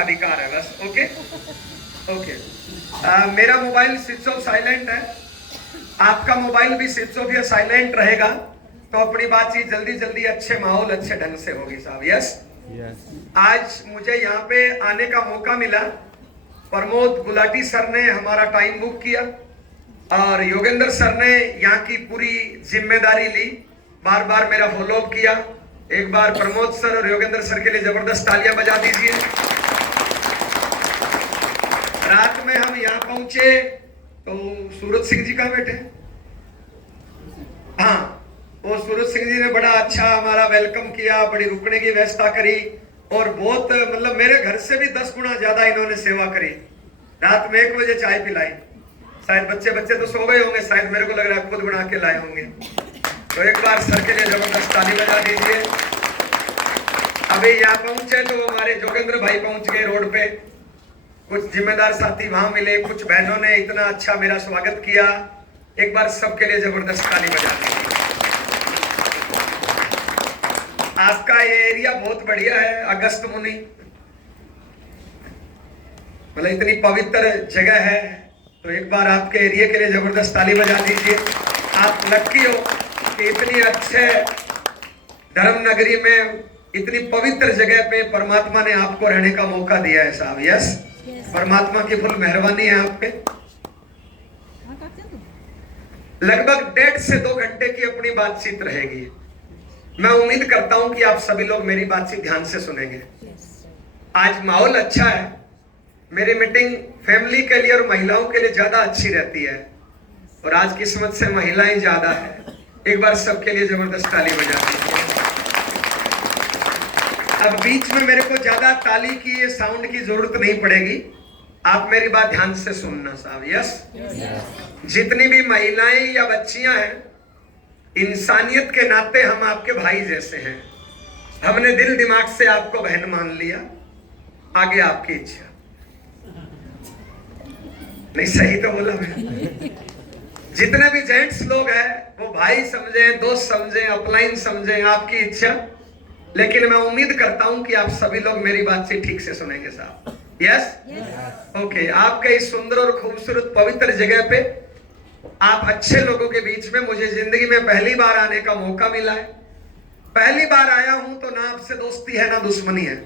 अधिकार है बस। Okay okay. मेरा मोबाइल स्विच ऑफ साइलेंट है, आपका मोबाइल भी स्विच ऑफ या साइलेंट रहेगा तो अपनी बातचीत जल्दी जल्दी अच्छे माहौल अच्छे ढंग से होगी साहब। यस। आज मुझे यहाँ पे आने का मौका मिला, प्रमोद गुलाटी सर ने हमारा टाइम बुक किया और योगेंद्र सर ने यहाँ की पूरी जिम्मेदारी ली, बार बार मेरा फॉलोअप किया। एक बार प्रमोद सर और योगेंद्र सर के लिए जबरदस्त तालियां बजा दीजिए। रात में हम यहाँ पहुंचे तो सूरज सिंह जी कहाँ बैठे? हाँ, वो सूरज सिंह जी ने बड़ा अच्छा हमारा वेलकम किया, बड़ी रुकने की व्यवस्था करी और बहुत मतलब मेरे घर से भी 10 गुना ज्यादा इन्होंने सेवा करी। रात में 1 बजे चाय पिलाई, शायद बच्चे तो सो गए होंगे, शायद मेरे को लग रहा है खुद बना के लाए होंगे। तो एक बार सर के लिए जबरदस्त ताली बजा दीजिए। अभी यहाँ पहुंचे तो हमारे जोगेंद्र भाई पहुंच गए रोड पे, कुछ जिम्मेदार साथी वहां मिले, कुछ बहनों ने इतना अच्छा मेरा स्वागत किया। एक बार सबके लिए जबरदस्त ताली बजा दीजिए। आपका ये एरिया बहुत बढ़िया है, अगस्त मुनि, मतलब इतनी पवित्र जगह है, तो एक बार आपके एरिया के लिए जबरदस्त ताली बजा दीजिए। आप लकी हो कि इतनी अच्छे धर्म नगरी में इतनी पवित्र जगह पे परमात्मा ने आपको रहने का मौका दिया है साहब। यस, परमात्मा की फुल मेहरबानी है आप पे। लगभग 1.5 से 2 घंटे की अपनी बातचीत रहेगी। मैं उम्मीद करता हूं कि आप सभी लोग मेरी बातचीत ध्यान से सुनेंगे। आज माहौल अच्छा है, मेरी मीटिंग फैमिली के लिए और महिलाओं के लिए ज्यादा अच्छी रहती है और आज किस्मत से महिलाएं ज्यादा है। एक बार सबके लिए जबरदस्त ताली बजा दीजिए। अब बीच में मेरे को ज्यादा ताली की ये साउंड की जरूरत नहीं पड़ेगी, आप मेरी बात ध्यान से सुनना साहब। यस, जितनी भी महिलाएं या बच्चियां हैं, इंसानियत के नाते हम आपके भाई जैसे हैं। हमने दिल दिमाग से आपको बहन मान लिया, आगे आपकी इच्छा। नहीं सही तो बोला मैं? जितने भी जेंट्स लोग हैं वो भाई समझें, दोस्त समझें, अपलाइन समझें, आपकी इच्छा। लेकिन मैं उम्मीद करता हूं कि आप सभी लोग मेरी बातचीत ठीक से सुनेंगे साहब। Yes okay. आपके इस सुंदर और खूबसूरत पवित्र जगह पे आप अच्छे लोगों के बीच में मुझे जिंदगी में पहली बार आने का मौका मिला है। पहली बार आया हूं तो ना आपसे दोस्ती है ना दुश्मनी है।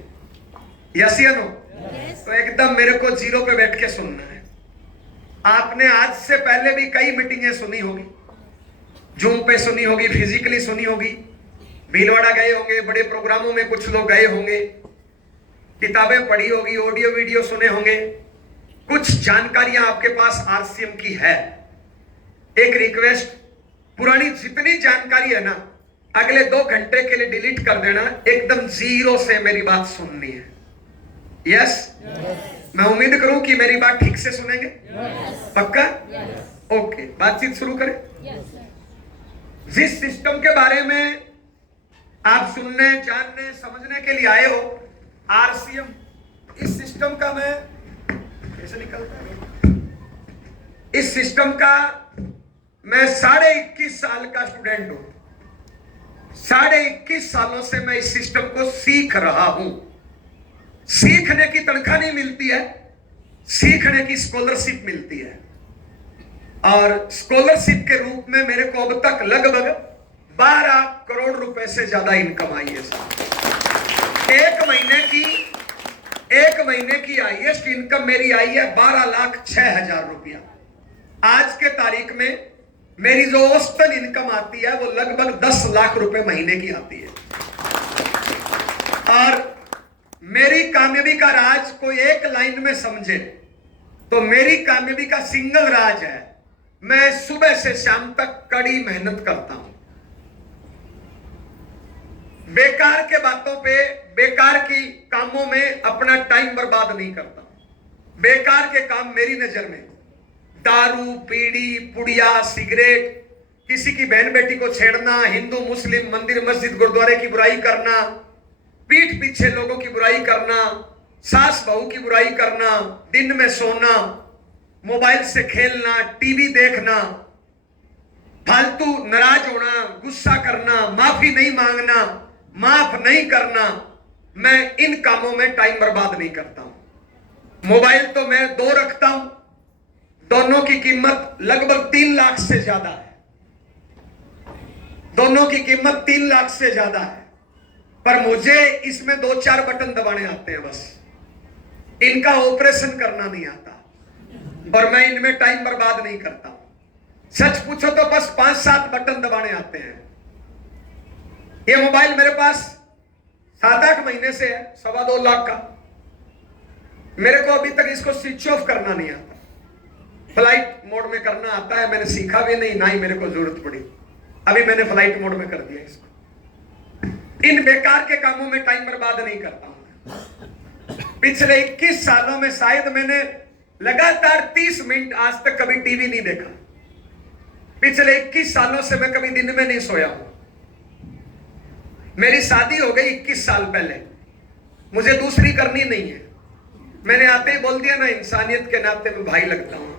यस या नो? तो एकदम मेरे को जीरो पे बैठ के सुनना है। आपने आज से पहले भी कई मीटिंगें सुनी होगी, जूम पे सुनी होगी, फिजिकली सुनी होगी, भीलवाड़ा गए होंगे, बड़े प्रोग्रामों में कुछ लोग गए होंगे, किताबें पढ़ी होगी, ऑडियो वीडियो सुने होंगे, कुछ जानकारियां आपके पास आरसीएम की है। एक रिक्वेस्ट, पुरानी जितनी जानकारी है ना अगले 2 घंटे के लिए डिलीट कर देना, एकदम जीरो से मेरी बात सुननी है। यस मैं उम्मीद करूं कि मेरी बात ठीक से सुनेंगे। पक्का? ओके, बातचीत शुरू करें। जिस सिस्टम के बारे में आप सुनने, जानने, समझने के लिए आए हो, आरसीएम, इस सिस्टम का मैं कैसे निकलता है, इस सिस्टम का मैं 21.5 साल का स्टूडेंट हूं। 21.5 सालों से मैं इस सिस्टम को सीख रहा हूं। सीखने की तनख्वाह नहीं मिलती है, सीखने की स्कॉलरशिप मिलती है और स्कॉलरशिप के रूप में मेरे को अब तक लगभग 12 करोड़ रुपए से ज्यादा इनकम आई है साहब। एक महीने की हाईएस्ट इनकम मेरी आई है 12,06,000 रुपया। आज के तारीख में मेरी जो औसतन इनकम आती है वो लगभग 10 लाख रुपए महीने की आती है। और मेरी कामयाबी का राज कोई एक लाइन में समझे तो मेरी कामयाबी का सिंगल राज है, मैं सुबह से शाम तक कड़ी मेहनत करता हूं। बेकार के बातों पे, बेकार की कामों में अपना टाइम बर्बाद नहीं करता। बेकार के काम मेरी नजर में दारू, बीड़ी, पुड़िया, सिगरेट, किसी की बहन बेटी को छेड़ना, हिंदू मुस्लिम, मंदिर मस्जिद गुरुद्वारे की बुराई करना, पीठ पीछे लोगों की बुराई करना, सास बहू की बुराई करना, दिन में सोना, मोबाइल से खेलना, टीवी देखना, फालतू नाराज होना, गुस्सा करना, माफी नहीं मांगना, माफ नहीं करना, मैं इन कामों में टाइम बर्बाद नहीं करता हूं। मोबाइल तो मैं 2 रखता हूं, दोनों की कीमत लगभग 3 लाख से ज्यादा है। दोनों की कीमत 3 लाख से ज्यादा है, पर मुझे इसमें 2-4 बटन दबाने आते हैं बस। इनका ऑपरेशन करना नहीं आता और मैं इनमें टाइम बर्बाद नहीं करता। सच पूछो तो बस 5-7 बटन दबाने आते हैं। ये मोबाइल मेरे पास 7-8 महीने से है, 2.25 लाख का। मेरे को अभी तक इसको स्विच ऑफ करना नहीं आता। फ्लाइट मोड में करना आता है, मैंने सीखा भी नहीं, ना ही मेरे को जरूरत पड़ी। अभी मैंने फ्लाइट मोड में कर दिया इसको। इन बेकार के कामों में टाइम बर्बाद नहीं करता हूं। पिछले 21 सालों में शायद मैंने लगातार 30 मिनट आज तक कभी टीवी नहीं देखा। पिछले 21 सालों से मैं कभी दिन में नहीं सोया हूं। मेरी शादी हो गई 21 साल पहले, मुझे दूसरी करनी नहीं है। मैंने आते ही बोल दिया ना, इंसानियत के नाते मैं भाई लगता हूं।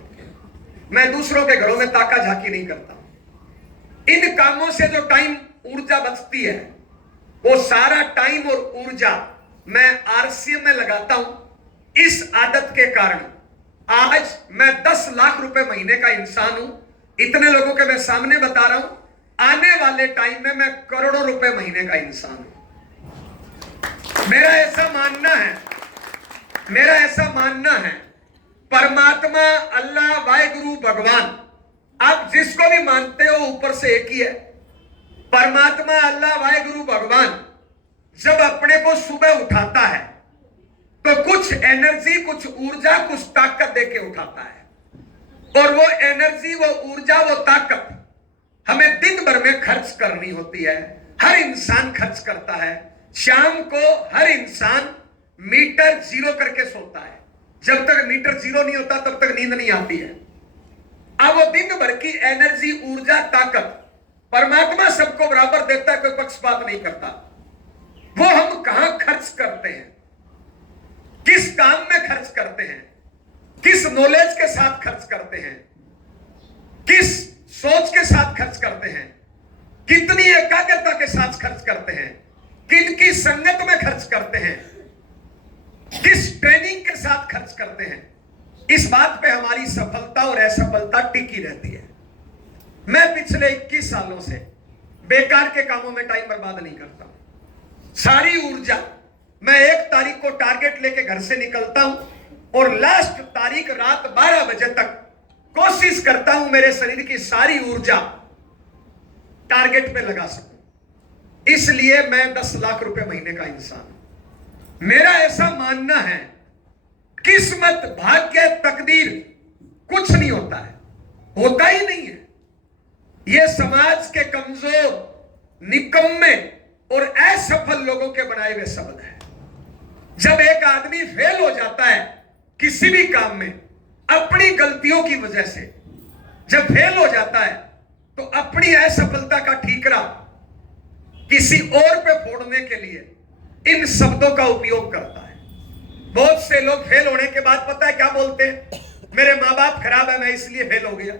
मैं दूसरों के घरों में ताका झाकी नहीं करता। इन कामों से जो टाइम ऊर्जा बचती है, वो सारा टाइम और ऊर्जा मैं आरसीएम में लगाता हूं। इस आदत के कारण आज मैं 10 लाख रुपए महीने का इंसान हूं। इतने लोगों के मैं सामने बता रहा हूं, आने वाले टाइम में मैं करोड़ों रुपए महीने का इंसान हूं। मेरा ऐसा मानना है परमात्मा, अल्लाह, वाहेगुरु, भगवान, आप जिसको भी मानते हो ऊपर से एक ही है। परमात्मा, अल्लाह, वाहेगुरु, भगवान जब अपने को सुबह उठाता है तो कुछ एनर्जी, कुछ ऊर्जा, कुछ ताकत देके उठाता है। और वो एनर्जी, वो ऊर्जा, वो ताकत हमें दिन भर में खर्च करनी होती है। हर इंसान खर्च करता है। शाम को हर इंसान मीटर जीरो करके सोता है। जब तक मीटर जीरो नहीं होता तब तक नींद नहीं आती है। अब वो दिन भर की एनर्जी, ऊर्जा, ताकत परमात्मा सबको बराबर देता है, कोई पक्षपात नहीं करता। वो हम कहां खर्च करते हैं, किस काम में खर्च करते हैं, किस नॉलेज के साथ खर्च करते हैं, किस सोच के साथ खर्च करते हैं, कितनी एकाग्रता के साथ खर्च करते हैं, किन की संगत में खर्च करते हैं, किस ट्रेनिंग के साथ खर्च करते हैं, इस बात पे हमारी सफलता और असफलता टिकी रहती है। मैं पिछले 21 सालों से बेकार के कामों में टाइम बर्बाद नहीं करता। सारी ऊर्जा, मैं 1 तारीख को टारगेट लेके घर से निकलता हूं और लास्ट तारीख रात 12 बजे तक कोशिश करता हूं मेरे शरीर की सारी ऊर्जा टारगेट पे लगा सकूं। इसलिए मैं 10 लाख रुपए महीने का इंसान हूं। मेरा ऐसा मानना है, किस्मत, भाग्य, तकदीर कुछ नहीं होता है, होता ही नहीं है। यह समाज के कमजोर, निकम्मे और असफल लोगों के बनाए हुए शब्द है। जब एक आदमी फेल हो जाता है किसी भी काम में अपनी गलतियों की वजह से, जब फेल हो जाता है तो अपनी असफलता का ठीकरा किसी और पे फोड़ने के लिए इन शब्दों का उपयोग करता है। बहुत से लोग फेल होने के बाद पता है क्या बोलते हैं? मेरे माँ बाप खराब है, मैं इसलिए फेल हो गया।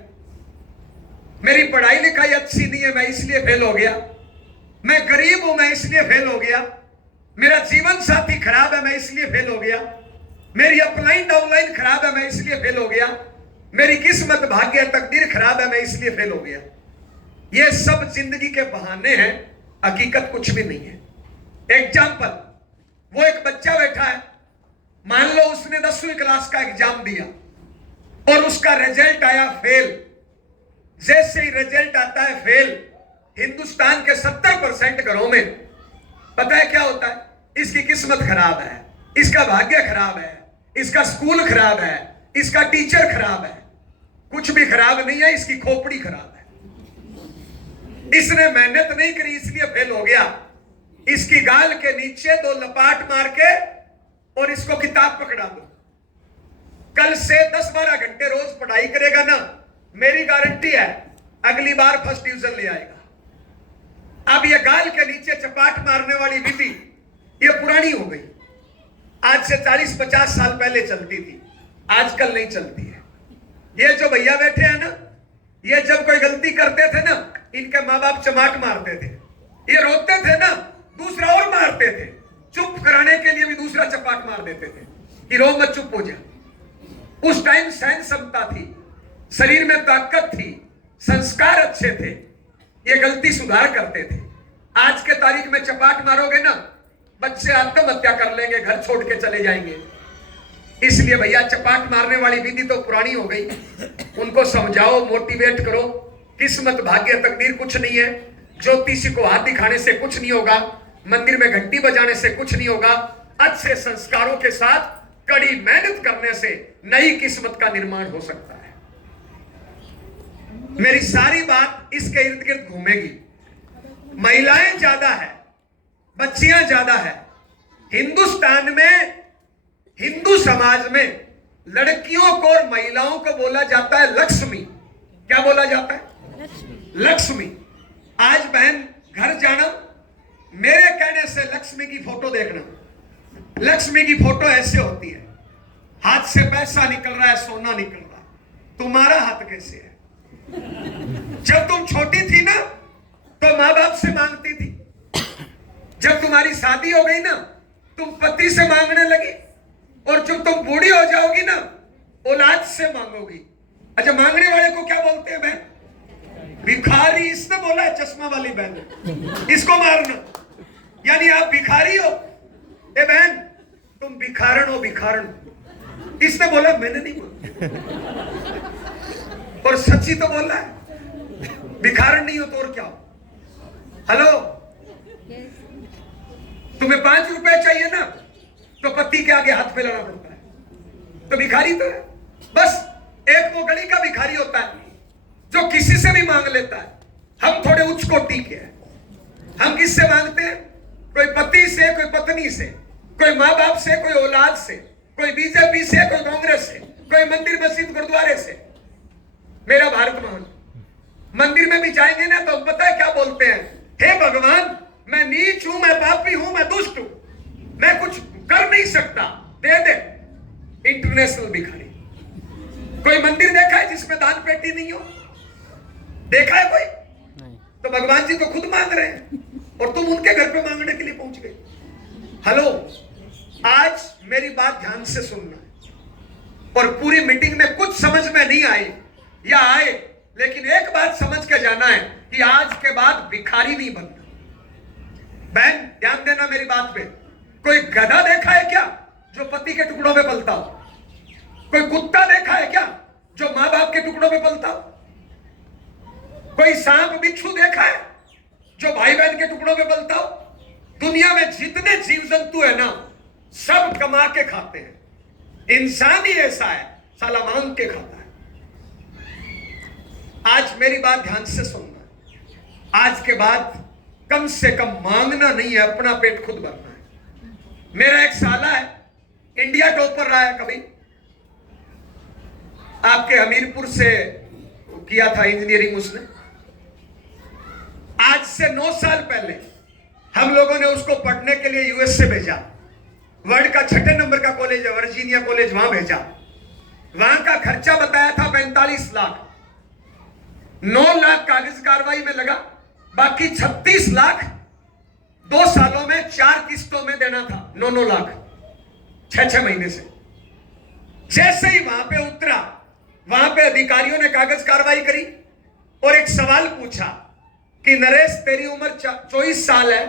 मेरी पढ़ाई लिखाई अच्छी नहीं है, मैं इसलिए फेल हो गया। मैं गरीब हूं, मैं इसलिए फेल हो गया। मेरा जीवन साथी खराब है, मैं इसलिए फेल हो गया। मेरी अपलाइन डाउनलाइन खराब है, मैं इसलिए फेल हो गया। मेरी किस्मत, भाग्य, तकदीर खराब है, मैं इसलिए फेल हो गया। ये सब जिंदगी के बहाने हैं, हकीकत कुछ भी नहीं है। एग्जाम्पल, वो एक बच्चा बैठा है, मान लो उसने 10वीं क्लास का एग्जाम दिया और उसका रिजल्ट आया फेल। जैसे ही रिजल्ट आता है फेल, हिंदुस्तान के 70% घरों में पता है क्या होता है? इसकी किस्मत खराब है, इसका भाग्य खराब है, इसका स्कूल खराब है, इसका टीचर खराब है। कुछ भी खराब नहीं है, इसकी खोपड़ी खराब है। इसने मेहनत नहीं करी इसलिए फेल हो गया। इसकी गाल के नीचे 2 लपाट मार के और इसको किताब पकड़ा दो। कल से 10-12 घंटे रोज पढ़ाई करेगा ना, मेरी गारंटी है अगली बार फर्स्ट डिवीजन ले आएगा। अब ये गाल के नीचे चपाट मारने वाली विधि ये पुरानी हो गई। आज से 40-50 साल पहले चलती थी, आजकल नहीं चलती है। ये जो भैया बैठे हैं ना, ये जब कोई गलती करते थे ना, इनके माँ बाप चमाट मारते थे। ये रोते थे ना, दूसरा और मारते थे। चुप कराने के लिए भी दूसरा चपाट मार देते थे कि रो मत, चुप हो जा। उस टाइम सहन क्षमता थी, शरीर में ताकत थी, संस्कार अच्छे थे, ये गलती सुधार करते थे। आज के तारीख में चपाट मारोगे ना, बच्चे आत्महत्या कर लेंगे, घर छोड़ के चले जाएंगे। इसलिए भैया चपाट मारने वाली विधि तो पुरानी हो गई, उनको समझाओ, मोटिवेट करो। किस्मत, भाग्य, तकदीर कुछ नहीं है। ज्योतिषी को हाथ दिखाने से कुछ नहीं होगा, मंदिर में घंटी बजाने से कुछ नहीं होगा। अच्छे संस्कारों के साथ कड़ी मेहनत करने से नई किस्मत का निर्माण हो सकता है। मेरी सारी बात इसके इर्द गिर्द घूमेगी। महिलाएं ज्यादा है, बच्चियां ज्यादा है। हिंदुस्तान में, हिंदू समाज में लड़कियों को और महिलाओं को बोला जाता है लक्ष्मी। क्या बोला जाता है? लक्ष्मी। आज बहन घर जाना, मेरे कहने से लक्ष्मी की फोटो देखना। लक्ष्मी की फोटो ऐसे होती है, हाथ से पैसा निकल रहा है, सोना निकल रहा है। तुम्हारा हाथ कैसे है? जब तुम छोटी थी ना तो मां बाप से मांगती थी, जब तुम्हारी शादी हो गई ना तुम पति से मांगने लगी, और जब तुम बूढ़ी हो जाओगी ना औलाद से मांगोगी। अच्छा, मांगने वाले को क्या बोलते हैं बहन? भिखारी। इसने बोला है चश्मा वाली बहन, इसको मारना, यानी आप भिखारी हो। ए बहन तुम भिखारन हो, भिखारन। इसने बोला, मैंने नहीं बोला, और सच्ची तो बोल रहा है। भिखारन नहीं हो तो और क्या हो? हेलो, तुम्हें 5 रुपए चाहिए ना तो पति के आगे हाथ फैलाना पड़ता है, तो भिखारी तो है। बस एक वो गली का भिखारी होता है जो किसी से भी मांग लेता है। हम थोड़े उच्च कोटि के हैं। हम किससे मांगते हैं? कोई पति से, कोई पत्नी से, कोई माँ बाप से, कोई औलाद से, कोई बीजेपी से, कोई कांग्रेस से, कोई मंदिर मस्जिद गुरुद्वारे से। मेरा भारत महान। मंदिर में भी जाएंगे ना तो पता है क्या बोलते हैं? हे भगवान, मैं नीच हूं, मैं पापी हूं, मैं दुष्ट हूं, मैं कुछ कर नहीं सकता, दे दे। इंटरनेशनल भिखारी। कोई मंदिर देखा है जिसमें दान पेटी नहीं हो? देखा है कोई? नहीं। तो भगवान जी तो खुद मांग रहे हैं और तुम उनके घर पे मांगने के लिए पहुंच गए। हेलो, आज मेरी बात ध्यान से सुनना है, और पूरी मीटिंग में कुछ समझ में नहीं आए या आए, लेकिन एक बात समझ के जाना है कि आज के बाद भिखारी नहीं बनना। बहन ध्यान देना मेरी बात पे। कोई गधा देखा है क्या जो पति के टुकड़ों में पलता हो? कोई कुत्ता देखा है क्या जो मां बाप के टुकड़ों में पलता हो? कोई सांप बिच्छू देखा है जो भाई बहन के टुकड़ों में पलता हो? दुनिया में जितने जीव जंतु है ना, सब कमा के खाते हैं। इंसान ही ऐसा है, साला मांग के खाता है। आज मेरी बात ध्यान से सुनना। आज के बाद कम से कम मांगना नहीं है, अपना पेट खुद भरना है। मेरा एक साला है, इंडिया टॉपर रहा है कभी, आपके हमीरपुर से किया था इंजीनियरिंग उसने। आज से 9 साल पहले हम लोगों ने उसको पढ़ने के लिए यूएस से भेजा। वर्ल्ड का 6 नंबर का कॉलेज है, वर्जीनिया कॉलेज, वहां भेजा। वहां का खर्चा बताया था 45 लाख। 9 लाख कागज कार्रवाई में लगा, बाकी 36 लाख 2 सालों में 4 किस्तों में देना था। 9 लाख 6 महीने से। जैसे ही वहां पे उतरा, वहां पे अधिकारियों ने कागज कार्रवाई करी और एक सवाल पूछा कि नरेश तेरी उम्र 24 साल है,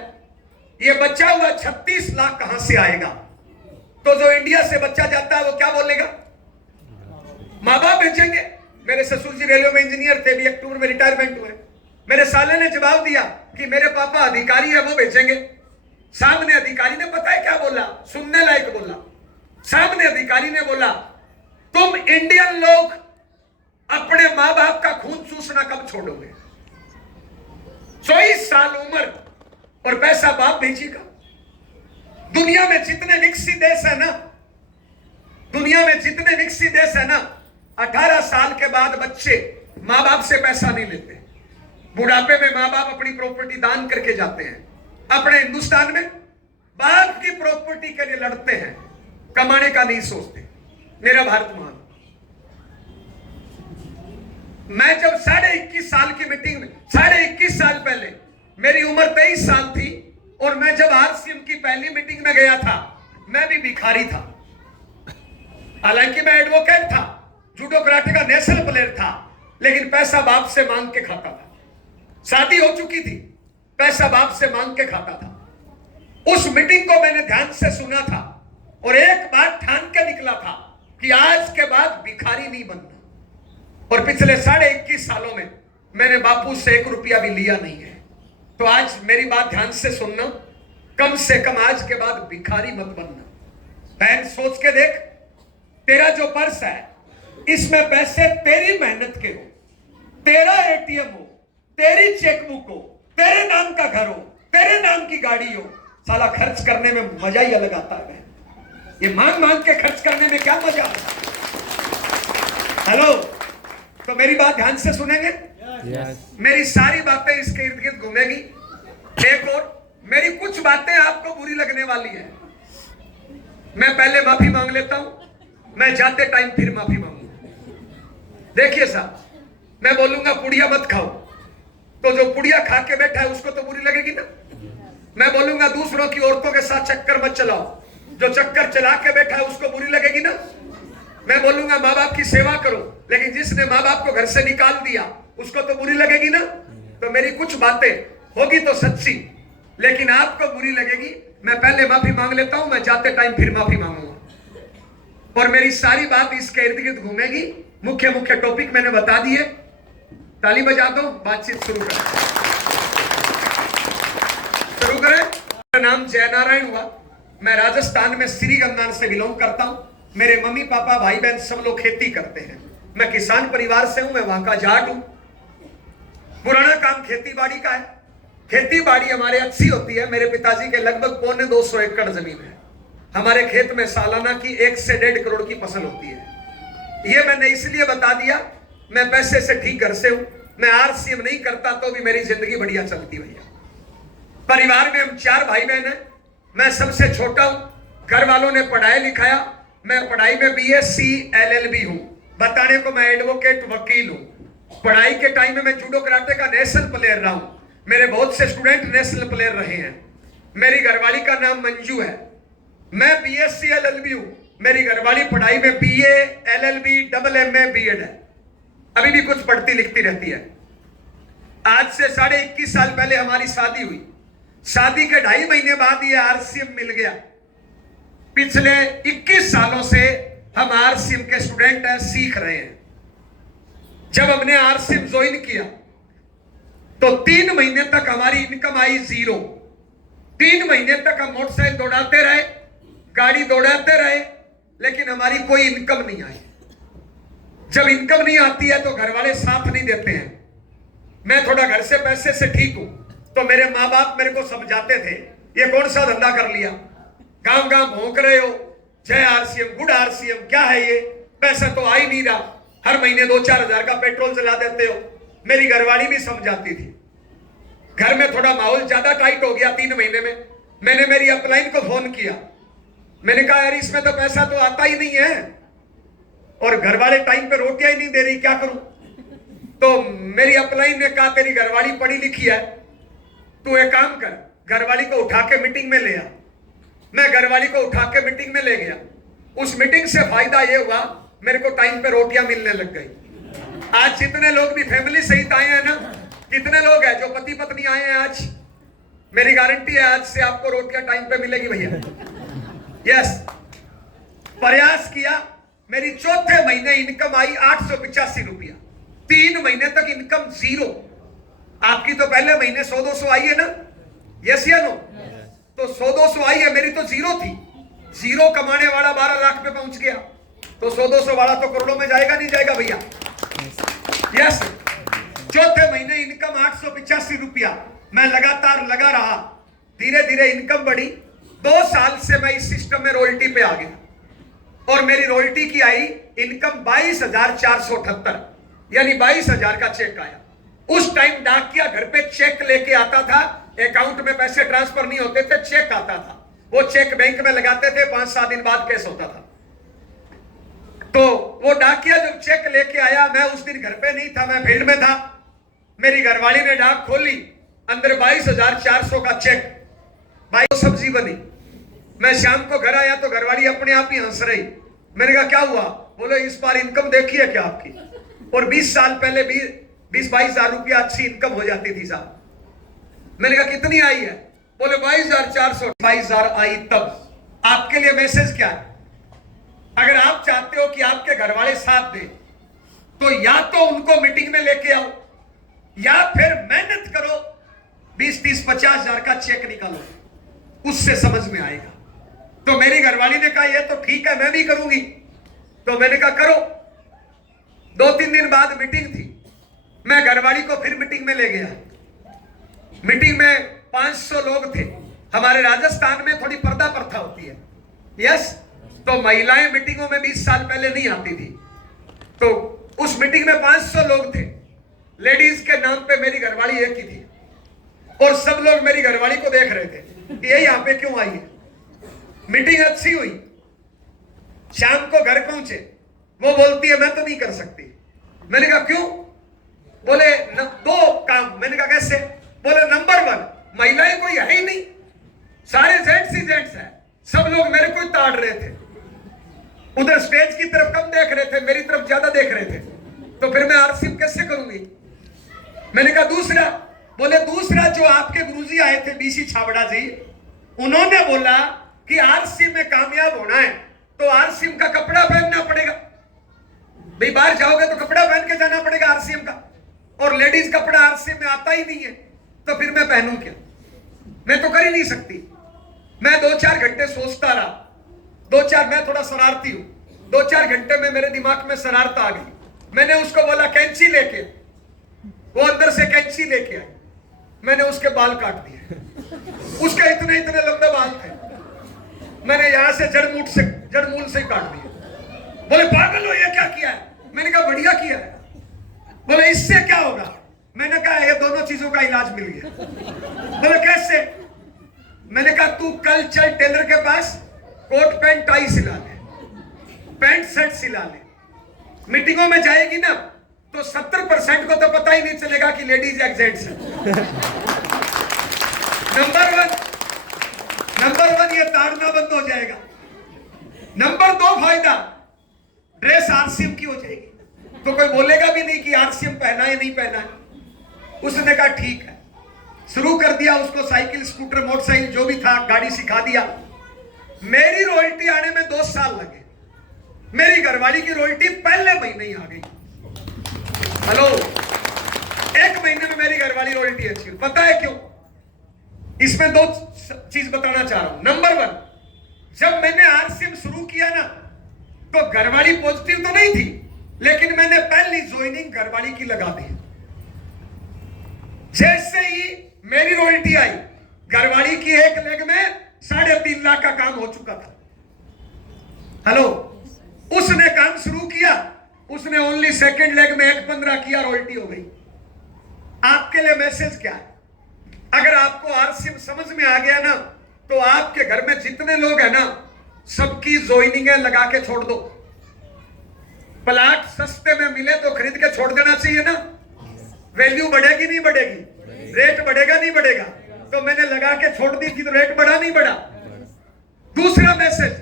ये बच्चा हुआ 36 लाख कहां से आएगा? तो जो इंडिया से बच्चा जाता है वो क्या बोलेगा? मां बाप भेजेंगे। मेरे ससुर जी रेलवे में इंजीनियर थे, भी अक्टूबर में रिटायरमेंट हुए। मेरे साले ने जवाब दिया कि मेरे पापा अधिकारी है, वो भेजेंगे। सामने अधिकारी ने पता है क्या बोला? सुनने लायक बोला। सामने अधिकारी ने बोला, तुम इंडियन लोग अपने मां बाप का खून चूसना कब छोड़ोगे? 24 साल उम्र और पैसा बाप भेजेगा। दुनिया में जितने विकसित देश है ना, दुनिया में जितने विकसित देश है ना, 18 साल के बाद बच्चे मां बाप से पैसा नहीं लेते। बुढ़ापे में मां बाप अपनी प्रॉपर्टी दान करके जाते हैं। अपने हिंदुस्तान में बाप की प्रॉपर्टी के लिए लड़ते हैं, कमाने का नहीं सोचते। मेरा भारत महान। मैं जब 21.5 साल की मीटिंग में, 21.5 साल पहले, मेरी उम्र 23 साल थी, और मैं जब आरसीएम की पहली मीटिंग में गया था, मैं भी भिखारी था। हालांकि मैं एडवोकेट था, जूडो कराटे का नेशनल प्लेयर था, लेकिन पैसा बाप से मांग के खाता था। शादी हो चुकी थी, पैसा बाप से मांग के खाता था। उस मीटिंग को मैंने ध्यान से सुना था और एक बात ठान के निकला था कि आज के बाद भिखारी नहीं बनना। और पिछले 21.5 सालों में मैंने बापू से 1 रुपया भी लिया नहीं है। तो आज मेरी बात ध्यान से सुनना, कम से कम आज के बाद भिखारी मत बनना। बहन सोच के देख, तेरा जो पर्स है इसमें पैसे तेरी मेहनत के हो, तेरा एटीएम हो, तेरी चेकबुक हो, तेरे नाम का घर हो, तेरे नाम की गाड़ी हो। साला खर्च करने में मजा ही अलग आता है। ये मांग मांग के खर्च करने में क्या मजा आता है? हेलो, तो मेरी बात ध्यान से सुनेंगे? मेरी सारी बातें इसके इर्द गिर्द घूमेगी। एक और मेरी कुछ बातें आपको बुरी लगने वाली है। मैं पहले माफी मांग लेता हूं, मैं जाते टाइम फिर माफी मांगूंगा। देखिए साहब, मैं बोलूंगा पुड़िया मत खाओ, तो जो पुड़िया खा के बैठा है उसको तो बुरी लगेगी ना। मैं बोलूंगा दूसरों की औरतों के साथ चक्कर मत चलाओ, जो चक्कर चला के बैठा है उसको बुरी लगेगी ना। मैं बोलूंगा माँ बाप की सेवा करो, लेकिन जिसने माँ बाप को घर से निकाल दिया उसको तो बुरी लगेगी ना। तो मेरी कुछ बातें होगी तो सच्ची, लेकिन आपको बुरी लगेगी। मैं पहले माफी मांग लेता हूं, मैं जाते टाइम फिर माफी मांगूंगा। और मेरी सारी बात इसके इर्द गिर्द घूमेगी। मुख्य मुख्य टॉपिक मैंने बता दिए। ताली बजा दो, बातचीत शुरू करें। शुरू करें। मेरा नाम जयनारायण हुआ। मैं राजस्थान में श्रीगंगान से बिलोंग करता हूं। मेरे मम्मी पापा भाई बहन सब लोग खेती करते हैं। मैं किसान परिवार से हूं, मैं वहां का जाट हूं। पुराना काम खेती बाड़ी का है। खेती बाड़ी हमारे अच्छी होती है। मेरे पिताजी के लगभग 250 एकड़ जमीन है। हमारे खेत में सालाना की 1 से 1.5 करोड़ की फसल होती है। ये मैंने इसलिए बता दिया, मैं पैसे से ठीक घर से हूं। मैं आरसीएम नहीं करता तो भी मेरी जिंदगी बढ़िया चलती भैया। परिवार में हम 4 भाई बहन हैं। मैं सबसे छोटा हूं। घर वालों ने पढ़ाया लिखाया। मैं पढ़ाई में बीएससी एलएलबी हूं। बताने को मैं एडवोकेट वकील हूं। पढ़ाई के टाइम में मैं जूडो कराटे का नेशनल प्लेयर रहा हूं। मेरे बहुत से स्टूडेंट नेशनल प्लेयर रहे हैं। मेरी घरवाली का नाम मंजू है। मैं बीएससी एलएलबी हूं। मेरी घरवाली पढ़ाई में BA LLB double MA BEd है। अभी भी कुछ पढ़ती लिखती रहती है। आज से 21.5 साल पहले हमारी शादी हुई। शादी के 2.5 महीने बाद ये आरसीएम मिल गया। पिछले 21 सालों से हम आरसीएम के स्टूडेंट हैं, सीख रहे हैं। जब हमने आरसीएम ज्वाइन किया तो 3 महीने तक हमारी इनकम आई 0। 3 महीने तक हम मोटरसाइकिल दौड़ाते रहे, गाड़ी दौड़ाते रहे, लेकिन हमारी कोई इनकम नहीं आई। जब इनकम नहीं आती है तो घर वाले साथ नहीं देते हैं। मैं थोड़ा घर से पैसे से ठीक हूं, तो मेरे माँ बाप मेरे को समझाते थे, ये कौन सा धंधा कर लिया, गांव गांव भौंक रहे हो, जय आरसीएम गुड आरसीएम, क्या है ये, पैसा तो आ ही नहीं रहा, हर महीने 2-4 हजार का पेट्रोल जला देते हो। मेरी घरवाली भी समझाती थी। घर में थोड़ा माहौल ज्यादा टाइट हो गया 3 महीने में। मैंने मेरी अपलाइन को फोन किया। मैंने कहा यार इसमें तो पैसा तो आता ही नहीं है और घर वाले टाइम पे रोटियां ही नहीं दे रही, क्या करूं। तो मेरी अपलाइन ने कहा तेरी घरवाली पढ़ी लिखी है, तू एक काम कर, घरवाली को उठा के मीटिंग में ले आ। मैं घरवाली को उठा के मीटिंग में ले गया। उस मीटिंग से फायदा यह हुआ, मेरे को टाइम पे रोटियां मिलने लग गई। आज जितने लोग भी फैमिली सहित आए हैं ना, कितने लोग हैं जो पति पत्नी आए हैं आज, मेरी गारंटी है आज से आपको रोटियां टाइम पे मिलेगी भैया। यस, प्रयास किया। मेरी चौथे महीने इनकम आई 885 रुपया। 3 महीने तक इनकम 0। आपकी तो पहले महीने 100-200 आई है ना, यस या नो? तो 100-200 आई है, मेरी तो 0 थी। 0 कमाने वाला 12 लाख पे पहुंच गया, तो 100-200 वाला तो करोड़ों में जाएगा नहीं जाएगा भैया? यस। चौथे महीने इनकम 885 रुपया। मैं लगातार लगा रहा, धीरे धीरे इनकम बढ़ी। 2 साल से मैं इस सिस्टम में रॉयल्टी पे आ गया और मेरी रॉयल्टी की आई इनकम 22,478, यानी 22,000 का चेक आया। उस टाइम डाकिया घर पे चेक लेके आता था, अकाउंट में पैसे ट्रांसफर नहीं होते थे, चेक आता था। वो चेक बैंक में लगाते थे, 5-7 दिन बाद कैश होता था। तो वो डाकिया जब चेक लेके आया, मैं उस दिन घर पे नहीं था, मैं फील्ड में था। मेरी घरवाली ने डाक खोली, अंदर 22,400 का चेक। भाई सब्जी बनी। मैं शाम को घर आया तो घरवाली अपने आप ही हंस रही, मैंने कहा क्या हुआ? बोले इस बार इनकम देखी है क्या आपकी? और 20 साल पहले 20-22 हजार रुपया अच्छी इनकम हो जाती थी साहब। मैंने कहा कितनी आई है? बोले 22,400। 22,000 आई तब। आपके लिए मैसेज क्या है? अगर आप चाहते हो कि आपके घर वाले साथ दें तो या तो उनको मीटिंग में लेके आओ या फिर मेहनत करो, 20, 30, 50 हजार का चेक निकालो, उससे समझ में आएगा। तो मेरी घरवाली ने कहा ये तो ठीक है, मैं भी करूंगी। तो मैंने कहा करो। 2-3 दिन बाद मीटिंग थी, मैं घरवाली को फिर मीटिंग में ले गया। मीटिंग में 500 लोग थे। हमारे राजस्थान में थोड़ी पर्दा प्रथा होती है, यस। तो महिलाएं मीटिंगों में 20 साल पहले नहीं आती थी। तो उस मीटिंग में 500 लोग थे। लेडीज के नाम पे मेरी घरवाली एक ही थी और सब लोग मेरी घरवाली को देख रहे थे कि ये यहां पे क्यों आई है। मीटिंग अच्छी हुई, शाम को घर पहुंचे, वो बोलती है मैं तो नहीं कर सकती। मैंने कहा क्यों? बोले 2 काम। मैंने कहा कैसे? बोले नंबर 1, महिलाएं कोई है ही नहीं, सारे जेंट्स ही जेंट्स हैं। सब लोग मेरे को ही ताड़ रहे थे, उधर स्टेज की तरफ कम देख रहे थे, मेरी तरफ ज्यादा देख रहे थे। तो फिर मैं आरसीएम कैसे करूंगी? मैंने कहा दूसरा। बोले दूसरा, जो आपके गुरुजी आए थे बीसी छाबड़ा जी, उन्होंने बोला कि आरसीएम में कामयाब होना है तो आरसीएम का कपड़ा पहनना पड़ेगा। भाई बाहर जाओगे तो कपड़ा पहन के जाना पड़ेगा आरसीएम का, और लेडीज कपड़ा आरसीएम में आता ही नहीं है, तो फिर मैं पहनूं क्या? मैं तो कर ही नहीं सकती। मैं 2-4 घंटे सोचता रहा। 2-4, मैं थोड़ा शरारती हूं, 2-4 घंटे में मेरे दिमाग में शरारत आ गई। मैंने उसको बोला कैंची लेके, वो अंदर से कैंची लेके आई। मैंने उसके बाल काट दिए। उसके इतने इतने लंबे बाल थे, मैंने यहां से जड़ मूल से काट दिए। बोले पागल हो, ये क्या किया है? मैंने कहा बढ़िया किया है। बोले इससे क्या होगा? मैंने कहा ये दोनों चीजों का इलाज मिल गया। बोले कैसे? मैंने कहा तू कल चल टेलर के पास, कोट पैंट टाई सिला ले, पैंट शर्ट सिला ले। मीटिंगों में जाएगी ना तो 70% को तो पता ही नहीं चलेगा कि लेडीज या जेंट्स है। नंबर वन ये ताड़ना बंद हो जाएगा। नंबर 2 फायदा, ड्रेस आरसीएम की हो जाएगी, तो कोई बोलेगा भी नहीं कि आरसीएम पहना है नहीं पहना है। उसने कहा ठीक है, शुरू कर दिया। उसको साइकिल, स्कूटर, मोटरसाइकिल जो भी था गाड़ी सिखा दिया। मेरी रॉयल्टी आने में 2 साल लगे। मेरी घरवाली की रॉयल्टी पहले महीने ही आ गई। हेलो, 1 महीने में मेरी घरवाली रॉयल्टी अच्छी। पता है क्यों? इसमें 2 चीज बताना चाह रहा हूं। नंबर 1, जब मैंने आरसीएम शुरू किया ना तो घरवाली पॉजिटिव तो नहीं थी, लेकिन मैंने पहली ज्वाइनिंग घरवाली की लगा दी। जैसे ही मेरी रॉयल्टी आई, घरवाली की एक लेग में 3.5 लाख का काम हो चुका था। हेलो, उसने काम शुरू किया, उसने ओनली सेकंड लेग में 1.15 किया, रॉयल्टी हो गई। आपके लिए मैसेज क्या है? अगर आपको आरसीएम समझ में आ गया ना तो आपके घर में जितने लोग हैं ना सबकी ज्वाइनिंग लगा के छोड़ दो। प्लाट सस्ते में मिले तो खरीद के छोड़ देना चाहिए ना। वैल्यू बढ़ेगी नहीं बढ़ेगी? रेट बढ़ेगा नहीं बढ़ेगा? तो मैंने लगा के छोड़ दी थी तो रेट बढ़ा नहीं बढ़ा। दूसरा मैसेज,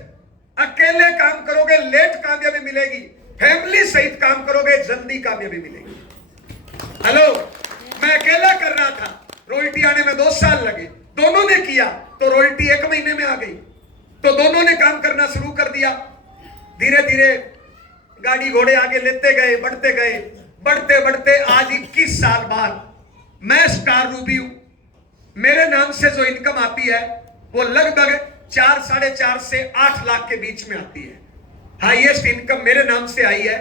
अकेले काम करोगे लेट कामयाबी मिलेगी, फैमिली सहित काम करोगे जल्दी कामयाबी मिलेगी। हेलो, मैं अकेला कर रहा था, रॉयल्टी आने में 2 साल लगे। दोनों ने किया तो रॉयल्टी 1 महीने में आ गई। तो दोनों ने काम करना शुरू कर दिया। धीरे धीरे गाड़ी घोड़े आगे लेते गए, बढ़ते गए, बढ़ते बढ़ते आज 21 साल बाद मैं स्टार रूबी हूं। मेरे नाम से जो इनकम आती है वो लगभग 4, 4.5 से 8 लाख के बीच में आती है। हाईएस्ट इनकम मेरे नाम से आई है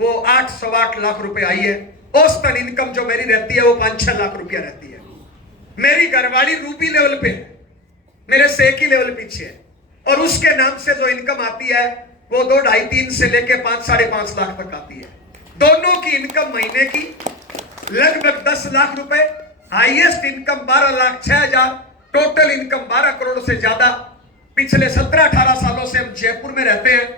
वो 8-8 लाख रुपए आई है। औसतन इनकम जो मेरी रहती है वो 5-6 लाख रुपया रहती है। मेरी घरवाली रूबी लेवल पे है, मेरे से एक ही लेवल पीछे है, और उसके नाम से जो इनकम आती है वो 2, 2.5, 3 से लेके 5, 5.5 लाख तक आती है। दोनों की इनकम महीने की लगभग 10 लाख रुपए, हाईएस्ट इनकम 12 लाख 6 हजार, टोटल इनकम 12 करोड़ से ज्यादा। पिछले 17-18 सालों से हम जयपुर में रहते हैं।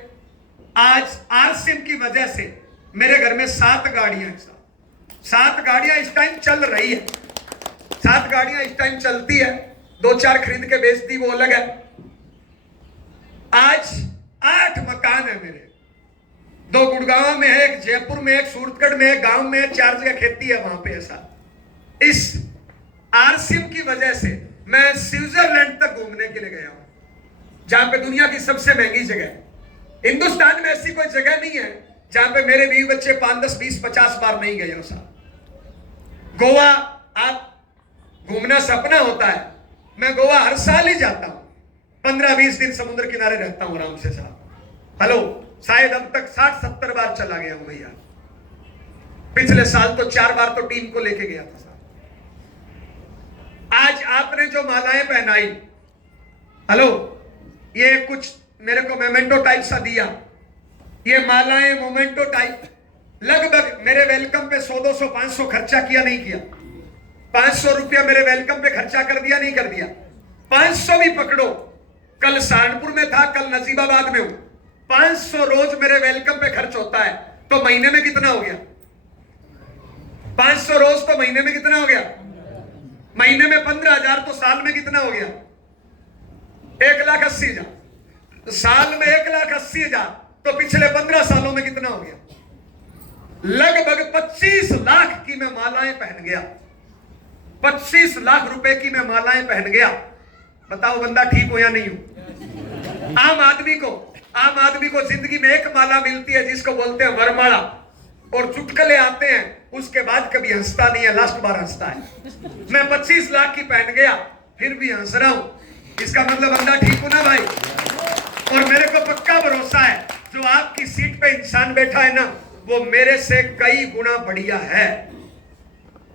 आज आरसीएम की वजह से मेरे घर में 7 गाड़ियां हैं। 7 गाड़ियां इस टाइम चल रही है। 7 गाड़ियां इस टाइम चलती है। 2-4 खरीद के बेच दी, वो अलग है। आज 8 मकान है मेरे। दो गुड़गांव में है, एक जयपुर में, एक सूरतगढ़ में, एक गांव में, 4 जगह खेती है वहां पे। ऐसा इस आरसीएम की वजह से मैं स्विट्जरलैंड तक घूमने के लिए गया हूं, जहां पे दुनिया की सबसे महंगी जगह है। हिंदुस्तान में ऐसी कोई जगह नहीं है जहां पे मेरे बीवी बच्चे 5, 10, 20, 50 बार नहीं गए हो साहब। गोवा आप घूमना सपना होता है, मैं गोवा हर साल ही जाता हूं, 15-20 दिन समुद्र किनारे रहता हूं आराम से साहब। हेलो, शायद अब तक 60-70 बार चला गया हूं भैया। पिछले साल तो 4 बार तो टीम को लेके गया था साहब। आज आपने जो मालाएं पहनाई, हेलो, ये कुछ मेरे को मोमेंटो टाइप सा दिया, ये मालाएं मोमेंटो टाइप, लगभग मेरे वेलकम पे 100, 200, 500 खर्चा किया नहीं किया? 500 रुपया मेरे वेलकम पे खर्चा कर दिया नहीं कर दिया? 500 भी पकड़ो, कल सहारनपुर में था, कल नजीबाबाद में हूं, 500 रोज मेरे वेलकम पे खर्च होता है, तो महीने में कितना हो गया? 500 रोज तो महीने में कितना हो गया? महीने में 15,000, तो साल में कितना हो गया? 1,80,000। साल में 1,80,000, तो पिछले 15 सालों में कितना हो गया? लगभग 25 लाख की मैं मालाएं पहन गया, 25 लाख रुपए की मैं मालाएं पहन गया। बताओ बंदा ठीक हो या नहीं हो? आम आदमी को जिंदगी में एक माला मिलती है जिसको बोलते हैं वरमाला, और चुटकले आते हैं, उसके बाद कभी हंसता नहीं है, लास्ट बार हंसता है। मैं 25 लाख की पहन गया, फिर भी हंस रहा हूं, इसका मतलब बंदा ठीक हो ना भाई? और मेरे को पक्का भरोसा है, जो आपकी सीट पे इंसान बैठा है ना, वो मेरे से कई गुना बढ़िया है।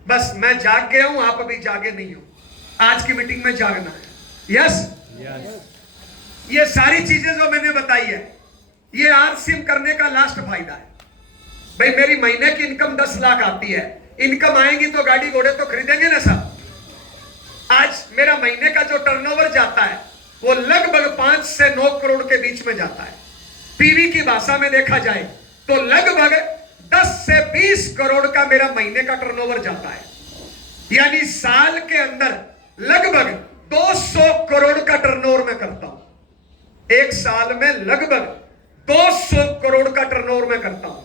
बस मैं जाग गया हूं, आप अभी जागे नहीं हो। आज की मीटिंग में जागना है। यस, ये सारी चीजें जो मैंने बताई है, ये आरसीएम करने का लास्ट फायदा है। भाई मेरी महीने की इनकम 10 लाख आती है, इनकम आएगी तो गाड़ी घोड़े तो खरीदेंगे ना साहब। आज मेरा महीने का जो टर्नओवर जाता है वो लगभग 5 से 9 करोड़ के बीच में जाता है। पीवी की भाषा में देखा जाए तो लगभग 10 से 20 करोड़ का मेरा महीने का टर्नओवर जाता है, यानी साल के अंदर लगभग 200 करोड़ का टर्नओवर मैं करता हूं। एक साल में लगभग 200 करोड़ का टर्नओवर मैं करता हूं।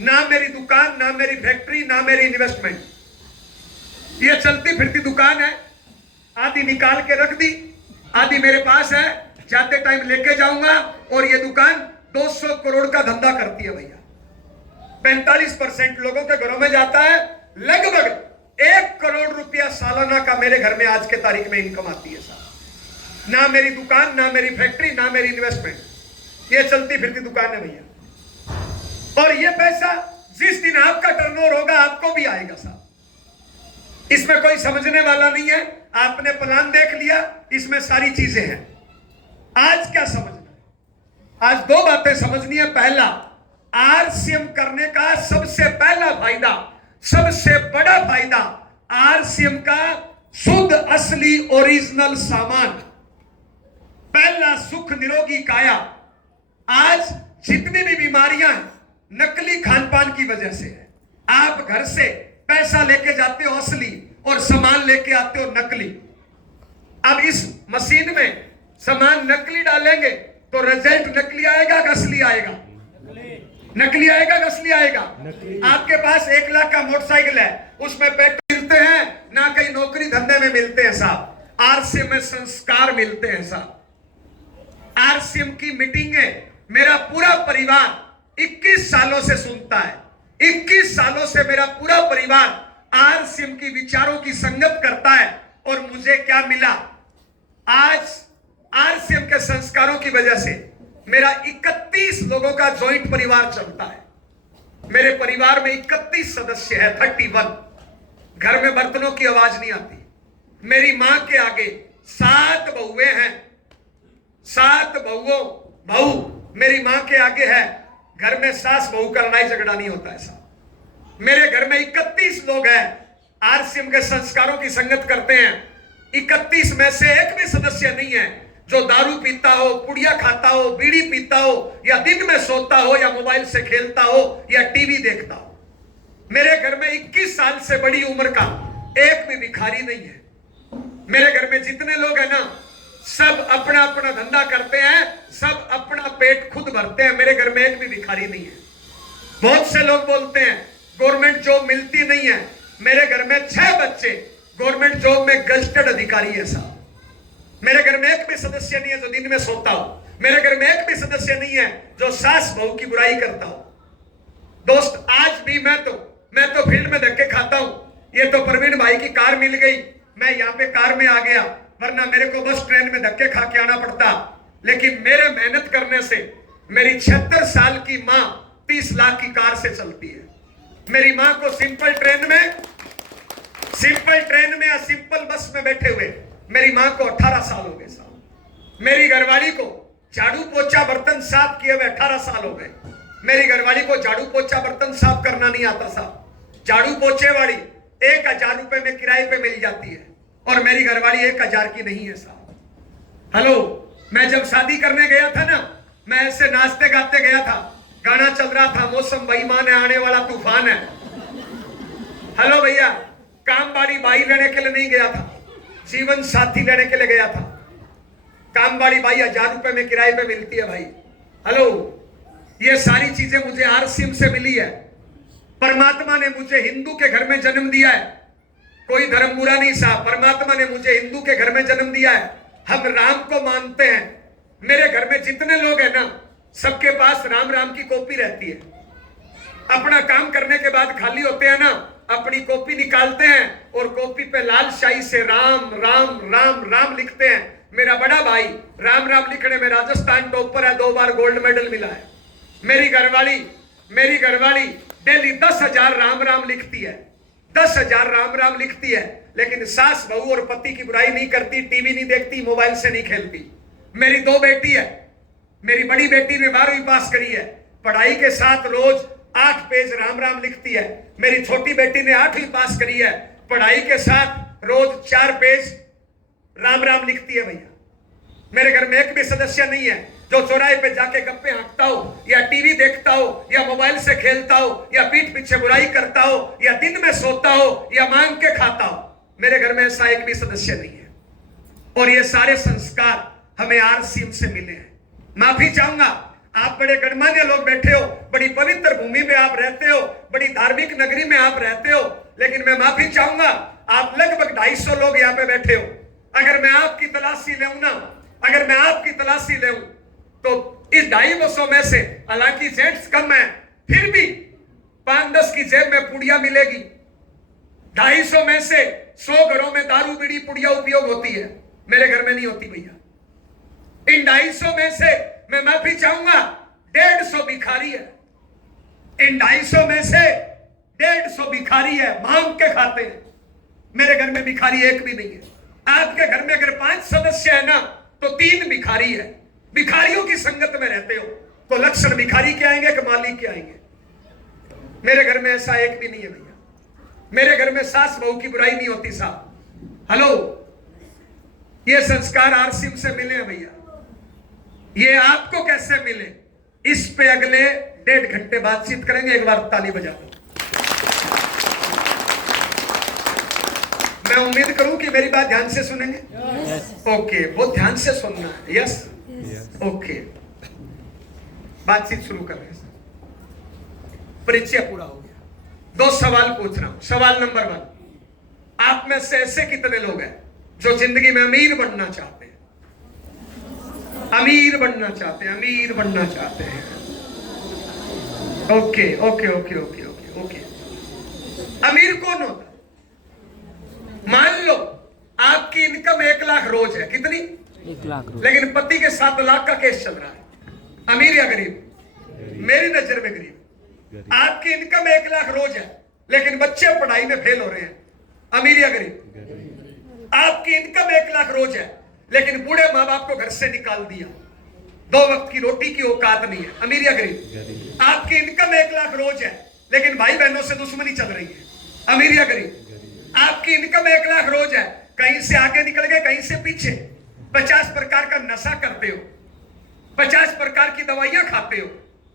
ना मेरी दुकान, ना मेरी फैक्ट्री, ना मेरी इन्वेस्टमेंट, ये चलती फिरती दुकान है, आधी निकाल के रख दी, आधी मेरे पास है, जाते टाइम लेके जाऊंगा, और ये दुकान 200 करोड़ का धंधा करती है भैया। 45% लोगों के घरों में जाता है, लगभग 1 करोड़ रुपया सालाना का मेरे घर में आज के तारीख में इनकम आती है साहब। ना मेरी दुकान, ना मेरी फैक्ट्री, ना मेरी इन्वेस्टमेंट, ये चलती फिरती दुकान है भैया। और ये पैसा जिस दिन आपका टर्नओवर होगा आपको भी आएगा साहब। इसमें कोई समझने वाला नहीं है, आपने प्लान देख लिया, इसमें सारी चीजें हैं। आज क्या समझना है? आज 2 बातें समझनी है। पहला, आरसीएम करने का सबसे पहला फायदा, सबसे बड़ा फायदा, आरसीएम का शुद्ध असली ओरिजिनल सामान। पहला, सुख निरोगी काया। आज जितनी भी बीमारियां हैं नकली खान पान की वजह से है। आप घर से पैसा लेके जाते हो असली, और सामान लेके आते हो नकली। अब इस मशीन में सामान नकली डालेंगे तो रिजल्ट नकली आएगा कि असली आएगा? नकली आएगा कि असली आएगा? आपके पास 1 लाख का मोटरसाइकिल है, उसमें पेट्रोल मिलते हैं ना, कहीं नौकरी धंधे में मिलते हैं साहब। आरसीएम में संस्कार मिलते हैं साहब। आरसीएम की मीटिंग है, मेरा पूरा परिवार 21 सालों से सुनता है। 21 सालों से मेरा पूरा परिवार आरसीएम की विचारों की संगत करता है, और मुझे क्या मिला? आज आरसीएम के संस्कारों की वजह से मेरा 31 लोगों का जॉइंट परिवार चलता है। मेरे परिवार में 31 सदस्य है, 31। घर में बर्तनों की आवाज नहीं आती। मेरी मां के आगे 7 बहुएं हैं, 7 बहू मेरी मां के आगे है। घर में सास बहू का लड़ाई झगड़ा नहीं होता ऐसा। मेरे घर में 31 लोग हैं, आरसीएम के संस्कारों की संगत करते हैं। 31 में से एक भी सदस्य नहीं है जो दारू पीता हो, पुड़िया खाता हो, बीड़ी पीता हो, या दिन में सोता हो, या मोबाइल से खेलता हो, या टीवी देखता हो। मेरे घर में 21 साल से बड़ी उम्र का एक भी भिखारी नहीं है। मेरे घर में जितने लोग हैं ना, सब अपना अपना धंधा करते हैं, सब अपना पेट खुद भरते हैं। मेरे घर में एक भी भिखारी नहीं है। बहुत से लोग बोलते हैं गवर्नमेंट जॉब मिलती नहीं है। मेरे घर में 6 बच्चे गवर्नमेंट जॉब में गजटेड अधिकारी है साहब। मेरे घर में एक भी सदस्य नहीं है जो दिन में सोता हो। मेरे घर में एक भी सदस्य नहीं है जो सास बहू की बुराई करता हो। दोस्त आज भी मैं तो फील्ड में धक्के खाता हूं। ये तो प्रवीण भाई की कार मिल गई, मैं यहाँ पे कार में आ गया, वरना मेरे को बस ट्रेन में धक्के खा के आना पड़ता। लेकिन मेरे मेहनत करने से मेरी 76 साल की माँ 30 लाख की कार से चलती है। मेरी माँ को सिंपल ट्रेन में या सिंपल बस में बैठे हुए मेरी माँ को 18 साल हो गए साहब। मेरी घरवाली को झाड़ू पोछा बर्तन साफ किए हुए 18 साल हो गए। मेरी घरवाली को झाड़ू पोछा बर्तन साफ करना नहीं आता साहब। झाड़ू पोछे वाली 1000 रुपए में किराए पे मिल जाती है और मेरी घरवाली 1000 की नहीं है साहब। हेलो, मैं जब शादी करने गया था ना, मैं ऐसे नाचते गाते गया था, गाना चल रहा था मौसम बेईमान है आने वाला तूफान है। हेलो भैया, कामवाली बाई लेने के लिए नहीं गया था, जीवन साथी लेने के लिए गया था। कामवाली बाई 1000 रुपए में किराए पे मिलती है भाई। हेलो, ये सारी चीजें मुझे आरसीएम से मिली है। परमात्मा ने मुझे हिंदू के घर में जन्म दिया है। कोई धर्म बुरा नहीं साहब, परमात्मा ने मुझे हिंदू के घर में जन्म दिया है। हम राम को मानते हैं। मेरे घर में जितने लोग हैं ना, सबके पास राम राम की कॉपी रहती है। अपना काम करने के बाद खाली होते हैं ना, अपनी कॉपी निकालते हैं और कॉपी पे लाल शाही से राम राम राम राम लिखते हैं। मेरा बड़ा भाई राम राम लिखने में राजस्थान टॉपर है, 2 बार गोल्ड मेडल मिला है। मेरी घरवाली डेली 10,000 राम राम लिखती है, 10,000 राम राम लिखती है। लेकिन सास बहू और पति की बुराई नहीं करती, टीवी नहीं देखती, मोबाइल से नहीं खेलती। मेरी 2 बेटी है। मेरी बड़ी बेटी ने 12वीं पास करी है, पढ़ाई के साथ रोज 8 पेज राम राम लिखती है। मेरी छोटी बेटी ने 8वीं पास करी है, पढ़ाई के साथ रोज 4 पेज राम राम लिखती है भैया। मेरे घर में एक भी सदस्य नहीं है जो चौराहे पे जाके गप्पे हाँकता हो या टीवी देखता हो या मोबाइल से खेलता हो या पीठ पीछे बुराई करता हो या दिन में सोता हो या मांग के खाता हो। मेरे घर में ऐसा एक भी सदस्य नहीं है। और ये सारे संस्कार हमें आरसीएम से मिले हैं। माफी चाहूंगा, आप बड़े गणमान्य लोग बैठे हो, बड़ी पवित्र भूमि में आप रहते हो, बड़ी धार्मिक नगरी में आप रहते हो, लेकिन मैं माफी चाहूंगा, आप लगभग 250 लोग यहाँ पे बैठे हो। अगर मैं आपकी तलाशी लेऊं ना, अगर मैं आपकी तलाशी लेऊं तो इस 250 में से, हालांकि जेंट्स कम है, फिर भी 5-10 की जेब में पुड़िया मिलेगी। 250 में से 100 घरों में दारू बीड़ी पुड़िया उपयोग होती है, मेरे घर में नहीं होती भैया। इन 250 में से मैं माफी चाहूंगा 150 भिखारी है। इन 250 में से 150 भिखारी है, मांग के खाते हैं। मेरे घर में भिखारी एक भी नहीं है। आपके घर में अगर 5 सदस्य है ना तो 3 भिखारी है। भिखारियों की संगत में रहते हो तो लक्षण भिखारी के आएंगे कि मालिक के आएंगे। मेरे घर में ऐसा एक भी नहीं है भैया। मेरे घर में सास बहू की बुराई नहीं होती साहब। हेलो, ये संस्कार आरसीएम से मिले हैं भैया। ये आपको कैसे मिले, इस पे अगले 1.5 घंटे बातचीत करेंगे। एक बार ताली बजा दो। मैं उम्मीद करूं कि मेरी बात ध्यान से सुनेंगे। ओके, बहुत ध्यान से सुनना है। यस, ओके, बातचीत शुरू कर रहे हैं। परिचय पूरा हो गया। 2 सवाल पूछ रहा हूं। सवाल नंबर 1, आप में से ऐसे कितने लोग हैं जो जिंदगी में अमीर बनना चाहते हैं? अमीर बनना चाहते हैं, अमीर बनना चाहते हैं। Okay okay okay okay okay okay. अमीर कौन होता है? मान लो आपकी इनकम 1 लाख रोज है। कितनी? 1 लाख रोज। लेकिन पति के 7 लाख का केस चल रहा है। अमीर या गरीब? मेरी नजर में गरीब। आपकी इनकम 1 लाख रोज है, लेकिन बच्चे पढ़ाई में फेल हो रहे हैं। अमीर या गरीब? आपकी इनकम 1 लाख रोज है, लेकिन बूढ़े माँ बाप को घर से निकाल दिया, 2 वक्त की रोटी की औकात नहीं है। अमीर या गरीब? आपकी इनकम 1 लाख रोज है, लेकिन भाई बहनों से दुश्मनी चल रही है। अमीर या गरीब? आपकी इनकम 1 लाख रोज है, कहीं से आगे निकल गए, कहीं से पीछे। 50 प्रकार का नशा करते हो, 50 प्रकार की दवाइयां खाते हो।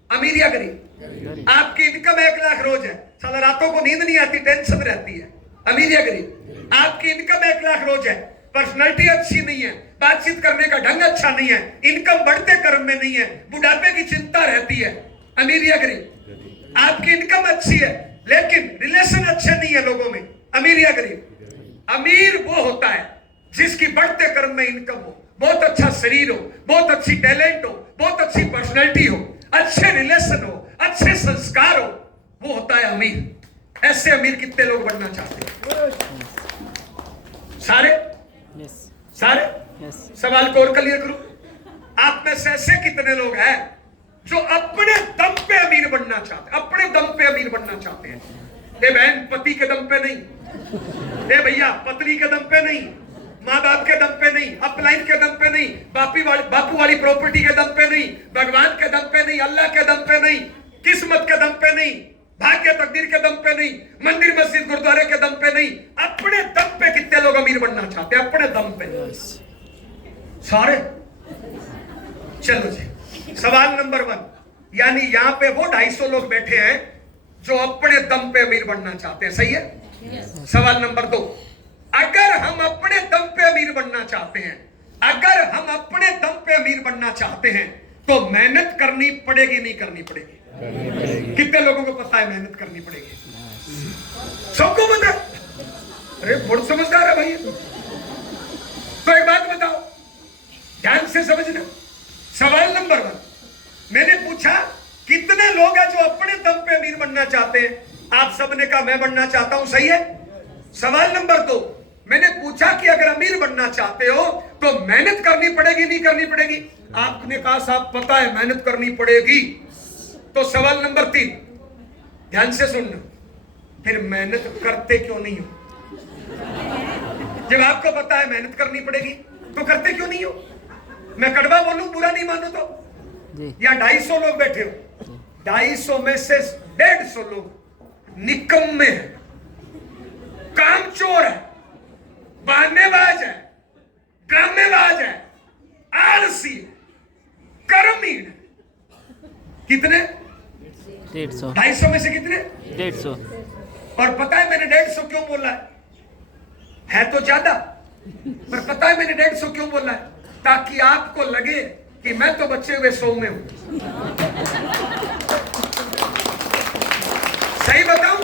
अमीर या गरीब? आपकी इनकम 1 लाख रोज है, साला रातों को नींद नहीं आती, टेंशन रहती है। अमीर या गरीब? आपकी इनकम 1 लाख रोज है, पर्सनैलिटी अच्छी नहीं है, बातचीत करने का ढंग अच्छा नहीं है, इनकम बढ़ते क्रम में नहीं है, बुढ़ापे की चिंता रहती है। अमीर या गरीब? आपकी इनकम अच्छी है लेकिन रिलेशन अच्छे नहीं है लोगों में, अमीर या गरीब? अमीर वो होता है जिसकी बढ़ते कर्म में इनकम हो, बहुत अच्छा शरीर हो, बहुत अच्छी टैलेंट हो, बहुत अच्छी पर्सनैलिटी हो, अच्छे रिलेशन हो, अच्छे संस्कार हो, वो होता है अमीर। ऐसे अमीर कितने लोग बनना चाहते हैं? सारे? सारे? सवाल को और क्लियर करूं, आप में से ऐसे कितने लोग हैं जो अपने दम पे अमीर बनना चाहते हैं? अपने दम पे अमीर बनना चाहते हैं। ए बहन, पति के दम पे नहीं, ए भैया पत्नी के दम पे नहीं, माँ बाप के दम पे नहीं, अपलाइन के दम पे नहीं, बापू वाली प्रॉपर्टी के दम पे नहीं, भगवान के दम पे नहीं, अल्लाह के दम पे नहीं, किस्मत के दम पे नहीं, भाग्य तकदीर के दम पे नहीं, मंदिर मस्जिद गुरुद्वारे के दम पे नहीं, अपने दम पे कितने लोग अमीर बनना चाहते हैं? अपने दम पे सारे? चलो जी, सवाल नंबर 1, यानी यहां पे वो 250 लोग बैठे हैं जो अपने दम पे अमीर बनना चाहते हैं, सही है? सवाल नंबर 2, अगर हम अपने दम पे अमीर बनना चाहते हैं, अगर हम अपने दम पे अमीर बनना चाहते हैं तो मेहनत करनी पड़ेगी नहीं करनी पड़ेगी? कितने लोगों को पता है मेहनत करनी पड़ेगी? सबको पता? अरे बहुत समझदार है भाई। तो एक बात बताओ, ध्यान से समझना। सवाल नंबर 1 मैंने पूछा कितने लोग हैं जो अपने दम पे अमीर बनना चाहते हैं? आप सबने कहा मैं बनना चाहता हूं, सही है? सवाल नंबर 2 मैंने पूछा कि अगर अमीर बनना चाहते हो तो मेहनत करनी पड़ेगी नहीं करनी पड़ेगी? आपने कहा साहब पता है मेहनत करनी पड़ेगी। तो सवाल नंबर 3 ध्यान से सुनना, फिर मेहनत करते क्यों नहीं हो? जब आपको पता है मेहनत करनी पड़ेगी तो करते क्यों नहीं हो? मैं कड़वा बोलूं, बुरा नहीं मानो तो? या 250 लोग बैठे हो, 250 में से 150 लोग निकम्मे हैं, कामचोर है, बहानेबाज है, ड्रामेबाज है, आलसी है, कर्महीन है। कितने? 150। 250 में से कितने? 150। और पता है मैंने 150 क्यों बोला है तो ज्यादा, पर पता है मैंने 150 क्यों बोला है? ताकि आपको लगे कि मैं तो बचे हुए 100 में हूं। सही बताऊं?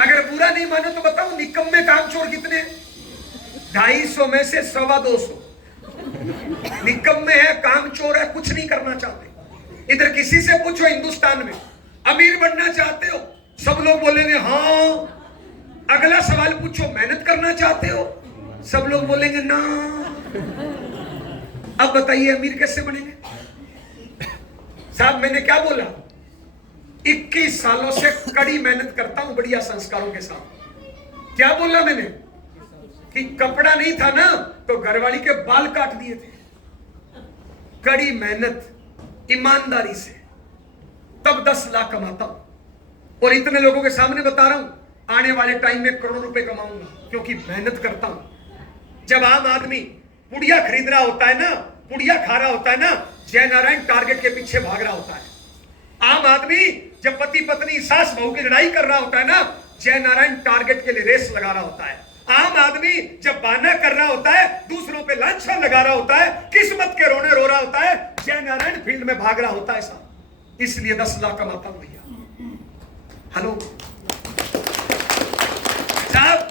अगर बुरा नहीं मानो तो बताऊं, निकम्मे कामचोर कितने? 250 में से 225 निकम्मे है, कामचोर है, कुछ नहीं करना चाहते। इधर किसी से पूछो हिंदुस्तान में अमीर बनना चाहते हो, सब लोग बोलेंगे हाँ। अगला सवाल पूछो मेहनत करना चाहते हो, सब लोग बोलेंगे ना। अब बताइए अमीर कैसे बनेंगे? साहब मैंने क्या बोला? 21 सालों से कड़ी मेहनत करता हूं बढ़िया संस्कारों के साथ। क्या बोला मैंने? कि कपड़ा नहीं था ना तो घरवाली के बाल काट दिए थे। कड़ी मेहनत ईमानदारी से तब 10 लाख कमाता हूं और इतने लोगों के सामने बता रहा हूं आने वाले टाइम में करोड़ों रुपए कमाऊंगा क्योंकि मेहनत करता हूं। जब आम आदमी पुड़िया खरीद रहा होता है ना, पुड़िया खा रहा होता है ना, जय नारायण टारगेट के पीछे भाग रहा होता है। आम आदमी जब पति पत्नी सास बहू की लड़ाई कर रहा होता है ना, जय नारायण टारगेट के लिए रेस लगा रहा होता है। आम आदमी जब बहाना कर रहा होता है, दूसरों पे लांछन लगा रहा होता है, किस्मत के रोने रो रहा होता है, जय नारायण फील्ड में भाग रहा होता है साहब। इसलिए 10 लाख कमाता हूं भैया। हेलो साहब,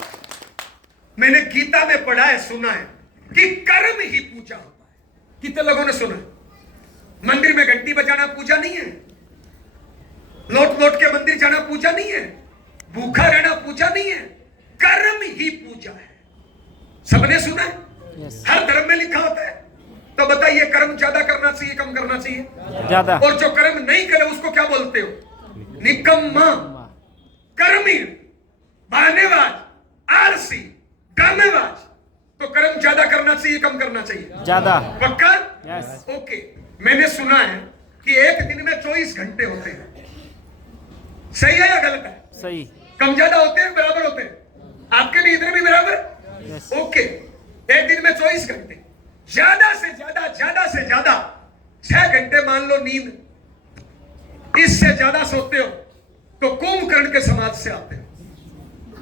मैंने गीता में पढ़ा है, सुना है कि कर्म ही पूजा होता है। कितने लोगों ने सुना? मंदिर में घंटी बजाना पूजा नहीं है, लौट लौट के मंदिर जाना पूजा नहीं है, भूखा रहना पूजा नहीं है, कर्म ही पूजा है। सबने सुना है? हर धर्म में लिखा होता है। तो बताइए कर्म ज्यादा करना चाहिए कम करना चाहिए? ज्यादा। और जो कर्म नहीं करे उसको क्या बोलते हो? निकम्मा, कर्महीन, बहानेबाज, आलसी, ड्रामेबाज। तो कर्म ज्यादा करना चाहिए कम करना चाहिए? ज्यादा। पक्का? यस। ओके। मैंने सुना है कि एक दिन में 24 घंटे होते हैं। सही है या गलत है? सही। कम ज्यादा होते हैं बराबर होते हैं? आपके भी इधर भी बराबर? यस। ओके। एक दिन में 24 घंटे, ज्यादा से ज्यादा 6 घंटे मान लो नींद, इससे ज्यादा सोते हो तो कुंभकर्ण के समाज से आते हो।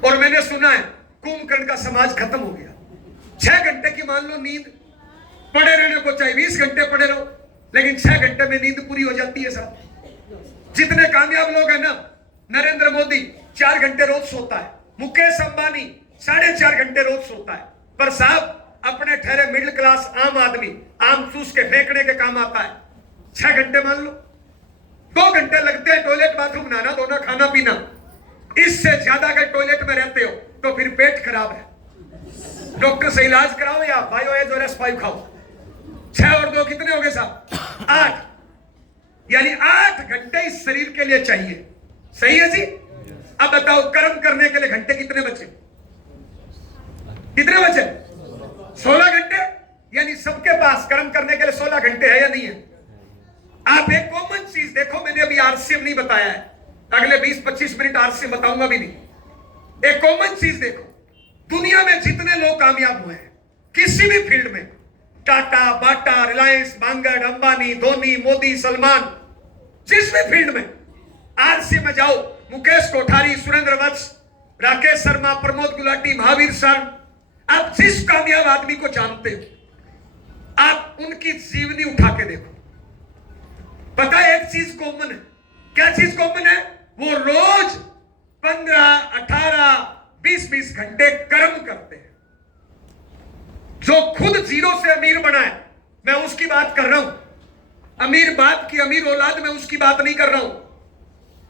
और मैंने सुना है कुंभकर्ण का समाज खत्म हो गया। 6 घंटे की मान लो नींद, पड़े रहने को चाहे 20 घंटे पड़े रहो, लेकिन 6 घंटे में नींद पूरी हो जाती है साहब। जितने कामयाब लोग हैं ना, नरेंद्र मोदी 4 घंटे रोज सोता है, मुकेश अंबानी 4.5 घंटे रोज सोता है, पर साहब अपने ठहरे मिडिल क्लास आम आदमी आम चूस के फेंकने के काम आता है 6 घंटे मान लो, 2 घंटे लगते हैं टॉयलेट बाथरूम नहाना धोना खाना पीना। इससे ज्यादा अगर टॉयलेट में रहते हो तो फिर पेट खराब है, डॉक्टर से इलाज कराओ या बायोएज और S5 खाओ। 6 और 2 कितने हो गए साहब? 8, यानी 8 घंटे इस शरीर के लिए चाहिए। सही है जी? अब बताओ कर्म करने के लिए घंटे कितने बचे? कितने बचे? 16 घंटे। यानी सबके पास कर्म करने के लिए 16 घंटे है या नहीं है? आप एक कॉमन चीज देखो, मैंने अभी RCM नहीं बताया है, अगले 20-25 मिनट RCM बताऊंगा भी नहीं। एक कॉमन चीज देखो, दुनिया में जितने लोग कामयाब हुए हैं किसी भी फील्ड में, टाटा, बाटा, रिलायंस, बांगड़, अंबानी, धोनी, मोदी, सलमान, जिस भी फील्ड में RCM में जाओ, मुकेश कोठारी, सुरेंद्र वत्स, राकेश शर्मा, प्रमोद गुलाटी, महावीर सर, आप जिस कामयाब आदमी को जानते हो, आप उनकी जीवनी उठा के देखो, पता है एक चीज कॉमन है। क्या चीज कॉमन है? वो रोज 15, 18, 20 घंटे कर्म करते हैं। जो खुद जीरो से अमीर बना है, मैं उसकी बात कर रहा हूं। अमीर बाप की अमीर औलाद, मैं उसकी बात नहीं कर रहा हूं।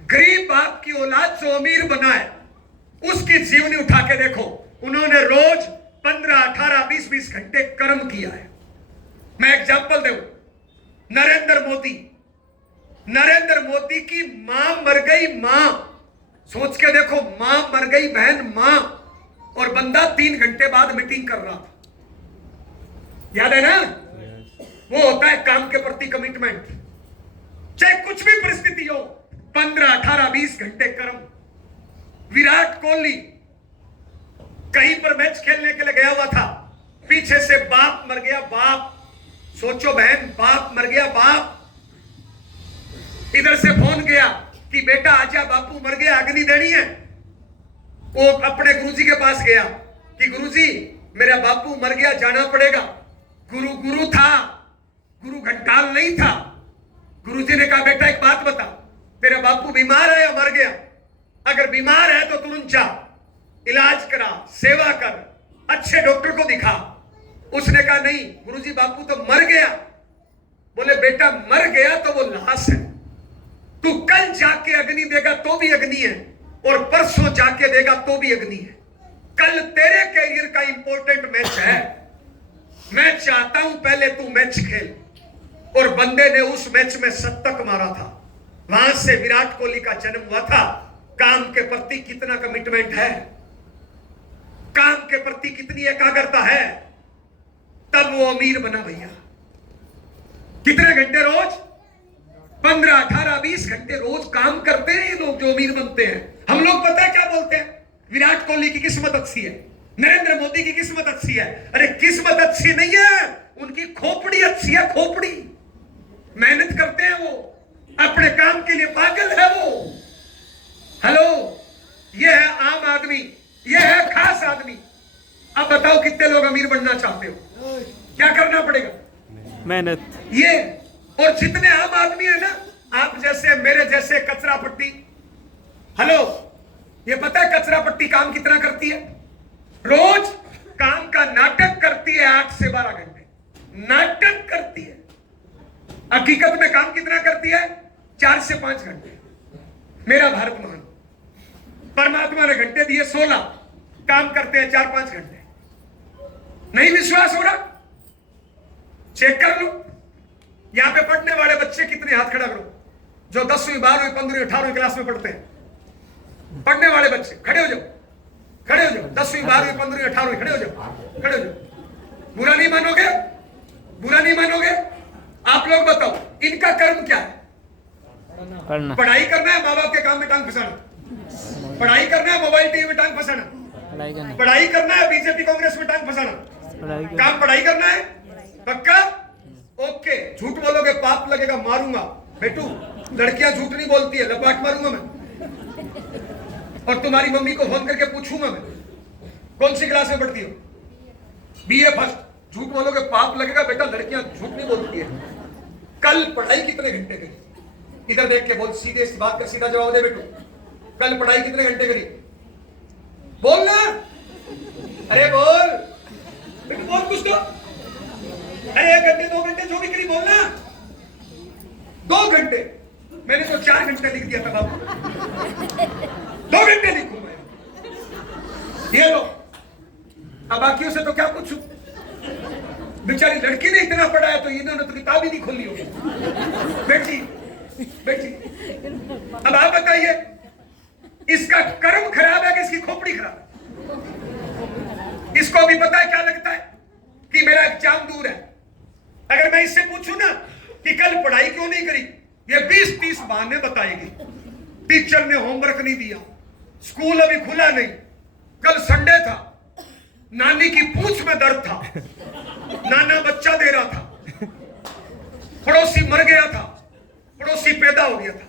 गरीब बाप की औलाद जो अमीर बना है, उसकी जीवनी उठा के देखो, उन्होंने रोज 15, 18, 20 घंटे कर्म किया है। मैं एग्जांपल दूं, नरेंद्र मोदी की मां मर गई, मां, सोच के देखो, मां मर गई, बहन, मां, और बंदा 3 घंटे बाद मीटिंग कर रहा था। याद है ना? वो होता है काम के प्रति कमिटमेंट। चाहे कुछ भी परिस्थिति हो, 15, 18, 20 घंटे कर्म। विराट कोहली कहीं पर मैच खेलने के लिए गया हुआ था, पीछे से बाप मर गया, बाप, सोचो बहन, बाप मर गया, बाप। इधर से फोन गया कि बेटा आजा, बापू मर गया, अग्नि देनी है। वो अपने गुरुजी के पास गया कि गुरुजी मेरा बापू मर गया, जाना पड़ेगा। गुरु था, गुरु घंटाल नहीं था। गुरुजी ने कहा बेटा एक बात बता, तेरा बापू बीमार है या मर गया? अगर बीमार है तो तुरंत जा, इलाज करा, सेवा कर, अच्छे डॉक्टर को दिखा। उसने कहा नहीं गुरुजी, बापू तो मर गया। बोले बेटा मर गया तो वो लाश है, तू कल जाके अग्नि देगा तो भी अग्नि है, और परसों जाके देगा तो भी अग्नि है। कल तेरे कैरियर का इंपॉर्टेंट मैच है, मैं चाहता हूं पहले तू मैच खेल। और बंदे ने उस मैच में 70 मारा था, वहां से विराट कोहली का जन्म हुआ था। काम के प्रति कितना कमिटमेंट है, काम के प्रति कितनी एकाग्रता है, तब वो अमीर बना भैया। कितने घंटे रोज? 15, 18, 20 घंटे रोज काम करते हैं ये लोग जो अमीर बनते हैं। हम लोग पता है क्या बोलते हैं? विराट कोहली की किस्मत अच्छी है, नरेंद्र मोदी की किस्मत अच्छी है। अरे किस्मत अच्छी नहीं है, उनकी खोपड़ी अच्छी है, खोपड़ी। मेहनत करते हैं वो, अपने काम के लिए पागल है वो। हेलो, ये है आम आदमी, ये है खास आदमी। अब बताओ कितने लोग अमीर बनना चाहते हो? क्या करना पड़ेगा? मेहनत। ये, और जितने आम आदमी है ना, आप जैसे मेरे जैसे कचरा पट्टी, हेलो, ये पता है कचरा पट्टी काम कितना करती है? रोज काम का नाटक करती है 8 से 12 घंटे, नाटक करती है। हकीकत में काम कितना करती है? 4 से 5 घंटे। मेरा भारत महान, परमात्मा ने घंटे दिए 16, काम करते हैं 4-5 घंटे। नहीं विश्वास हो रहा? चेक कर लो। यहां पे पढ़ने वाले बच्चे कितने, हाथ खड़ा करो, जो 10वीं 12वीं 15वीं 18वीं क्लास में पढ़ते हैं। पढ़ने वाले बच्चे खड़े हो जाओ, खड़े हो जाओ। 10वीं 12वीं 15वीं 18वीं खड़े हो जाओ, खड़े हो जाओ। बुरा नहीं मानोगे, बुरा नहीं मानोगे? आप लोग बताओ इनका कर्म क्या है? पढ़ना, पढ़ाई करना है, माँ बाप के काम में टांग फंसाना, पढ़ाई करना है, मोबाइल टीवी में टांग फंसाना, पढ़ाई करना है, बीजेपी कांग्रेस में टांग फंसाना, काम पढ़ाई करना है, पक्का? ओके। झूठ बोलोगे पाप लगेगा, मारूंगा बेटू। लड़कियां झूठ नहीं बोलती है, लपाट मारूंगा मैं। और तुम्हारी मम्मी को फोन करके पूछूंगा मैं कौन सी क्लास में पढ़ती हो? BA first. झूठ बोलोगे पाप लगेगा बेटा, लड़कियां झूठ नहीं बोलती है। कल पढ़ाई कितने घंटे करी? इधर देख के बोल, सीधे इस बात का सीधा जवाब दे बेटू। कल पढ़ाई कितने घंटे करी? बोल ना, अरे बोल बेटू, बोल कुछ तो। अरे 1 घंटे 2 घंटे जो भी करी बोलना। 2 घंटे, मैंने तो 4 घंटे लिख दिया था बाबू। 2 घंटे लिखूं मैं, ये लो। अब बाकियों से तो क्या पूछूं? बेचारी लड़की ने इतना पढ़ा है तो इन्होंने तो किताब ही नहीं खोली होगी। बेटी बेटी, अब आप बताइए, इसका कर्म खराब है कि इसकी खोपड़ी खराब है? इसको भी पता है क्या लगता है कि मेरा एग्जाम दूर है। अगर मैं इससे पूछूं ना कि कल पढ़ाई क्यों नहीं करी, ये 20-30 बहाने बताएगी। टीचर ने होमवर्क नहीं दिया, स्कूल अभी खुला नहीं, कल संडे था, नानी की पूंछ में दर्द था, नाना बच्चा दे रहा था, पड़ोसी मर गया था, पड़ोसी पैदा हो गया था,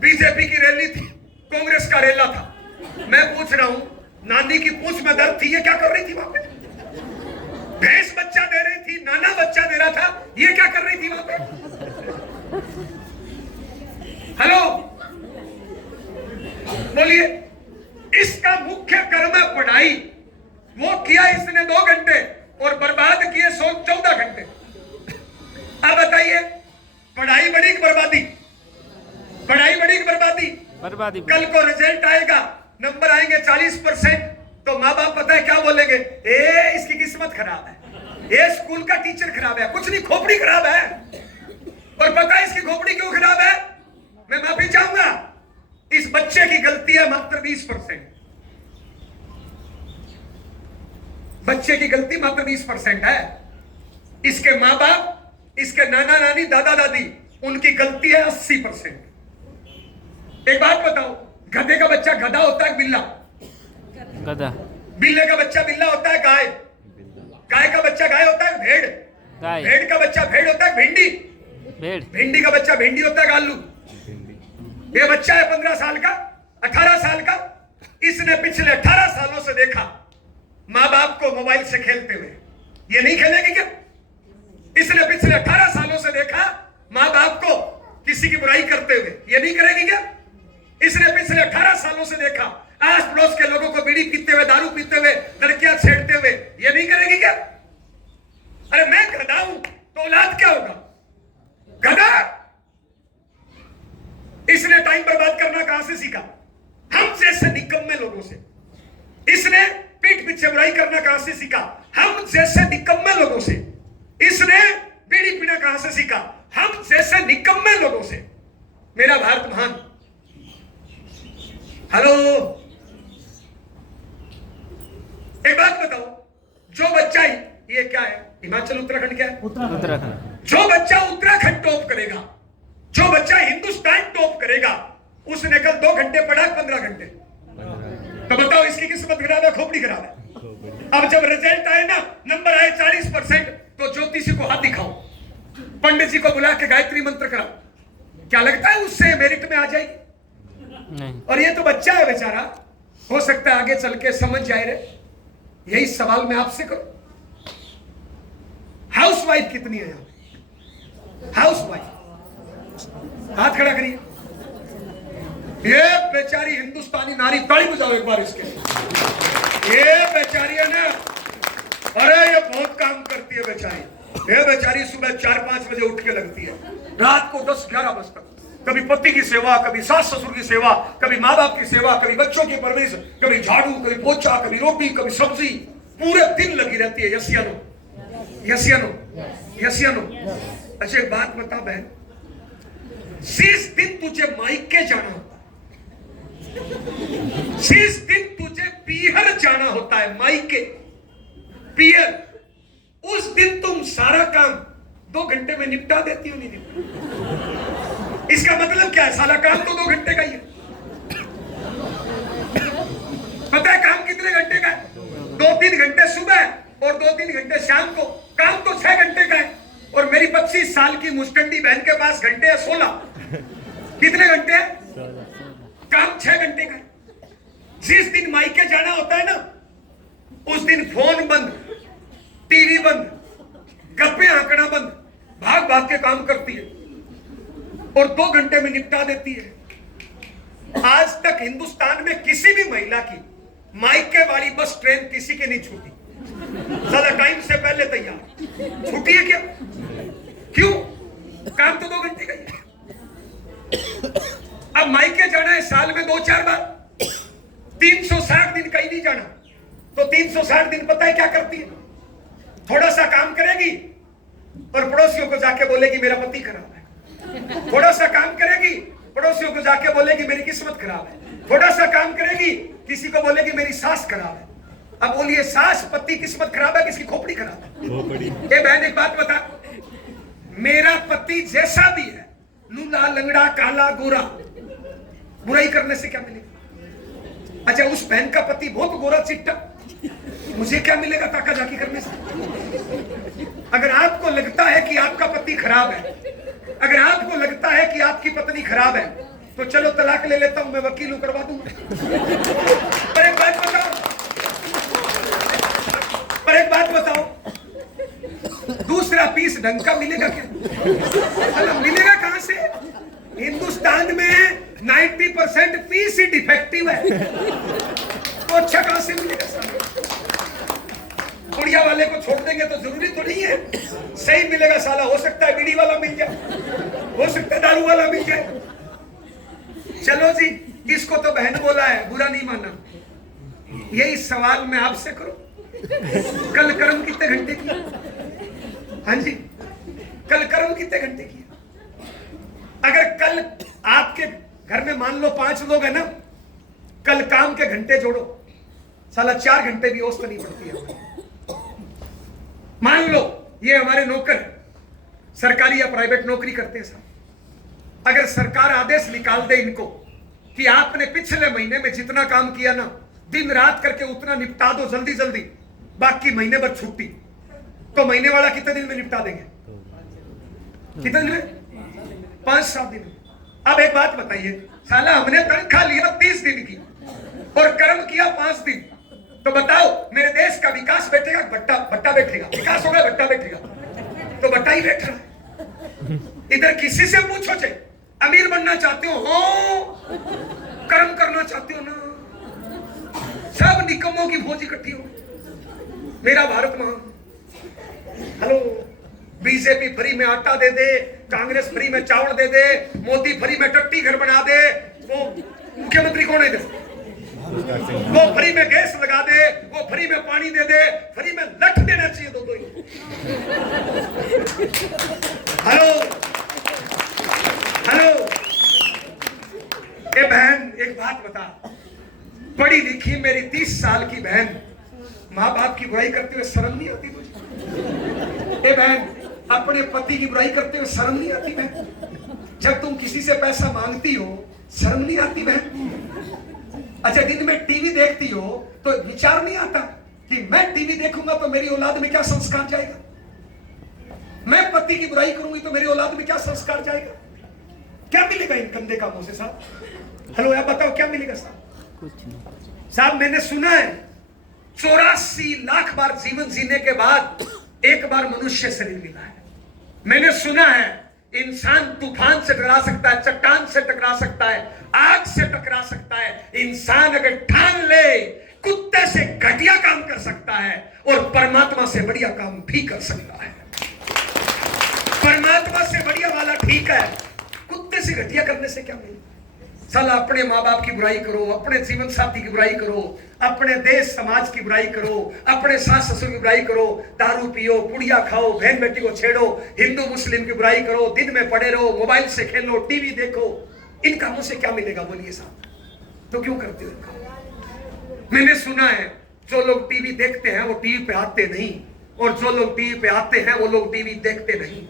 बीजेपी की रैली थी, कांग्रेस का रेला था। मैं पूछ रहा हूं, नानी की पूंछ में दर्द थी, ये क्या कर रही थी वहां पे? भैंस बच्चा दे रही थी, नाना बच्चा दे रहा था, ये क्या कर रही थी वहां पे? हेलो, बोलिए। इसका मुख्य कर्म है पढ़ाई, वो किया इसने 2 घंटे और बर्बाद किए 14 घंटे। अब बताइए, पढ़ाई बड़ी कि बर्बादी? पढ़ाई बड़ी कि बर्बादी? बर्बादी। कल को रिजल्ट आएगा, नंबर आएंगे 40%, तो माँ बाप पता है क्या बोलेंगे? ए इसकी किस्मत खराब है, ये स्कूल का टीचर खराब है। कुछ नहीं, खोपड़ी खराब है। और पता है इसकी खोपड़ी क्यों खराब है? मैं माफी चाहूंगा, इस बच्चे की गलती है मात्र 20%। बच्चे की गलती मात्र 20% है। इसके माँ बाप, इसके नाना नानी, दादा दादी, उनकी गलती है 80%। एक बात बताओ, गधे का बच्चा गधा होता है बिल्ला? गधा। बिल्ले का बच्चा बिल्ला होता है गाय? गाय का बच्चा गाय होता है भेड़? गाय। भेड़ का बच्चा भेड़ होता है भिंडी? भेड़। भिंडी का बच्चा भिंडी होता है आलू? ये बच्चा है 15 साल का, 18 साल का, इसने पिछले 18 सालों से देखा माँ बाप को मोबाइल से खेलते हुए, ये नहीं खेलेगी क्या? इसने पिछले 18 सालों से देखा माँ बाप को किसी की बुराई करते हुए, ये नहीं करेगी क्या? इसने पिछले 18 सालों से देखा आस पड़ोस के लोगों को बीड़ी पीते हुए, दारू पीते हुए, लड़कियां छेड़ते हुए, ये नहीं करेगी क्या? अरे मैं गधा हूं तो औलाद क्या होगा? गधा। इसने टाइम बर्बाद करना कहां से सीखा? हम जैसे निकम्मे लोगों से। इसने पीठ पीछे बुराई करना कहां से सीखा? हम जैसे निकम्मे लोगों से। इसने बीड़ी पीना कहां से सीखा? हम जैसे निकम्मे लोगों से। मेरा भारत महान। हेलो, एक बात बताओ, जो बच्चा, ये क्या है, हिमाचल उत्तराखंड क्या है? उत्तराखंड। जो बच्चा उत्तराखंड टॉप करेगा, जो बच्चा हिंदुस्तान टॉप करेगा, उसने कल 2 घंटे पढ़ा, 15 घंटे, तो बताओ इसकी किस्मत खराब है, खोपड़ी खराब है? अब जब रिजल्ट आए ना, नंबर आए 40%, तो ज्योतिषी को हाथ दिखाओ, पंडित जी को बुला के गायत्री मंत्र कराओ, क्या लगता है उससे मेरिट में आ जाएगी? नहीं। और ये तो बच्चा है बेचारा, हो सकता है आगे चल के समझ जाए रे। यही सवाल मैं आपसे करूं, हाउसवाइफ कितनी है यहां? हाउसवाइफ, हाथ खड़ा करिए। ये बेचारी हिंदुस्तानी नारी, ताली बजाओ एक बार इसके। ये बेचारी है ना, अरे ये बहुत काम करती है बेचारी। ये बेचारी सुबह 4-5 बजे उठ के लगती है, रात को 10-11 बजे तक, कभी पति की सेवा, कभी सास ससुर की सेवा, कभी माँ बाप की सेवा, कभी बच्चों की परवरिश, कभी झाड़ू, कभी पोछा, कभी रोटी, कभी सब्जी, पूरे दिन लगी रहती है। यसियानो यसियानो यसियानो। अच्छा एक बात बता बहन, जिस दिन तुझे मायके जाना होता है, जिस दिन तुझे पीहर जाना होता है, मायके पीहर, उस दिन तुम सारा काम 2 घंटे में निपटा देती हो? नहीं निपटा। इसका मतलब क्या है? सारा काम तो 2 घंटे का ही है। पता है काम कितने घंटे का है? 2-3 घंटे सुबह और 2-3 घंटे शाम को। काम तो 6 घंटे का है। और मेरी 25 साल की मुस्टंडी बहन के पास घंटे है 16। कितने घंटे हैं? काम 6 घंटे का है। जिस दिन मायके जाना होता है ना, उस दिन फोन बंद, टीवी बंद, गप्पे आंकड़ा बंद, भाग भाग के काम करती है। और 2 घंटे में निपटा देती है। आज तक हिंदुस्तान में किसी भी महिला की मायके वाली बस ट्रेन किसी की नहीं छूटी, ज्यादा टाइम से पहले तैयार। छूटी है क्या? क्यों? काम तो 2 घंटे का ही है। अब मायके जाना है साल में 2-4 बार, 360 दिन कहीं नहीं जाना, तो 360 दिन पता है क्या करती है? थोड़ा सा काम करेगी और पड़ोसियों को जाके बोलेगी मेरा पति खराब है। थोड़ा सा काम करेगी, पड़ोसियों को जाके बोलेगी मेरी किस्मत खराब है। थोड़ा सा काम करेगी, किसी को बोलेगी मेरी सास खराब है। अब बोलिए सास, पति, किस्मत खराब है, किसकी खोपड़ी खराब है? ये बहन एक बात बता, मेरा पति जैसा भी है, लूला, लंगड़ा, काला, गोरा, बुराई करने से क्या मिलेगा? अच्छा, उस बहन का पति बहुत गोरा चिट्टा, मुझे क्या मिलेगा ताका झाकी करने से? अगर आपको लगता है कि आपका पति खराब है, अगर आपको लगता है कि आपकी पत्नी खराब है, तो चलो तलाक ले लेता हूं, मैं वकील हूं, करवा दूंगा। पर एक बात बताओ, दूसरा पीस ढंग का मिलेगा क्या? मिलेगा कहां से? हिंदुस्तान में 90% पीस ही डिफेक्टिव है, तो अच्छा कहां से मिलेगा? कुड़िया वाले को छोड़ देंगे तो जरूरी तो नहीं है सही मिलेगा साला। हो सकता है बीड़ी वाला मिल जाए, हो सकता है दारू वाला मिल जाए। चलो जी, इसको तो बहन बोला है, बुरा नहीं माना। यही सवाल मैं आपसे करूं, कल कर्म कितने घंटे किया? हाँ जी, कल कर्म कितने घंटे किया? अगर कल आपके घर में मान लो 5 लोग है ना, कल काम के घंटे जोड़ो, साला 4 घंटे भी औसत नहीं पड़ती है। मान लो ये हमारे नौकर सरकारी या प्राइवेट नौकरी करते हैं साहब, अगर सरकार आदेश निकाल दे इनको कि आपने पिछले महीने में जितना काम किया ना, दिन रात करके उतना निपटा दो जल्दी जल्दी, बाकी महीने भर छुट्टी, तो महीने वाला कितने दिन में निपटा देंगे? कितने दिन में? 5-7 दिन में। अब एक बात बताइए, साला हमने तनख्वाह लिया 30 दिन की और कर्म किया 5 दिन, तो बताओ मेरे देश का विकास बैठेगा, बट्टा बैठेगा? विकास होगा, बट्टा बैठेगा? तो बट्टा ही बैठ रहा है। इधर किसी से पूछो, चे अमीर बनना चाहते हो, कर्म करना चाहते हो ना, सब निकम्मों की भोज इकट्ठी हो। मेरा भारत महान। हेलो, बीजेपी फ्री में आटा दे दे, कांग्रेस फ्री में चावल दे दे, मोदी फ्री में टट्टी घर बना दे, वो मुख्यमंत्री कौन है इधर? वो फ्री में गैस लगा दे, वो फ्री में पानी दे दे, फ्री में लठ देना चाहिए दो ही। हेलो हेलो, ए बहन एक बात बता, पढ़ी लिखी मेरी 30 साल की बहन माँ बाप की बुराई करते हुए शर्म नहीं आती तुझे? ए बहन, अपने पति की बुराई करते हुए शर्म नहीं आती बहन? जब तुम किसी से पैसा मांगती हो शर्म नहीं आती बहन? अच्छा, दिन में टीवी देखती हो तो विचार नहीं आता कि मैं टीवी देखूंगा तो मेरी औलाद में क्या संस्कार जाएगा? मैं पति की बुराई करूंगी तो मेरी औलाद में क्या संस्कार जाएगा? क्या मिलेगा इन गंदे कामों से साहब? हेलो, आप बताओ क्या मिलेगा साहब? कुछ नहीं साहब, मैंने सुना है 84 लाख बार जीवन जीने के बाद एक बार मनुष्य शरीर मिला है। मैंने सुना है इंसान तूफान से टकरा सकता है, चट्टान से टकरा सकता है, आग से टकरा सकता है। इंसान अगर ठान ले कुत्ते से घटिया काम कर सकता है और परमात्मा से बढ़िया काम भी कर सकता है। परमात्मा से बढ़िया वाला ठीक है, कुत्ते से घटिया करने से क्या मिलेगा? साला अपने माँ बाप की बुराई करो, अपने जीवन साथी की बुराई करो, अपने देश समाज की बुराई करो, अपने सास ससुर की बुराई करो, दारू पियो, पुड़िया खाओ, बहन बेटी को छेड़ो, हिंदू मुस्लिम की बुराई करो, दिन में पड़े रहो, मोबाइल से खेलो, टीवी देखो। इन कामों से क्या मिलेगा बोलिए साहब? तो क्यों करते हो? मैंने सुना है जो लोग टीवी देखते हैं वो टीवी पे आते नहीं, और जो लोग टीवी पे आते हैं वो लोग टीवी देखते नहीं।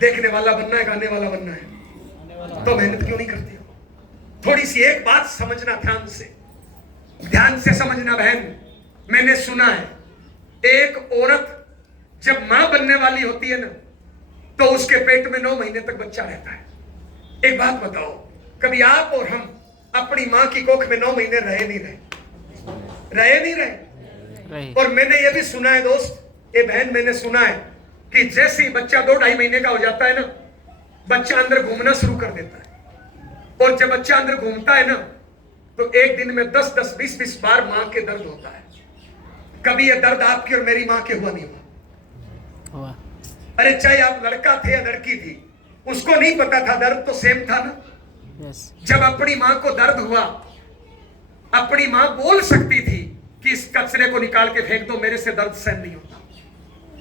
देखने वाला बनना है, गाने वाला बनना है, तो मेहनत क्यों नहीं करते? थोड़ी सी एक बात समझना, ध्यान से समझना बहन। मैंने सुना है एक औरत जब मां बनने वाली होती है ना, तो उसके पेट में 9 महीने तक बच्चा रहता है। एक बात बताओ, कभी आप और हम अपनी मां की कोख में 9 महीने रहे नहीं रहे? और मैंने ये भी सुना है दोस्त, ये बहन, मैंने सुना है कि जैसे ही बच्चा 2-2.5 महीने का हो जाता है ना, बच्चा अंदर घूमना शुरू कर देता है। और जब बच्चा अंदर घूमता है ना, तो एक दिन में 10-10, 20-20 बार मां के दर्द होता है। कभी यह दर्द आपकी और मेरी मां के हुआ नहीं हुआ? अरे चाहे आप लड़का थे या लड़की थी, उसको नहीं पता था, दर्द तो सेम था ना। जब अपनी मां को दर्द हुआ, अपनी मां बोल सकती थी कि इस कचरे को निकाल के फेंक दो, मेरे से दर्द सहन नहीं होता,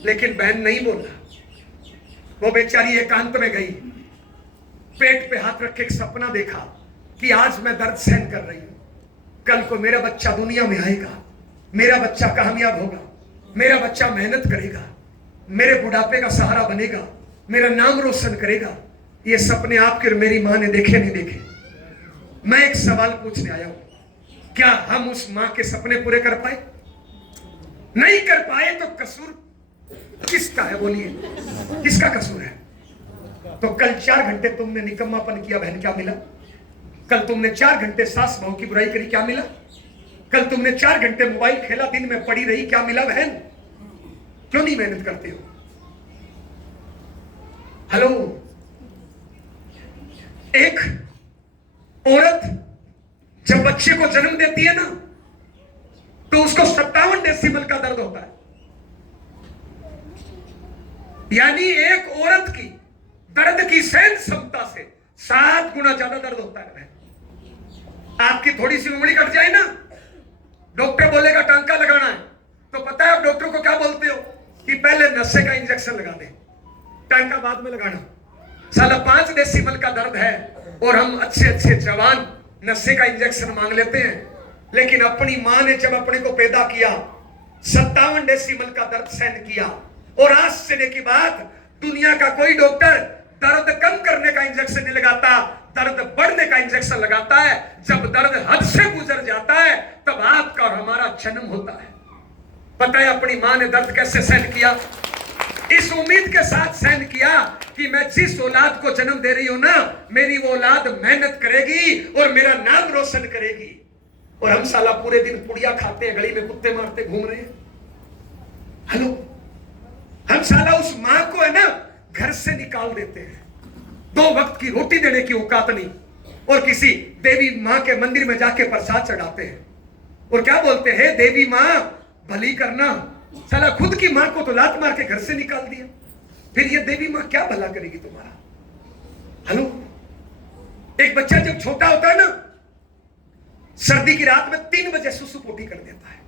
लेकिन बहन नहीं बोला। वो बेचारी एकांत में गई, पेट पे हाथ रख के एक सपना देखा कि आज मैं दर्द सहन कर रही हूं, कल को मेरा बच्चा दुनिया में आएगा, मेरा बच्चा कामयाब होगा, मेरा बच्चा मेहनत करेगा, मेरे बुढ़ापे का सहारा बनेगा, मेरा नाम रोशन करेगा। ये सपने आपके और मेरी मां ने देखे नहीं देखे? मैं एक सवाल पूछने आया हूं, क्या हम उस मां के सपने पूरे कर पाए? नहीं कर पाए तो कसूर किसका है? बोलिए, किसका कसूर है? तो कल 4 घंटे तुमने निकम्मापन किया, बहन, क्या मिला? कल तुमने 4 घंटे सास बहू की बुराई करी, क्या मिला? कल तुमने 4 घंटे मोबाइल खेला, दिन में पड़ी रही, क्या मिला बहन? क्यों नहीं मेहनत करते हो? हेलो, एक औरत जब बच्चे को जन्म देती है ना, तो उसको 57 डेसिबल का दर्द होता है। यानी एक औरत की दर्द की सहन क्षमता से 7 गुना ज्यादा दर्द होता है। आपकी थोड़ी सी उंगली कट जाए ना, डॉक्टर बोलेगा टांका लगाना है, तो पता है आप डॉक्टर को क्या बोलते हो कि पहले नशे का इंजेक्शन लगा दे, टांका बाद में लगाना। साला 5 डेसिबल का दर्द है और हम अच्छे अच्छे जवान नशे का इंजेक्शन मांग लेते हैं। लेकिन अपनी मां ने जब अपने को पैदा किया, 57 डेसिबल का दर्द सहन किया, और आश्चर्य की बात, दुनिया का कोई डॉक्टर दर्द कम करने का इंजेक्शन नहीं लगाता, दर्द बढ़ने का इंजेक्शन लगाता है। जब दर्द हद से गुजर जाता है, तब आपका और हमारा जन्म होता है। पता है अपनी मां ने दर्द कैसे सहन किया? इस उम्मीद के साथ सहन किया कि मैं जिस औलाद को जन्म दे रही हूं ना, मेरी वो औलाद मेहनत करेगी और मेरा नाम रोशन करेगी। और हम साला पूरे दिन पुड़िया खाते हैं, गली में कुत्ते मारते घूम रहे हैं। हेलो, हम साला उस मां को है ना घर से निकाल देते हैं, 2 वक्त की रोटी देने की औकात नहीं, और किसी देवी मां के मंदिर में जाके प्रसाद चढ़ाते हैं और क्या बोलते हैं, देवी मां भली करना। साला खुद की मां को तो लात मार के घर से निकाल दिया, फिर ये देवी मां क्या भला करेगी तुम्हारा? हेलो, एक बच्चा जब छोटा होता है ना, सर्दी की रात में 3 बजे सुसु पोटी कर देता है।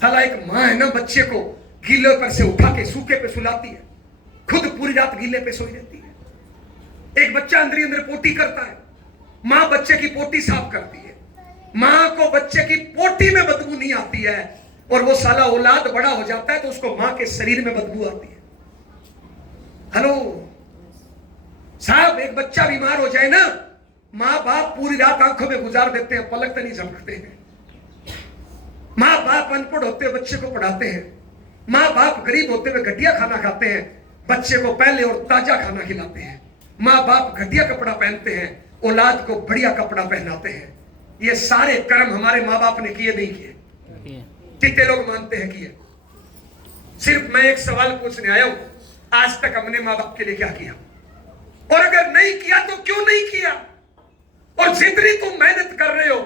साला एक मां है ना, बच्चे को गीले पर से उठा के सूखे पे सुलाती है, खुद पूरी रात गीले पे सोई रहती है। एक बच्चा अंदर अंदर पोटी करता है, मां बच्चे की पोटी साफ करती है, मां को बच्चे की पोटी में बदबू नहीं आती है, और वो साला औलाद बड़ा हो जाता है तो उसको मां के शरीर में बदबू आती है। हेलो साहब, एक बच्चा बीमार हो जाए ना, मां बाप पूरी रात आंखों में गुजार देते हैं, पलक तो नहीं झपकते हैं। मां बाप अनपढ़ होते हुए बच्चे को पढ़ाते हैं, मां बाप गरीब होते हुए घटिया खाना खाते हैं, बच्चे को पहले और ताजा खाना खिलाते हैं। मां बाप घटिया कपड़ा पहनते हैं, औलाद को बढ़िया कपड़ा पहनाते हैं। ये सारे कर्म हमारे मां बाप ने किए नहीं किए? कितने लोग मानते हैं किए? सिर्फ मैं एक सवाल पूछने आया हूं, आज तक हमने मां बाप के लिए क्या किया? और अगर नहीं किया तो क्यों नहीं किया? और जितनी तुम मेहनत कर रहे हो,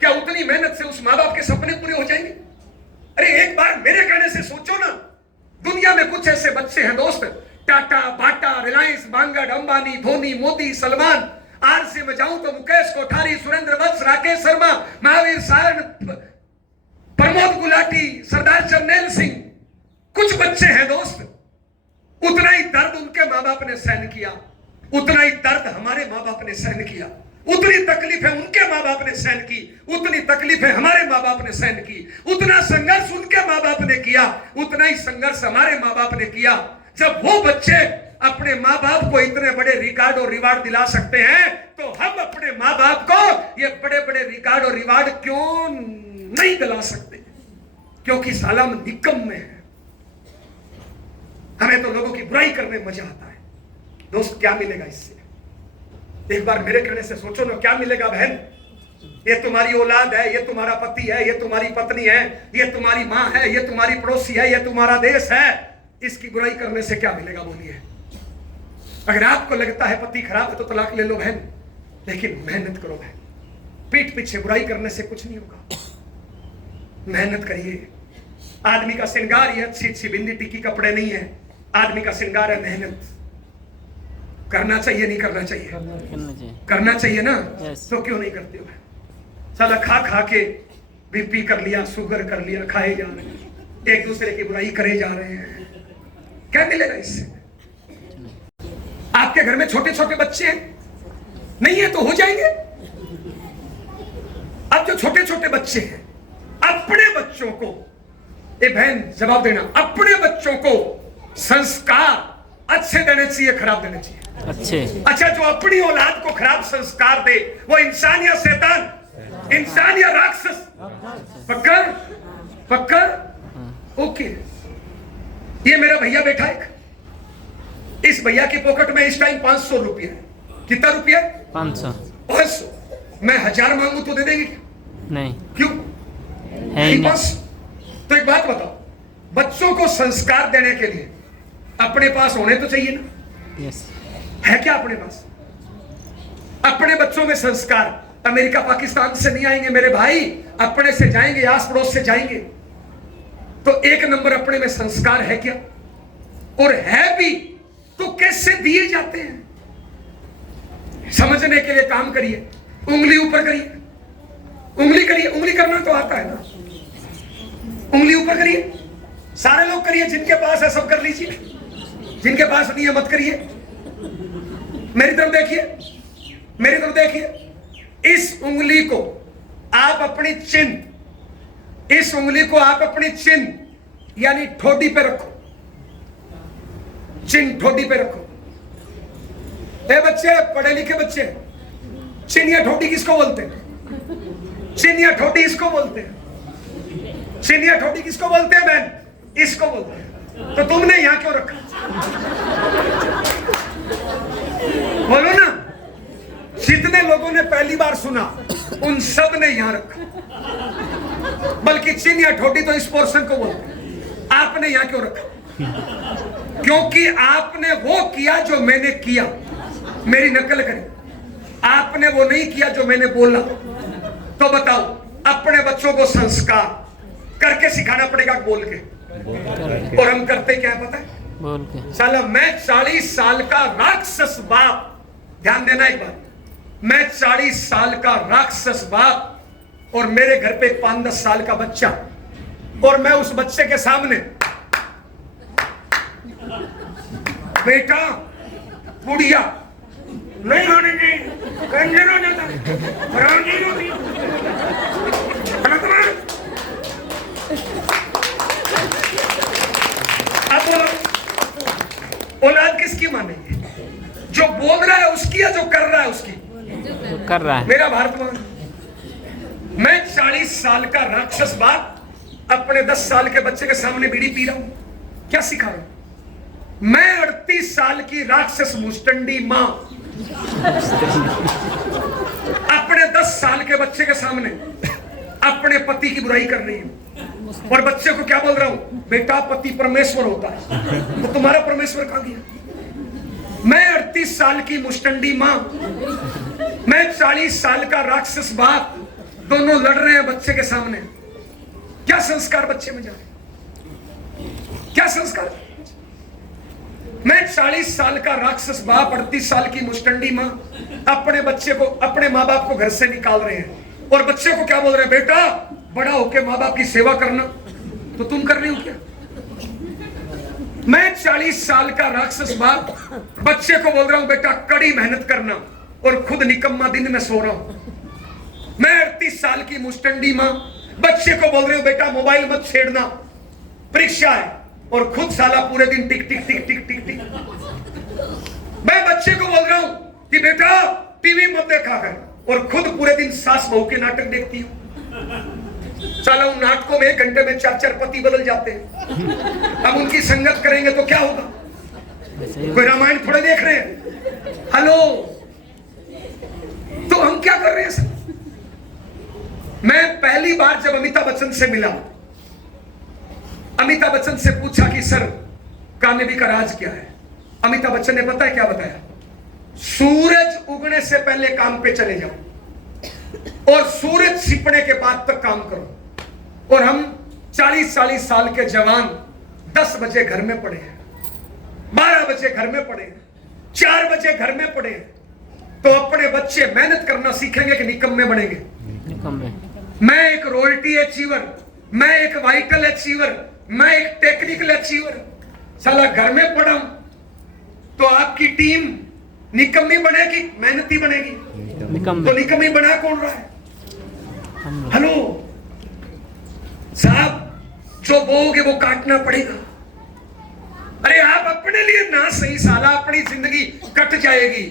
क्या उतनी मेहनत से उस मां बाप के सपने पूरे हो जाएंगे? अरे एक बार मेरे कहने से सोचो ना, दुनिया में कुछ ऐसे बच्चे हैं दोस्त, टाटा, बाटा, रिलायंस, बांगड़, अंबानी, धोनी, मोदी, सलमान, आज से मैं जाऊं तो मुकेश कोठारी, सुरेंद्र वत्स, राकेश शर्मा, महावीर सारण, प्रमोद गुलाटी, सरदार चरनेल सिंह, कुछ बच्चे हैं दोस्त, उतना ही दर्द उनके मां बाप ने सहन किया, उतना ही दर्द हमारे मां बाप ने सहन किया, उतनी तकलीफें उनके मां बाप ने सहन की, उतनी तकलीफें हमारे मां बाप ने सहन की, उतना संघर्ष उनके मां बाप ने किया, उतना ही संघर्ष हमारे मां बाप ने किया। जब वो बच्चे अपने मां बाप को इतने बड़े रिकॉर्ड और रिवार्ड दिला सकते हैं, तो हम अपने मां बाप को ये बड़े बड़े रिकॉर्ड और रिवार्ड क्यों नहीं दिला सकते? क्योंकि साला हम निकम्मे हैं। हमें तो लोगों की बुराई करने में मजा आता है। दोस्त, क्या मिलेगा इससे? एक बार मेरे कहने से सोचो ना, क्या मिलेगा बहन? ये तुम्हारी औलाद है, ये तुम्हारा पति है, ये तुम्हारी पत्नी है, ये तुम्हारी मां है, ये तुम्हारी पड़ोसी है, ये तुम्हारा देश है। इसकी बुराई करने से क्या मिलेगा? बोलिए। अगर आपको लगता है पति खराब है तो तलाक ले लो बहन, लेकिन मेहनत करो बहन। पीठ पीछे बुराई करने से कुछ नहीं होगा, मेहनत करिए। आदमी का श्रृंगार ये अच्छी अच्छी बिंदी टिकी कपड़े नहीं है, आदमी का श्रृंगार है मेहनत। करना चाहिए नहीं करना चाहिए? करना चाहिए। करना चाहिए ना। Yes. तो क्यों नहीं करते हो? साला खा खा के बीपी कर लिया, शुगर कर लिया, खाए जा रहे हैं, एक दूसरे की बुराई करे जा रहे हैं, क्या मिलेगा इससे? आपके घर में छोटे छोटे बच्चे हैं नहीं है तो हो जाएंगे। अब जो छोटे छोटे बच्चे हैं, अपने बच्चों को, ए बहन जवाब देना, अपने बच्चों को संस्कार अच्छे देने चाहिए खराब देने चाहिए? अच्छे। अच्छा, जो अपनी औलाद को खराब संस्कार दे वो इंसान या शैतान, इंसान या राक्षस? पक्का पक्का ओके। ये मेरा भैया बैठा है, इस भैया की पॉकेट में इस टाइम 500 रुपये है। कितना रुपया? 500। 500। मैं 1000 मांगू तो दे देंगे क्या? नहीं क्यों? है ही नहीं। तो एक बात बताओ, बच्चों को संस्कार देने के लिए अपने पास होने तो चाहिए ना? यस। है क्या अपने पास? अपने बच्चों में संस्कार अमेरिका पाकिस्तान से नहीं आएंगे मेरे भाई, अपने से जाएंगे, आस पड़ोस से जाएंगे। तो एक नंबर अपने में संस्कार है क्या? और है भी तो कैसे दिए जाते हैं? समझने के लिए काम करिए, उंगली ऊपर करिए, उंगली करिए, उंगली करना तो आता है ना, उंगली ऊपर करिए। सारे लोग करिए, जिनके पास है सब कर लीजिए, जिनके पास नहीं है मत करिए। मेरी तरफ देखिए, मेरी तरफ देखिए। इस उंगली को आप अपनी चिन्ह, इस उंगली को आप अपनी चिन्ह यानी ठोडी पे रखो, चिन्ह ठोडी पे रखो। ए बच्चे, पढ़े लिखे बच्चे, चिन्ह या ठोडी किसको बोलते हैं? चिन्ह या ठोडी इसको बोलते हैं। चिन्ह या ठोडी किसको बोलते हैं बहन? इसको बोलते हैं। तो तुमने यहां क्यों रखा? बोलो ना। जितने लोगों ने पहली बार सुना उन सब ने यहां रखा, बल्कि चिन्ह या ठोडी तो इस पोर्शन को बोलते हैं। आपने यहां क्यों रखा? क्योंकि आपने वो किया जो मैंने किया, मेरी नकल करी। आपने वो नहीं किया जो मैंने बोला। तो बताओ, अपने बच्चों को संस्कार करके सिखाना पड़ेगा, बोल के? और हम करते क्या है पता है? बोल के। साला मैं 40 साल का राक्षस बाप, ध्यान देना एक बात, मैं 40 साल का राक्षस बाप और मेरे घर पे 5-10 साल का बच्चा, और मैं उस बच्चे के सामने, बेटा बुढ़िया नहीं होने चाहिए, कंजर हो जाता है, नहीं होती। अब औलाद किसकी मानेंगे? जो बोल रहा है उसकी या जो कर रहा है उसकी? जो कर रहा है। मेरा भारत मान, मैं 40 साल का राक्षस बाप अपने 10 साल के बच्चे के सामने बीड़ी पी रहा हूं, क्या सिखा रहा हूं? मैं 38 साल की राक्षस मुस्टंडी मां अपने 10 साल के बच्चे के सामने अपने पति की बुराई कर रही हूं, और बच्चे को क्या बोल रहा हूं? बेटा पति परमेश्वर होता है, तो तुम्हारा परमेश्वर कहां गया? मैं 38 साल की मुस्टंडी मां, मैं 40 साल का राक्षस बाप, दोनों लड़ रहे हैं बच्चे के सामने। क्या संस्कार बच्चे में जा रहे? क्या संस्कार? मैं 40 साल का राक्षस बाप, 38 साल की मुस्टंडी मां अपने बच्चे को, अपने माँ बाप को घर से निकाल रहे हैं, और बच्चे को क्या बोल रहे हैं? बेटा बड़ा होके माँ बाप की सेवा करना। तो तुम कर रही हो क्या? मैं 40 साल का राक्षस बाप बच्चे को बोल रहा हूं बेटा कड़ी मेहनत करना, और खुद निकम्मा दिन में सो रहा हूं। मैं 38 साल की मुस्टंडी मां बच्चे को बोल रही हूं बेटा मोबाइल मत छेड़ना, परीक्षा है, और खुद साला पूरे दिन टिक टिक टिक टिक टिक टिक। मैं बच्चे को बोल रहा हूं कि बेटा टीवी मत देखा कर, और खुद पूरे दिन सास बहू के नाटक देखती हूं। साला उन नाटकों में 1 घंटे में 4-4 पति बदल जाते हैं। अब उनकी संगत करेंगे तो क्या होगा? कोई रामायण थोड़े देख रहे हैं। हेलो, तो हम क्या कर रहे हैं सर? मैं पहली बार जब अमिताभ बच्चन से मिला, अमिताभ बच्चन से पूछा कि सर कामयाबी का राज क्या है? अमिताभ बच्चन ने पता है क्या बताया? सूरज उगने से पहले काम पे चले जाओ और सूरज छिपने के बाद तक काम करो। और हम 40-40 साल के जवान 10 बजे घर में पड़े हैं, 12 बजे घर में पड़े हैं, 4 बजे घर में पड़े हैं। तो अपने बच्चे मेहनत करना सीखेंगे कि निकम्मे बनेंगे? निकम्मे। मैं एक रॉयल्टी अचीवर, मैं एक वाइटल अचीवर, मैं एक टेक्निकल अचीवर, साला घर में पड़ा हूं तो आपकी टीम निकम्मी बनेगी, मेहनती बनेगी? निकम्मे। तो निकम्मी बना कौन रहा है? हम लोग। हेलो साहब, जो बोओगे वो काटना पड़ेगा। अरे आप अपने लिए ना सही, साला अपनी जिंदगी कट जाएगी।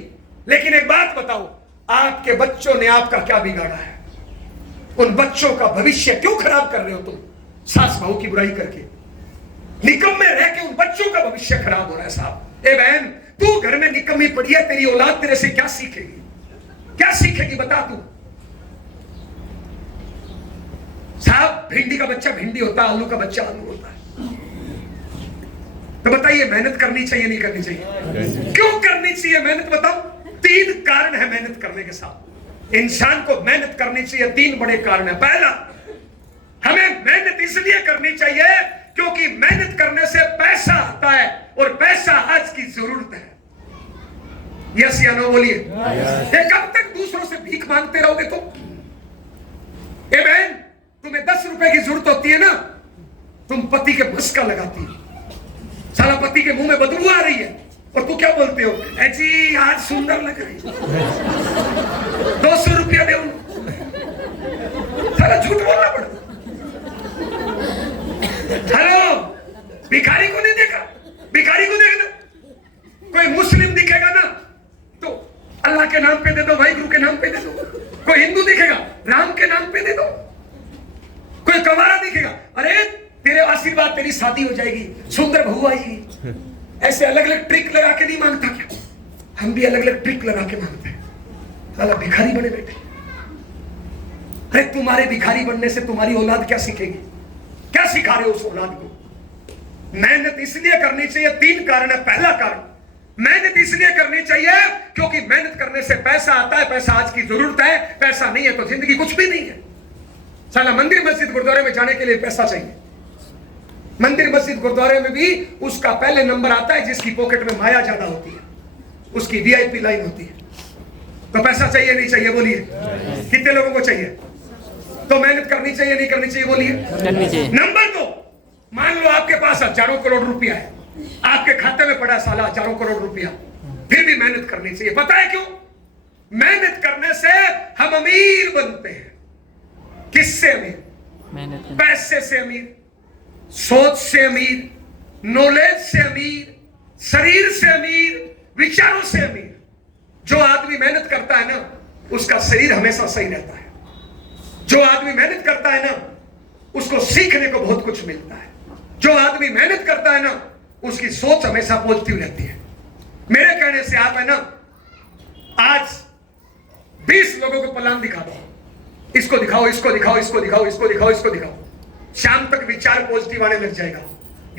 लेकिन एक बात बताओ, आपके बच्चों ने आपका क्या बिगाड़ा है? उन बच्चों का भविष्य क्यों खराब कर रहे हो तुम सास बहू की बुराई करके? निकम्मे रह के उन बच्चों का भविष्य खराब हो रहा है साहब। ए बहन, तू घर में निकम्मी पड़ी है, तेरी औलाद तेरे से क्या सीखेगी? क्या सीखेगी बता तू? साहब, भिंडी का बच्चा भिंडी होता है, आलू का बच्चा आलू होता है। तो बताइए, मेहनत करनी चाहिए नहीं करनी चाहिए? क्यों करनी चाहिए मेहनत बताओ? 3 कारण है मेहनत करने के साथ। इंसान को मेहनत करनी चाहिए, 3 बड़े कारण है। पहला, हमें मेहनत इसलिए करनी चाहिए क्योंकि मेहनत करने से पैसा आता है और पैसा आज की जरूरत है। यस या नो बोलिए। ये कब तक दूसरों से भीख मांगते रहोगे तुम? ए बहन, तुम्हें 10 रुपए की जरूरत होती है ना, तुम पति के मस्का लगाती है। साला पति के मुंह में बदबू आ रही है और तू क्या बोलते हो? जी आज सुंदर लग रही है, 200 रुपया दे उनको। साला झूठ बोलना पड़ा। हेलो, भिखारी को नहीं देखा? भिखारी को देखना, कोई मुस्लिम दिखेगा ना तो अल्लाह के नाम पे दे दो, भाई गुरु के नाम पे दे दो। कोई हिंदू दिखेगा, राम के नाम पे दे दो। कोई कवारा दिखेगा, अरे तेरे आशीर्वाद, तेरी शादी हो जाएगी, सुंदर बहू आएगी। ऐसे अलग अलग ट्रिक लगा के नहीं मांगता क्या? हम भी अलग अलग ट्रिक लगा के मांगते हैं। साला भिखारी बने बैठे। अरे तुम्हारे भिखारी बनने से तुम्हारी औलाद क्या सीखेगी? क्या सिखा रहे हो उस औलाद को? मेहनत इसलिए करनी चाहिए, 3 कारण है। पहला कारण, मेहनत इसलिए करनी चाहिए क्योंकि मेहनत करने से पैसा आता है। पैसा आज की जरूरत है, पैसा नहीं है तो जिंदगी कुछ भी नहीं है। साला मंदिर मस्जिद गुरुद्वारे में जाने के लिए पैसा चाहिए। मंदिर मस्जिद गुरुद्वारे में भी उसका पहले नंबर आता है जिसकी पॉकेट में माया ज्यादा होती है, उसकी वीआईपी लाइन होती है। तो पैसा चाहिए नहीं चाहिए बोलिए? कितने लोगों को चाहिए? तो मेहनत करनी चाहिए नहीं करनी चाहिए बोलिए? करनी चाहिए। नंबर 2, मान लो आपके पास हजारों करोड़ रुपया है, आपके खाते में पड़ा साला हजारों करोड़ रुपया, फिर भी मेहनत करनी चाहिए। पता है क्यों? मेहनत करने से हम अमीर बनते हैं। किससे अमीर? मेहनत। पैसे से अमीर, सोच से अमीर, नॉलेज से अमीर, शरीर से अमीर, विचारों से अमीर। जो आदमी मेहनत करता है ना, उसका शरीर हमेशा सही रहता है। जो आदमी मेहनत करता है ना, उसको सीखने को बहुत कुछ मिलता है। जो आदमी मेहनत करता है ना, उसकी सोच हमेशा पॉजिटिव रहती है। मेरे कहने से आप है ना, आज 20 लोगों को प्लान दिखा दो, इसको दिखाओ, इसको दिखाओ, इसको दिखाओ, इसको दिखाओ, इसको दिखाओ। शाम तक विचार पॉजिटिव आने लग जाएगा।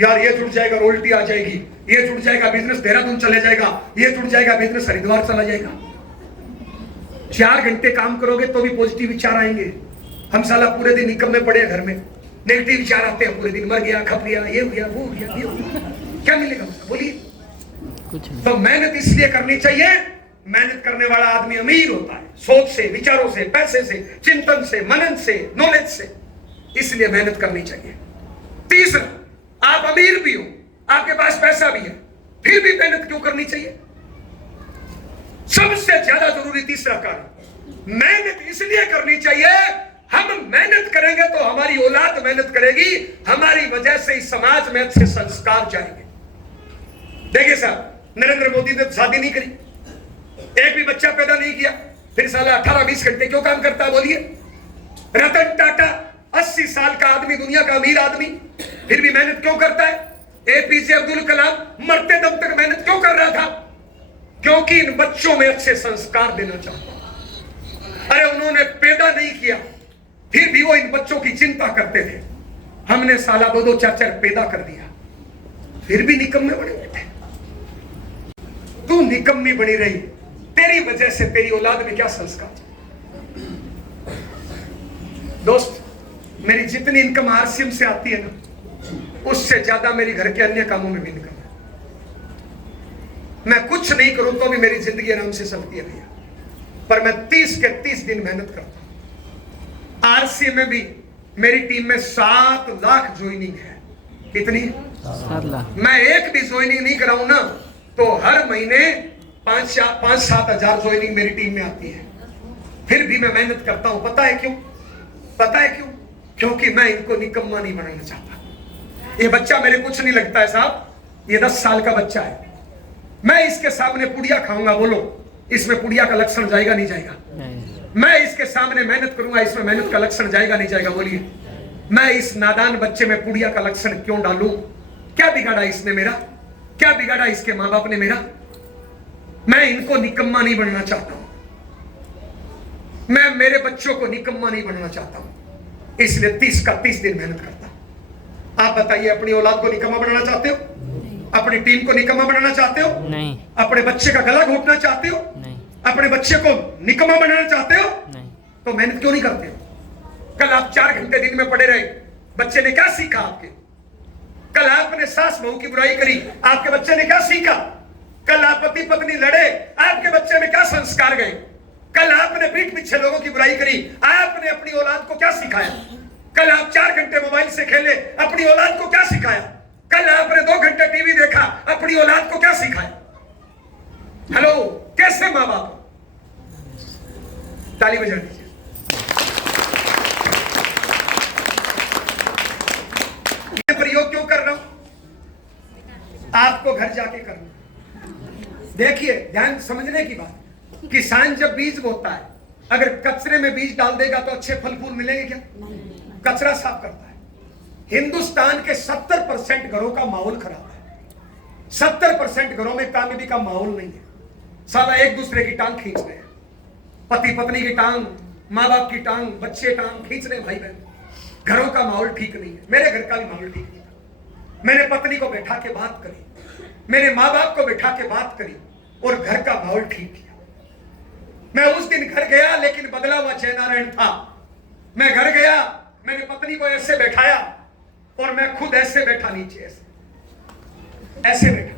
यार ये जुड़ जाएगा, रॉयल्टी आ जाएगी, ये जुड़ जाएगा, बिजनेस देहरादून चले जाएगा, ये जुड़ जाएगा, बिजनेस हरिद्वार चला जाएगा। 4 घंटे काम करोगे तो भी पॉजिटिव विचार आएंगे। हम साला पूरे दिन निकम्मे पड़े हैं घर में, नेगेटिव विचार आते हैं पूरे दिन। मर गया, खप गया, ये हो गया, वो हो गया, ये हो गया। क्या मिलेगा बोलिए? कुछ नहीं। तो मेहनत इसलिए करनी चाहिए, मेहनत करने वाला आदमी अमीर होता है, सोच से, विचारों से, पैसे से, चिंतन से, मनन से, नॉलेज से। इसलिए मेहनत करनी चाहिए। तीसरा, आप अमीर भी हो, आपके पास पैसा भी है, फिर भी मेहनत क्यों करनी चाहिए? सबसे ज्यादा जरूरी तीसरा कारण, मेहनत इसलिए करनी चाहिए, हम मेहनत करेंगे तो हमारी औलाद मेहनत करेगी, हमारी वजह से इस समाज में अच्छे संस्कार जाएंगे। देखिए साहब, नरेंद्र मोदी ने शादी नहीं करी, एक भी बच्चा पैदा नहीं किया, फिर साला 18-20 घंटे क्यों काम करता है बोलिए? रतन टाटा 80 साल का आदमी, दुनिया का अमीर आदमी, फिर भी मेहनत क्यों करता है? एपीजे अब्दुल कलाम मरते दम तक मेहनत क्यों कर रहा था? क्योंकि इन बच्चों में अच्छे संस्कार देना चाहता। अरे उन्होंने पैदा नहीं किया, फिर भी वो इन बच्चों की चिंता करते थे। हमने साला 2-2, 4-4 पैदा कर दिया, फिर भी निकम्मे बने बैठे। निकम्मी बनी रही, तेरी वजह से तेरी औलाद में क्या संस्कार। दोस्त, मेरी जितनी इनकम आरसीएम से आती है ना, उससे ज्यादा मेरी घर के अन्य कामों में भी इनकम है। मैं कुछ नहीं करूं तो भी मेरी जिंदगी आराम से चलती है भैया, पर मैं 30 के 30 दिन मेहनत करता हूं। आरसीएम में भी मेरी टीम में 7 लाख ज्वाइनिंग है। कितनी? 7 लाख। मैं एक भी ज्वाइनिंग नहीं कराऊं ना तो हर महीने 5-7 हजार ज्वाइनिंग मेरी टीम में आती है। फिर भी मैं मेहनत करता हूं। पता है क्यों? पता है क्यों? क्योंकि मैं इनको निकम्मा नहीं बनाना चाहता। ये बच्चा मेरे कुछ नहीं लगता है साहब, ये 10 साल का बच्चा है। मैं इसके सामने पुड़िया खाऊंगा, बोलो इसमें पुड़िया का लक्षण जाएगा नहीं जाएगा? मैं इसके सामने मेहनत करूंगा, इसमें मेहनत का लक्षण जाएगा नहीं जाएगा? बोलिए। मैं इस नादान बच्चे में पुड़िया का लक्षण क्यों डालूं? क्या बिगाड़ा इसने मेरा? क्या बिगाड़ा इसके मां बाप ने मेरा? मैं इनको निकम्मा नहीं बनना चाहता हूं। मैं मेरे बच्चों को निकम्मा नहीं बनना चाहता हूं, इसलिए 30 का 30 दिन मेहनत करता हूं। आप बताइए, अपनी औलाद को निकम्मा बनाना चाहते हो? अपनी टीम को निकम्मा बनाना चाहते हो? नहीं। अपने बच्चे का गला घोटना चाहते हो? नहीं। अपने बच्चे को निकम्मा बनाना चाहते हो? नहीं। तो मेहनत क्यों नहीं करते हो? कल आप 4 घंटे दिन में पड़े रहे, बच्चे ने क्या सीखा आपके? कल आपने सास बहू की बुराई करी, आपके बच्चे ने क्या सीखा? कल आप पति पत्नी लड़े, आपके बच्चे में क्या संस्कार गए? कल आपने पीठ पीछे लोगों की बुराई करी, आपने अपनी औलाद को क्या सिखाया? कल आप 4 घंटे मोबाइल से खेले, अपनी औलाद को क्या सिखाया? कल आपने 2 घंटे टीवी देखा, अपनी औलाद को क्या सिखाया? हेलो, कैसे मां बाप? ताली बजा दीजिए। प्रयोग क्यों कर रहा हूं? आपको घर जाके करना। देखिए, ध्यान समझने की बात, किसान जब बीज बोता है, अगर कचरे में बीज डाल देगा तो अच्छे फल फूल मिलेंगे क्या? कचरा साफ करता है। हिंदुस्तान के 70% घरों का माहौल खराब है। 70% घरों में कामयाबी का माहौल नहीं है। साला एक दूसरे की टांग खींच रहे हैं, पति पत्नी की टांग, माँ बाप की टांग, बच्चे टांग खींच रहे हैं। भाई बहन, घरों का माहौल ठीक नहीं है। मेरे घर का भी माहौल ठीक नहीं था। मैंने पत्नी को बैठा के बात करी, मेरे माँ बाप को बैठा के बात करी और घर का माहौल ठीक किया। मैं उस दिन घर गया, लेकिन बदला हुआ जयनारायण था। मैं घर गया, मैंने पत्नी को ऐसे बैठाया और मैं खुद ऐसे बैठा नीचे, ऐसे बैठा।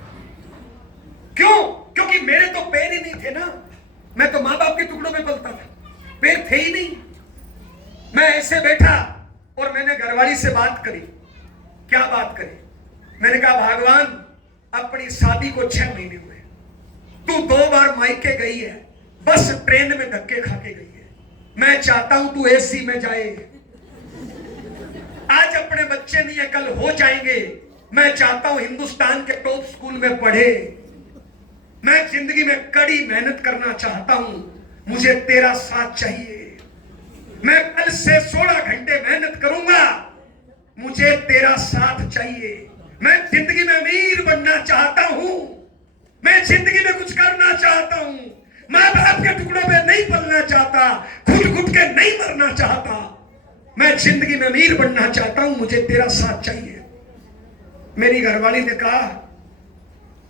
क्यों? क्योंकि मेरे तो पैर ही नहीं थे ना। मैं तो माँ बाप के टुकड़ों में पलता था, पैर थे ही नहीं। मैं ऐसे बैठा और मैंने घरवाली से बात करी। क्या बात करी? मैंने कहा, भगवान, अपनी शादी को 6 महीने हुए, तू 2 बार मायके गई है, बस ट्रेन में धक्के खा के गई है। मैं चाहता हूं तू एसी में जाए। आज अपने बच्चे नहीं है, कल हो जाएंगे। मैं चाहता हूं हिंदुस्तान के टॉप स्कूल में पढ़े। मैं जिंदगी में कड़ी मेहनत करना चाहता हूं, मुझे तेरा साथ चाहिए। मैं कल से 16 घंटे मेहनत करूंगा, मुझे तेरा साथ चाहिए। मैं जिंदगी में अमीर बनना चाहता हूं, मैं जिंदगी में कुछ करना चाहता हूं, माँ बाप के टुकड़ों में नहीं पलना चाहता, घुट घुट के नहीं मरना चाहता। मैं जिंदगी में अमीर बनना चाहता हूं, मुझे तेरा साथ चाहिए। मेरी घरवाली ने कहा,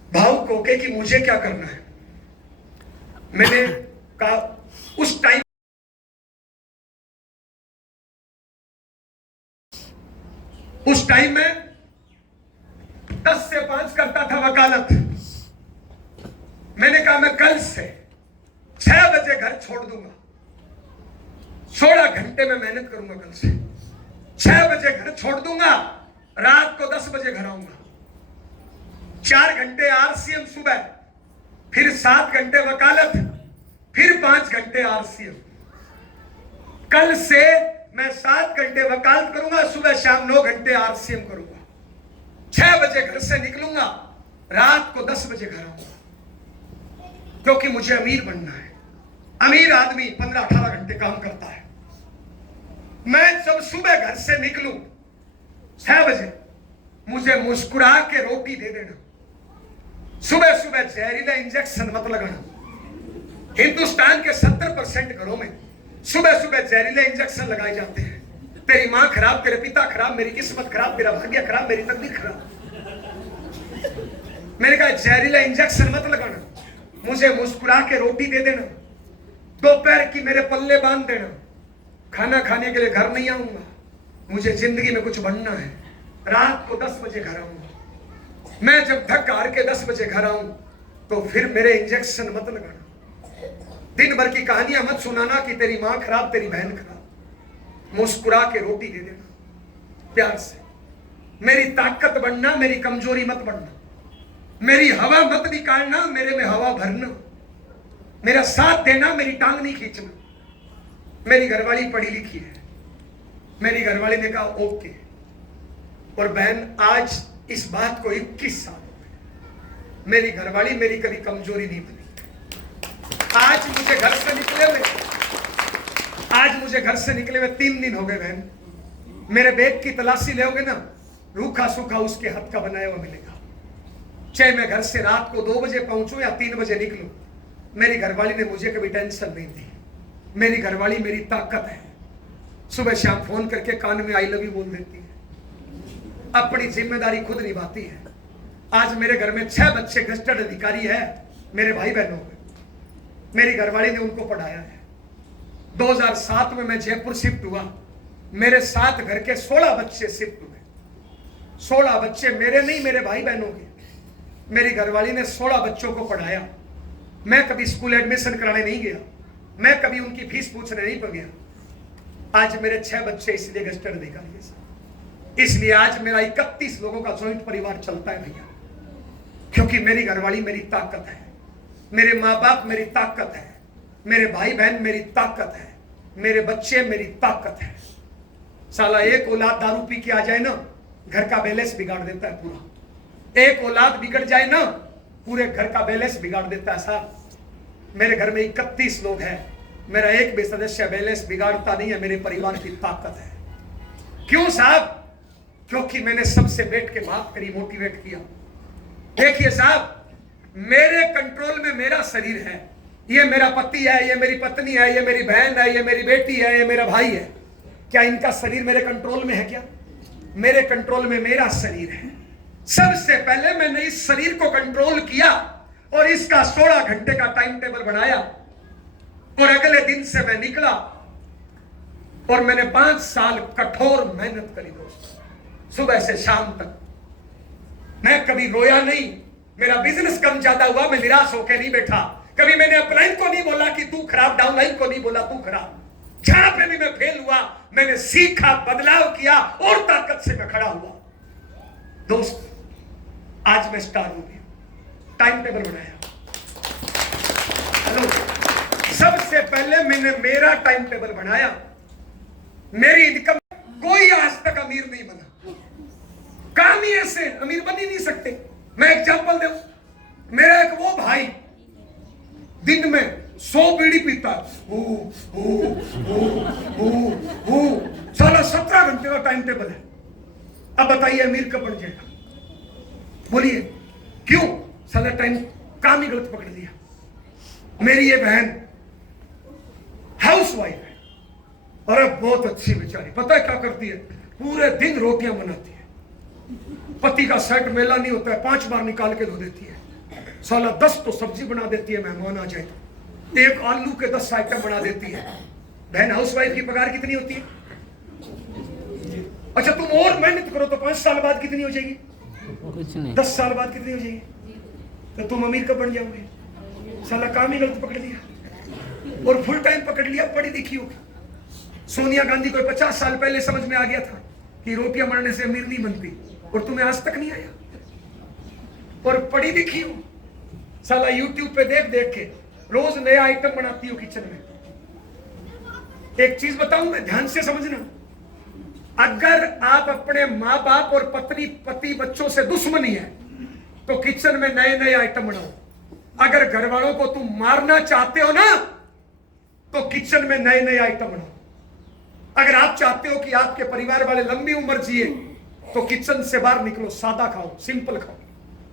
भाव कोके कि मुझे क्या करना है? मैंने कहा, उस टाइम में 10 से 5 करता था वकालत। मैंने कहा, मैं कल से 6 बजे घर छोड़ दूंगा, 16 घंटे में मेहनत करूंगा। कल से 6 बजे घर छोड़ दूंगा, रात को 10 बजे घर आऊंगा। 4 घंटे आरसीएम सुबह, फिर 7 घंटे वकालत, फिर 5 घंटे आरसीएम। कल से मैं 7 घंटे वकालत करूंगा, सुबह शाम 9 घंटे आरसीएम करूंगा। 6 बजे घर से निकलूंगा, रात को 10 बजे घर आऊंगा, क्योंकि मुझे अमीर बनना है। अमीर आदमी 15-18 घंटे काम करता है। मैं जब सुबह घर से निकलूं 6 बजे, मुझे मुस्कुरा के रोटी दे देना। सुबह सुबह जहरीला इंजेक्शन मत लगाना। हिंदुस्तान के 70% घरों में सुबह सुबह जहरीले इंजेक्शन लगाए जाते हैं। तेरी मां खराब, तेरे पिता खराब, मेरी किस्मत खराब, तेरा भाग्य खराब, मेरी तकदीर खराब। मैंने कहा, जहरीला इंजेक्शन मत लगाना। मुझे मुस्कुरा के रोटी दे देना, दोपहर की मेरे पल्ले बांध देना, खाना खाने के लिए घर नहीं आऊंगा, मुझे जिंदगी में कुछ बनना है, रात को 10 बजे घर आऊंगा, मैं जब थक हार के 10 बजे घर आऊं तो फिर मेरे इंजेक्शन मत लगाना, दिन भर की कहानियां मत सुनाना कि तेरी मां खराब तेरी बहन खराब, मुस्कुरा के रोटी दे देना प्यार से, मेरी ताकत बनना, मेरी कमजोरी मत बनना, मेरी हवा मत निकालना, मेरे में हवा भरना, मेरा साथ देना, मेरी टांग नहीं खींचना। मेरी घरवाली पढ़ी लिखी है, मेरी घरवाली ने कहा ओके, और बहन आज इस बात को 21 साल हो गए, मेरी घरवाली मेरी कभी कमजोरी नहीं बनी। आज मुझे घर से निकले हुए 3 दिन हो गए बहन, मेरे बैग की तलाशी लोगे ना, रूखा सूखा उसके हाथ का बनाया हुआ मिलेगा, चाहे मैं घर से रात को 2 बजे पहुंचूं या 3 बजे निकलूं, मेरी घरवाली ने मुझे कभी टेंशन नहीं दी। मेरी घरवाली मेरी ताकत है, सुबह शाम फोन करके कान में आई लव यू बोल देती है, अपनी जिम्मेदारी खुद निभाती है। आज मेरे घर में 6 बच्चे गस्टेड अधिकारी है, मेरे भाई बहनों में, मेरी घरवाली ने उनको पढ़ाया है। 2007 में मैं जयपुर शिफ्ट हुआ, मेरे साथ घर के 16 बच्चे शिफ्ट हुए, 16 बच्चे मेरे नहीं, मेरे भाई बहनों के। मेरी घरवाली ने 16 बच्चों को पढ़ाया, मैं कभी स्कूल एडमिशन कराने नहीं गया, मैं कभी उनकी फीस पूछने नहीं गया। आज मेरे 6 बच्चे इसलिए गस्टेड अधिकारी है, इसलिए आज मेरा 31 लोगों का जॉइंट परिवार चलता है भैया, क्योंकि मेरी घरवाली मेरी ताकत है, मेरे माँ बाप मेरी ताकत है, मेरे भाई बहन मेरी ताकत है, मेरे बच्चे मेरी ताकत है। साला एक औलाद दारू पी के आ जाए ना, घर का बैलेंस बिगाड़ देता है पूरा, एक औलाद बिगड़ जाए ना, पूरे घर का बैलेंस बिगाड़ देता है। साहब मेरे घर में 31 लोग हैं, मेरा एक भी सदस्य बैलेंस बिगाड़ता नहीं है, मेरे परिवार की ताकत है। क्यों साहब? क्योंकि मैंने सबसे बैठ के बात करी, मोटिवेट किया। देखिए साहब, मेरे कंट्रोल में मेरा शरीर है, ये मेरा पति है, ये मेरी पत्नी है, ये मेरी बहन है, ये मेरी बेटी है, ये मेरा भाई है। क्या इनका शरीर मेरे कंट्रोल में है? क्या मेरे कंट्रोल में मेरा शरीर है। सबसे पहले मैंने इस शरीर को कंट्रोल किया और इसका 16 घंटे का टाइम टेबल बनाया, और अगले दिन से मैं निकला और मैंने 5 साल कठोर मेहनत करी दोस्तों, सुबह से शाम तक। मैं कभी रोया नहीं, मेरा बिजनेस कम ज्यादा हुआ, मैं निराश होकर नहीं बैठा। कभी मैंने अपलाइन को नहीं बोला कि तू खराब, डाउनलाइन को नहीं बोला तू खराब। जहां पे भी मैं फेल हुआ, मैंने सीखा, बदलाव किया और ताकत से मैं खड़ा हुआ। दोस्त आज मैं स्टार हो गया, टाइम टेबल बनाया। हेलो, सबसे पहले मैंने मेरा टाइम टेबल बनाया। मेरी इनकम, कोई आज तक अमीर नहीं बना, काम ही ऐसे, अमीर बन ही नहीं सकते। मैं एग्जांपल दूं, मेरा एक वो भाई दिन में 100 बीड़ी पीता, साला 17 घंटे का टाइम टेबल है। अब बताइए अमीर कब बन जाएगा? बोलिए क्यों? साला टाइम, काम ही गलत पकड़ लिया। मेरी ये बहन हाउस वाइफ है, और बहुत अच्छी बेचारी, पता है क्या करती है? पूरे दिन रोटियां बनाती है, पति का शर्ट मेला नहीं होता है 5 बार निकाल के धो देती है। साला 10 तो सब्जी बना देती है, मेहमान आ जाए तो 1 आलू के 10 आइटम बना देती है। बहन हाउस वाइफ की पगार कितनी होती है? अच्छा तुम और मेहनत करो तो 5 साल बाद कितनी हो जाएगी? कुछ नहीं। 10 साल बाद कितनी हो जाएगी? तो तुम अमीर कब बन जाओगे? साला काम ही गलत पकड़ लिया और फुल टाइम पकड़ लिया। पढ़ी लिखी होगी। सोनिया गांधी को 50 साल पहले समझ में आ गया था कि रोटियां बनाने से अमीर नहीं बनती, और तुम्हें आज तक नहीं आया। और पढ़ी लिखी हो, साला यूट्यूब पे देख देख के रोज नया आइटम बनाती हो किचन में। एक चीज बताऊं मैं, ध्यान से समझना, अगर आप अपने माँ बाप और पत्नी पति बच्चों से दुश्मनी है तो किचन में नए नए आइटम बनाओ। अगर घर वालों को तुम मारना चाहते हो ना, तो किचन में नए नए आइटम बनाओ। अगर आप चाहते हो कि आपके परिवार वाले लंबी उम्र जिए, तो किचन से बाहर निकलो, सादा खाओ, सिंपल खाओ।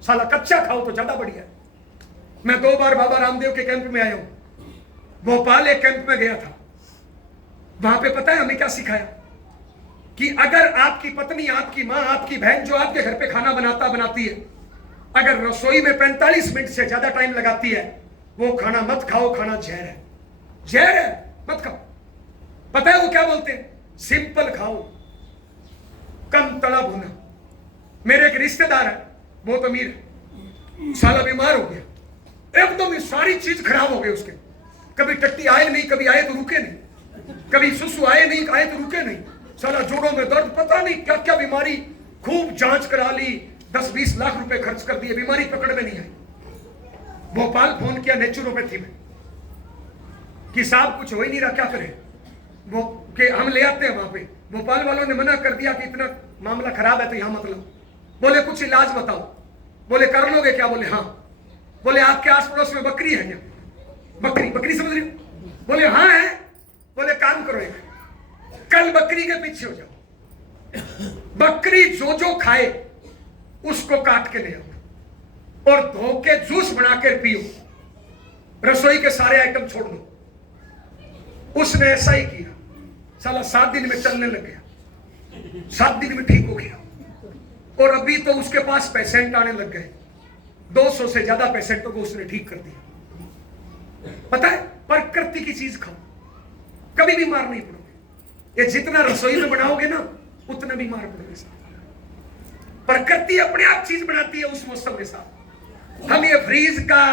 साला कच्चा खाओ तो ज्यादा बढ़िया है। मैं 2 बार बाबा रामदेव के कैंप में आया हूं। भोपाल एक कैंप में गया था, वहां पे पता है हमें क्या सिखाया? कि अगर आपकी पत्नी, आपकी मां, आपकी बहन जो आपके घर पे खाना बनाती है, अगर रसोई में 45 मिनट से ज्यादा टाइम लगाती है, वो खाना मत खाओ, खाना जहर है, जहर है, मत खाओ। पता है वो क्या बोलते हैं? सिंपल खाओ, कम तला भुना। मेरे एक रिश्तेदार है, बहुत अमीर है, साला बीमार हो गया, एकदम ये सारी चीज खराब हो गई उसके। कभी टट्टी आए नहीं, कभी आए तो रुके नहीं, कभी सुसु आए नहीं, आए तो रुके नहीं, साला जोड़ों में दर्द, पता नहीं क्या क्या बीमारी। खूब जांच करा ली, 10-20 लाख रुपए खर्च कर दिए, बीमारी पकड़ में नहीं आई। भोपाल फोन किया नेचुरोपैथी में कि साहब कुछ हो ही नहीं रहा, क्या करें? वो कि हम ले आते हैं वहां पे। भोपाल वालों ने मना कर दिया कि इतना मामला खराब है तो यहां मतलब। बोले कुछ इलाज बताओ। बोले कर लोगे क्या? बोले हाँ। बोले आपके आस पड़ोस में बकरी है क्या? बकरी, बकरी समझ रही हो? बोले हाँ है। बोले काम करो, एक कल बकरी के पीछे हो जाओ, बकरी जो जो खाए उसको काट के ले आओ और धो के जूस बनाकर पियो, रसोई के सारे आइटम छोड़ दो। उसने ऐसा ही किया, साला 7 दिन में चलने लग गया, 7 दिन में ठीक हो गया। और अभी तो उसके पास पेशेंट आने लग गए, 200 से ज्यादा पेशेंटों को उसने ठीक कर दिया। पता है, प्रकृति की चीज खाओ, कभी बीमार नहीं पड़ोगे। ये जितना रसोई में बनाओगे ना उतना बीमार पड़ोगे। प्रकृति अपने आप चीज बनाती है उस मौसम के साथ। हम ये फ्रीज का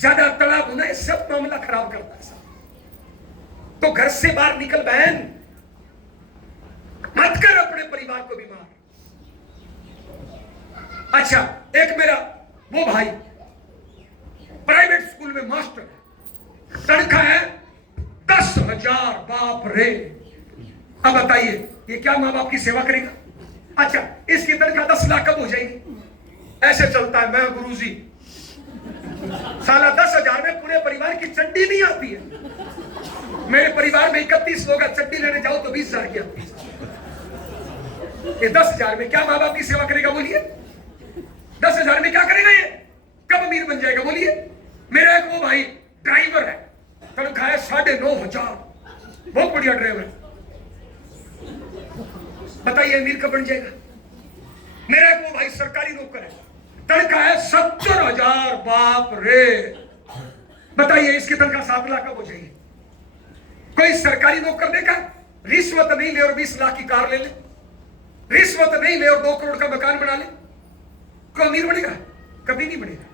ज्यादा तला भुना, ये सब मामला खराब करता है। तो घर से बाहर निकल बहन, मत कर अपने परिवार को बीमार। अच्छा, एक मेरा वो भाई प्राइवेट स्कूल में मास्टर है, तनख्वाह है 10,000। बाप रे! अब बताइए ये क्या माँ बाप की सेवा करेगा? अच्छा, इसकी तनख्वाह 10 लाख कब हो जाएगी? ऐसे चलता है, मैं गुरुजी, साला 10,000 में पूरे परिवार की चड्डी नहीं आती है। मेरे परिवार में 31 लोग हैं, चड्डी लेने जाओ तो 20,000 की आती है। ये 10,000 में क्या माँ बाप की सेवा करेगा? बोलिए, 10,000 में क्या करेगा? ये कब अमीर बन जाएगा? बोलिए। मेरा एक वो भाई ड्राइवर है, तनख्वाह है 9,500, बहुत बढ़िया ड्राइवर है। बताइए अमीर कब बन जाएगा? मेरा एक वो भाई सरकारी नौकर है, तनख्वाह है 70,000। बाप रे! बताइए इसकी तनख्वाह 7 लाख कब हो जाएगी? कोई सरकारी नौकर देखा रिश्वत नहीं ले और 20 लाख की कार ले ले, रिश्वत नहीं ले और 2 करोड़ का मकान बना ले, कोई अमीर बनेगा? कभी नहीं बनेगा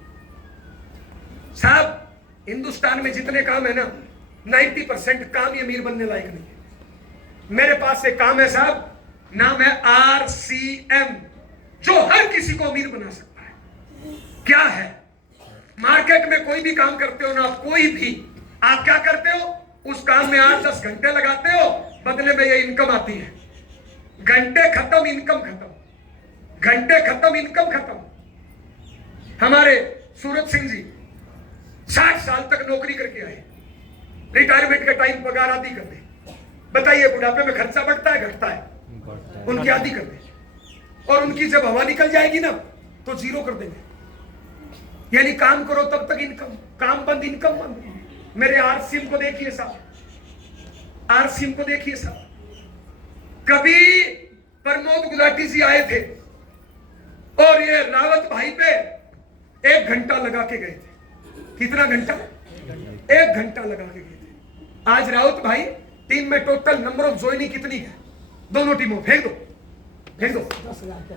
साहब। हिंदुस्तान में जितने काम है ना, 90% काम ही अमीर बनने लायक नहीं है। मेरे पास एक काम है साहब, नाम है RCM, जो हर किसी को अमीर बना सकता है। क्या है? मार्केट में कोई भी काम करते हो ना, कोई भी, आप क्या करते हो? उस काम में 8-10 घंटे लगाते हो, बदले में ये इनकम आती है। घंटे खत्म, इनकम खत्म, घंटे खत्म, इनकम खत्म। हमारे सूरज सिंह जी 60 साल तक नौकरी करके आए, रिटायरमेंट का टाइम पगार आधी कर दे। बताइए बुढ़ापे में खर्चा बढ़ता है घटता है? उनकी आधी कर दे, और उनकी जब हवा निकल जाएगी ना तो 0 कर देंगे। यानी काम करो तब तक इनकम, काम बंद इनकम बंद। मेरे RCM को देखिए साहब, RCM को देखिए साहब। कभी प्रमोद गुलाटी जी आए थे और ये रावत भाई पे 1 घंटा लगा के गए थे। कितना घंटा? 1 घंटा लगा के गए थे। आज रावत भाई टीम में टोटल नंबर ऑफ ज्वाइनिंग कितनी है? दोनों टीमों फेंक दो, फेंक दो।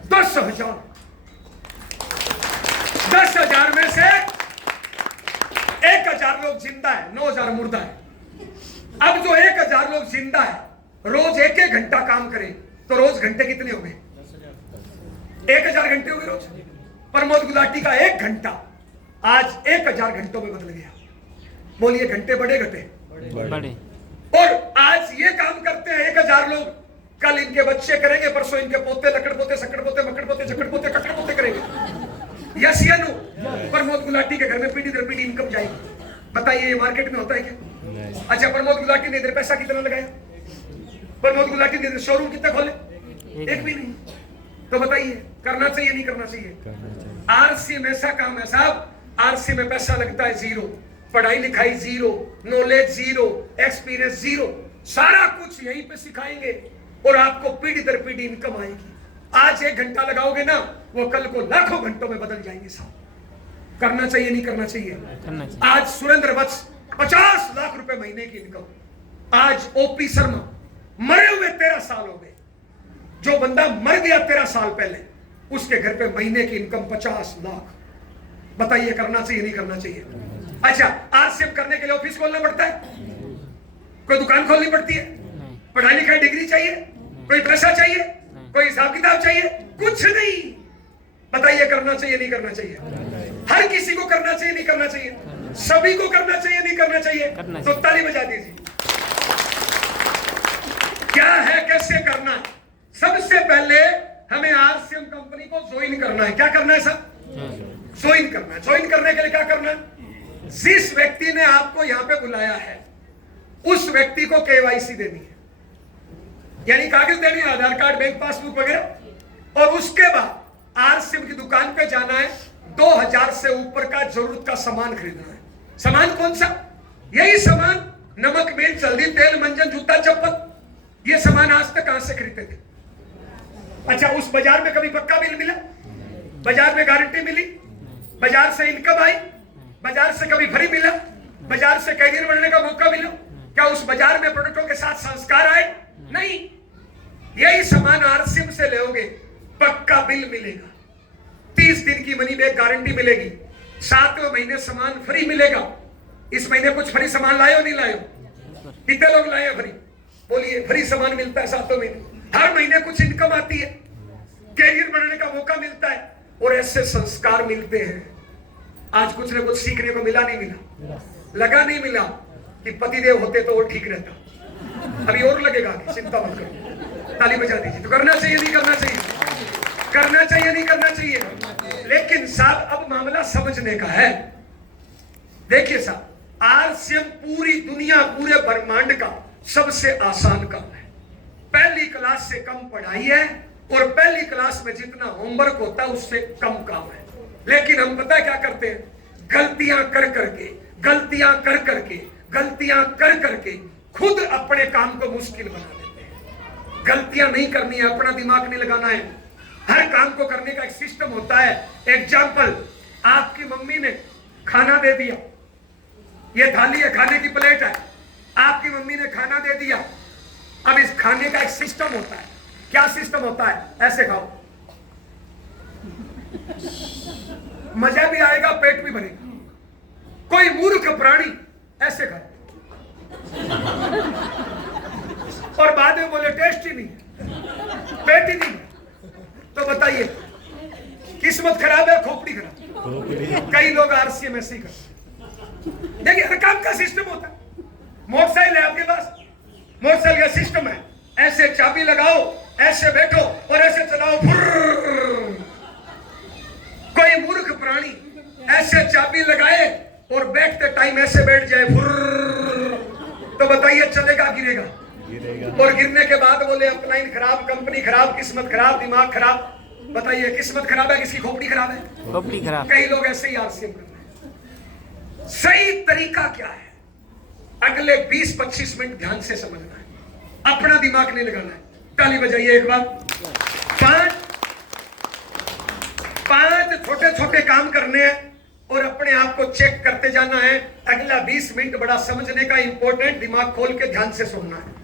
10,000। 10,000 में से 1,000 लोग जिंदा है, 9,000 मुर्दा है। अब जो 1,000 लोग जिंदा है, रोज 1-1 घंटा काम करें तो रोज घंटे कितने हो गए? 1,000 घंटे हो गए रोज। प्रमोद गुलाटी का 1 घंटा आज 1,000 घंटों में बदल गया। बोलिए घंटे बढ़े घटे? बड़े। और आज ये काम करते हैं 1,000 लोग, कल इनके बच्चे करेंगे, परसों इनके पोते, लकड़ पोते, सकड़ पोते, मकड़ पोते, चकड़ पोते, ककड़ पोते करेंगे। यस या नो? प्रमोद गुलाटी के घर में पीढ़ी दर पीढ़ी इनकम जाएगी। बताइए ये मार्केट में होता है क्या? अच्छा, प्रमोद गुलाटी ने इधर पैसा कितना लगाया? प्रमोद गुलाटी ने इधर शोरूम कितने खोले? एक भी नहीं। तो बताइए करना चाहिए नहीं करना चाहिए? RCM ऐसा काम है साहब, RCM में पैसा लगता है 0, पढ़ाई लिखाई 0, नॉलेज 0, एक्सपीरियंस 0, सारा कुछ यहीं पे सिखाएंगे और आपको पीढ़ी दर पीढ़ी इनकम आएगी। आज 1 घंटा लगाओगे ना, वो कल को लाखों घंटों में बदल जाएंगे साहब। करना चाहिए नहीं करना चाहिए? करना चाहिए। आज सुरेंद्र वत्स 50 लाख रुपए महीने की इनकम, आज ओपी शर्मा मरे हुए 13 साल हो गए, जो बंदा मर गया 13 साल पहले, उसके घर पे महीने की इनकम 50 लाख। बताइए करना चाहिए नहीं करना चाहिए? अच्छा, आरसीएम करने के लिए ऑफिस खोलना पड़ता है, कोई दुकान खोलनी पड़ती है, पढ़ाई लिखाई डिग्री चाहिए, कोई पैसा चाहिए, कोई हिसाब किताब चाहिए? कुछ नहीं। बताइए करना चाहिए नहीं करना चाहिए? हर किसी को करना चाहिए नहीं करना चाहिए? सभी को करना चाहिए नहीं करना चाहिए? तो ताली बजा दीजिए। क्या है, कैसे करना है? सबसे पहले हमें आरसीएम कंपनी को ज्वाइन करना है। क्या करना है सब? ज्वाइन करना है। ज्वाइन करने के लिए क्या करना है? जिस व्यक्ति ने आपको यहां पे बुलाया है उस व्यक्ति को केवाईसी देनी है, यानी कागज देनी है, आधार कार्ड, बैंक पासबुक वगैरह। और उसके बाद आरसीएम की दुकान पे जाना है, 2000 से ऊपर का जरूरत का सामान खरीदना है। सामान कौन सा? यही सामान, नमक, मिर्च, हल्दी, तेल, मंजन, जूता, चप्पल। ये सामान आज तक कहां से खरीदते थे? अच्छा, उस बाजार में कभी पक्का बिल मिला? बाजार में गारंटी मिली? बाजार से इनकम आई? बाजार से कभी फ्री मिला? बाजार से कैरियर बनने का मौका मिला? क्या उस बाजार में प्रोडक्टों के साथ संस्कार आए? नहीं। यही सामान आरसीएम से लोगे, पक्का बिल मिलेगा, 30 दिन की मनी बैक गारंटी मिलेगी, 7वें महीने सामान फ्री मिलेगा। इस महीने कुछ फ्री सामान लाए हो नहीं लाए हो? कितने लोग लाए हैं फ्री? बोलिए। फ्री सामान मिलता है 7वें महीने, हर महीने कुछ इनकम आती है, कैरियर बनने का मौका मिलता है, और ऐसे संस्कार मिलते हैं। आज कुछ ना कुछ सीखने को मिला नहीं मिला? लगा नहीं मिला कि पतिदेव होते तो वो ठीक रहता, अभी और लगेगा, चिंता मत करो, ताली बजा दीजिए। तो करना चाहिए नहीं करना चाहिए? करना चाहिए नहीं करना चाहिए? लेकिन साहब अब मामला समझने का है। देखिए साहब, आरसीएम पूरी दुनिया, पूरे ब्रह्मांड का सबसे आसान काम है। पहली क्लास से कम पढ़ाई है, और पहली क्लास में जितना होमवर्क होता है उससे कम काम है। लेकिन हम पता है क्या करते हैं? गलतियां कर करके, गलतियां कर करके, गलतियां कर करके खुद अपने काम को मुश्किल बना देते हैं। गलतियां नहीं करनी है, अपना दिमाग नहीं लगाना है, हर काम को करने का एक सिस्टम होता है। एग्जाम्पल, आपकी मम्मी ने खाना दे दिया, ये थाली है, खाने की प्लेट है, आपकी मम्मी ने खाना दे दिया। अब इस खाने का एक सिस्टम होता है। क्या सिस्टम होता है? ऐसे खाओ, मजा भी आएगा, पेट भी भरेगा। कोई मूर्ख प्राणी ऐसे खाए और बाद में बोले टेस्ट ही नहीं, पेट ही नहीं। तो बताइए, किस्मत खराब है, खोपड़ी खराब? कई लोग आरसीएम ऐसे ही करते। देखिए, हर काम का सिस्टम होता है। मोटरसाइकिल है आपके पास, मोटरसाइकिल का सिस्टम है, ऐसे चाबी लगाओ, ऐसे बैठो और ऐसे चलाओ। कोई मूर्ख प्राणी ऐसे चाबी लगाए और बैठते टाइम ऐसे बैठ जाए, तो बताइए चलेगा गिरेगा? और गिरने के बाद बोले अपलाइन खराब, कंपनी खराब, किस्मत खराब, दिमाग खराब। बताइए किस्मत खराब है, किसकी खोपड़ी खराब है? खोपड़ी खराब। कई लोग ऐसे ही आरसीएम कर रहे हैं। सही तरीका क्या है? अगले 20-25 मिनट ध्यान से समझना है, अपना दिमाग नहीं लगाना है। ताली बजाइए एक बार। 5 छोटे छोटे काम करने हैं और अपने आप को चेक करते जाना है। अगला 20 मिनट बड़ा समझने का, इंपॉर्टेंट, दिमाग खोल के ध्यान से सुनना है।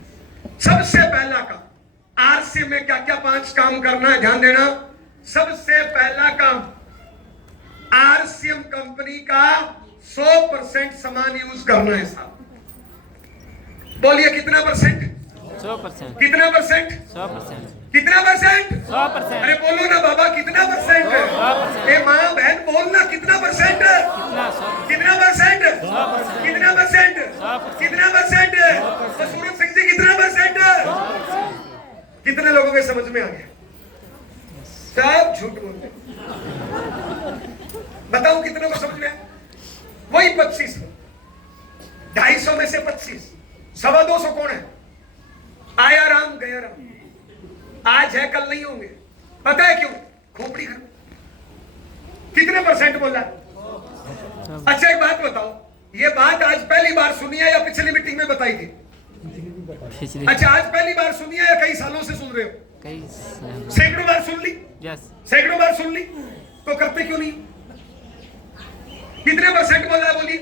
सबसे पहला काम, आरसीएम में क्या क्या 5 काम करना है, ध्यान देना। सबसे पहला काम, आरसीएम कंपनी का 100% सामान यूज करना है साहब। बोलिए कितना परसेंट? 100%। कितना परसेंट? 100%। कितना परसेंट? 100%। अरे बोलो ना बाबा, कितना परसेंट? 100%। ए माँ बहन बोलना, कितना परसेंट? कितना परसेंट? 100%। कितना परसेंट? 100%। कितना परसेंट? तो सूरज सिंह जी कितना परसेंट? कितने लोगों के समझ में आ गया? सब झूठ बोलते। बताओ कितनों को समझ में आया? वही 25 लोग। 250 में से 25, 250 कौन है? आया राम गया राम, आज है कल नहीं होंगे। पता है क्यों? खोपड़ी खराब। कितने परसेंट बोला? अच्छा एक बात बताओ, ये बात आज पहली बार सुनी है या पिछली मीटिंग में बताई थी? अच्छा, आज पहली बार सुनी है या कई सालों से सुन रहे हो? सैकड़ों बार सुन ली? यस। सैकड़ों बार सुन ली, तो करते क्यों नहीं? कितने परसेंट बोल रहा है बोलिए?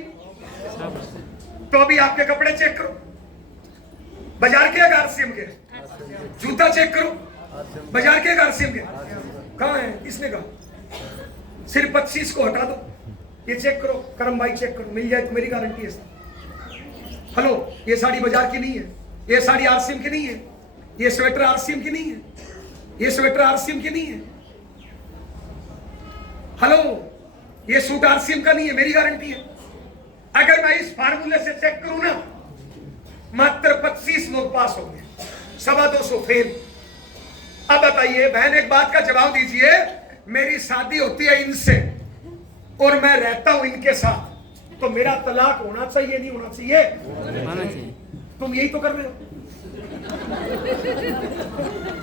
100%। तो अभी आपके कपड़े चेक करो, बाजार के या आरसीएम के? जूता चेक करो, बाजार के या आरसीएम के? कहाँ है, किसने कहा? सिर्फ 25 को हटा दो, ये चेक करो, करम भाई चेक करो, मिल जाए तो मेरी गारंटी है। हेलो, ये साड़ी बाजार की नहीं है, ये साड़ी आरसीएम की नहीं है, ये स्वेटर आरसीएम की नहीं है, ये स्वेटर आरसीएम की नहीं है। हेलो, ये सूट आरसीएम का नहीं है, मेरी गारंटी है। अगर मैं इस फार्मूले से चेक करूं ना, मात्र 25 लोग पास होंगे, 225 फेल। अब बताइए बहन, एक बात का जवाब दीजिए, मेरी शादी होती है इनसे और मैं रहता हूं इनके साथ, तो मेरा तलाक होना चाहिए नहीं होना चाहिए? होना चाहिए। तुम यही तो कर रहे हो,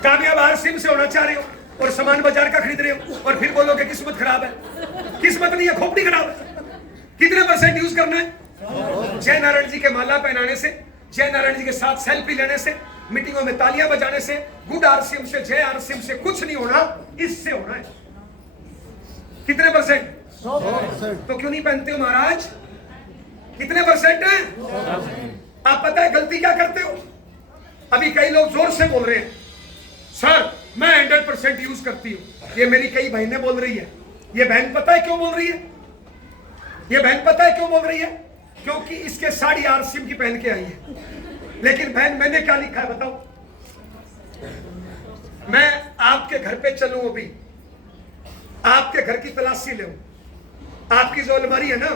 कामयाब आरसीएम से होना चाह रहे हो और सामान बाजार का खरीद रहे हो और फिर बोलोगे किस्मत खराब है। किस्मत नहीं है, खोपड़ी खराब है। कितने परसेंट यूज करना है? जय नारायण जी के माला पहनाने से, जय नारायण जी के साथ सेल्फी लेने से, मीटिंगों में तालियां बजाने से, गुड आरसीएम से, जय आरसीएम से कुछ नहीं होना, इससे होना है। कितने परसेंट? 100%। तो क्यों नहीं पहनते हो महाराज? कितने परसेंट है? आप पता है गलती क्या करते हो? अभी कई लोग जोर से बोल रहे हैं, सर मैं 100% यूज करती हूं। ये मेरी कई बहनें बोल रही है। ये बहन पता है क्यों बोल रही है? ये बहन पता है क्यों बोल रही है? क्योंकि इसके साड़ी आरसीएम की पहन के आई है। लेकिन बहन, मैंने क्या लिखा है बताओ? मैं आपके घर पे चलूं, अभी आपके घर की तलाशी ले, आपकी जो अलमारी है ना,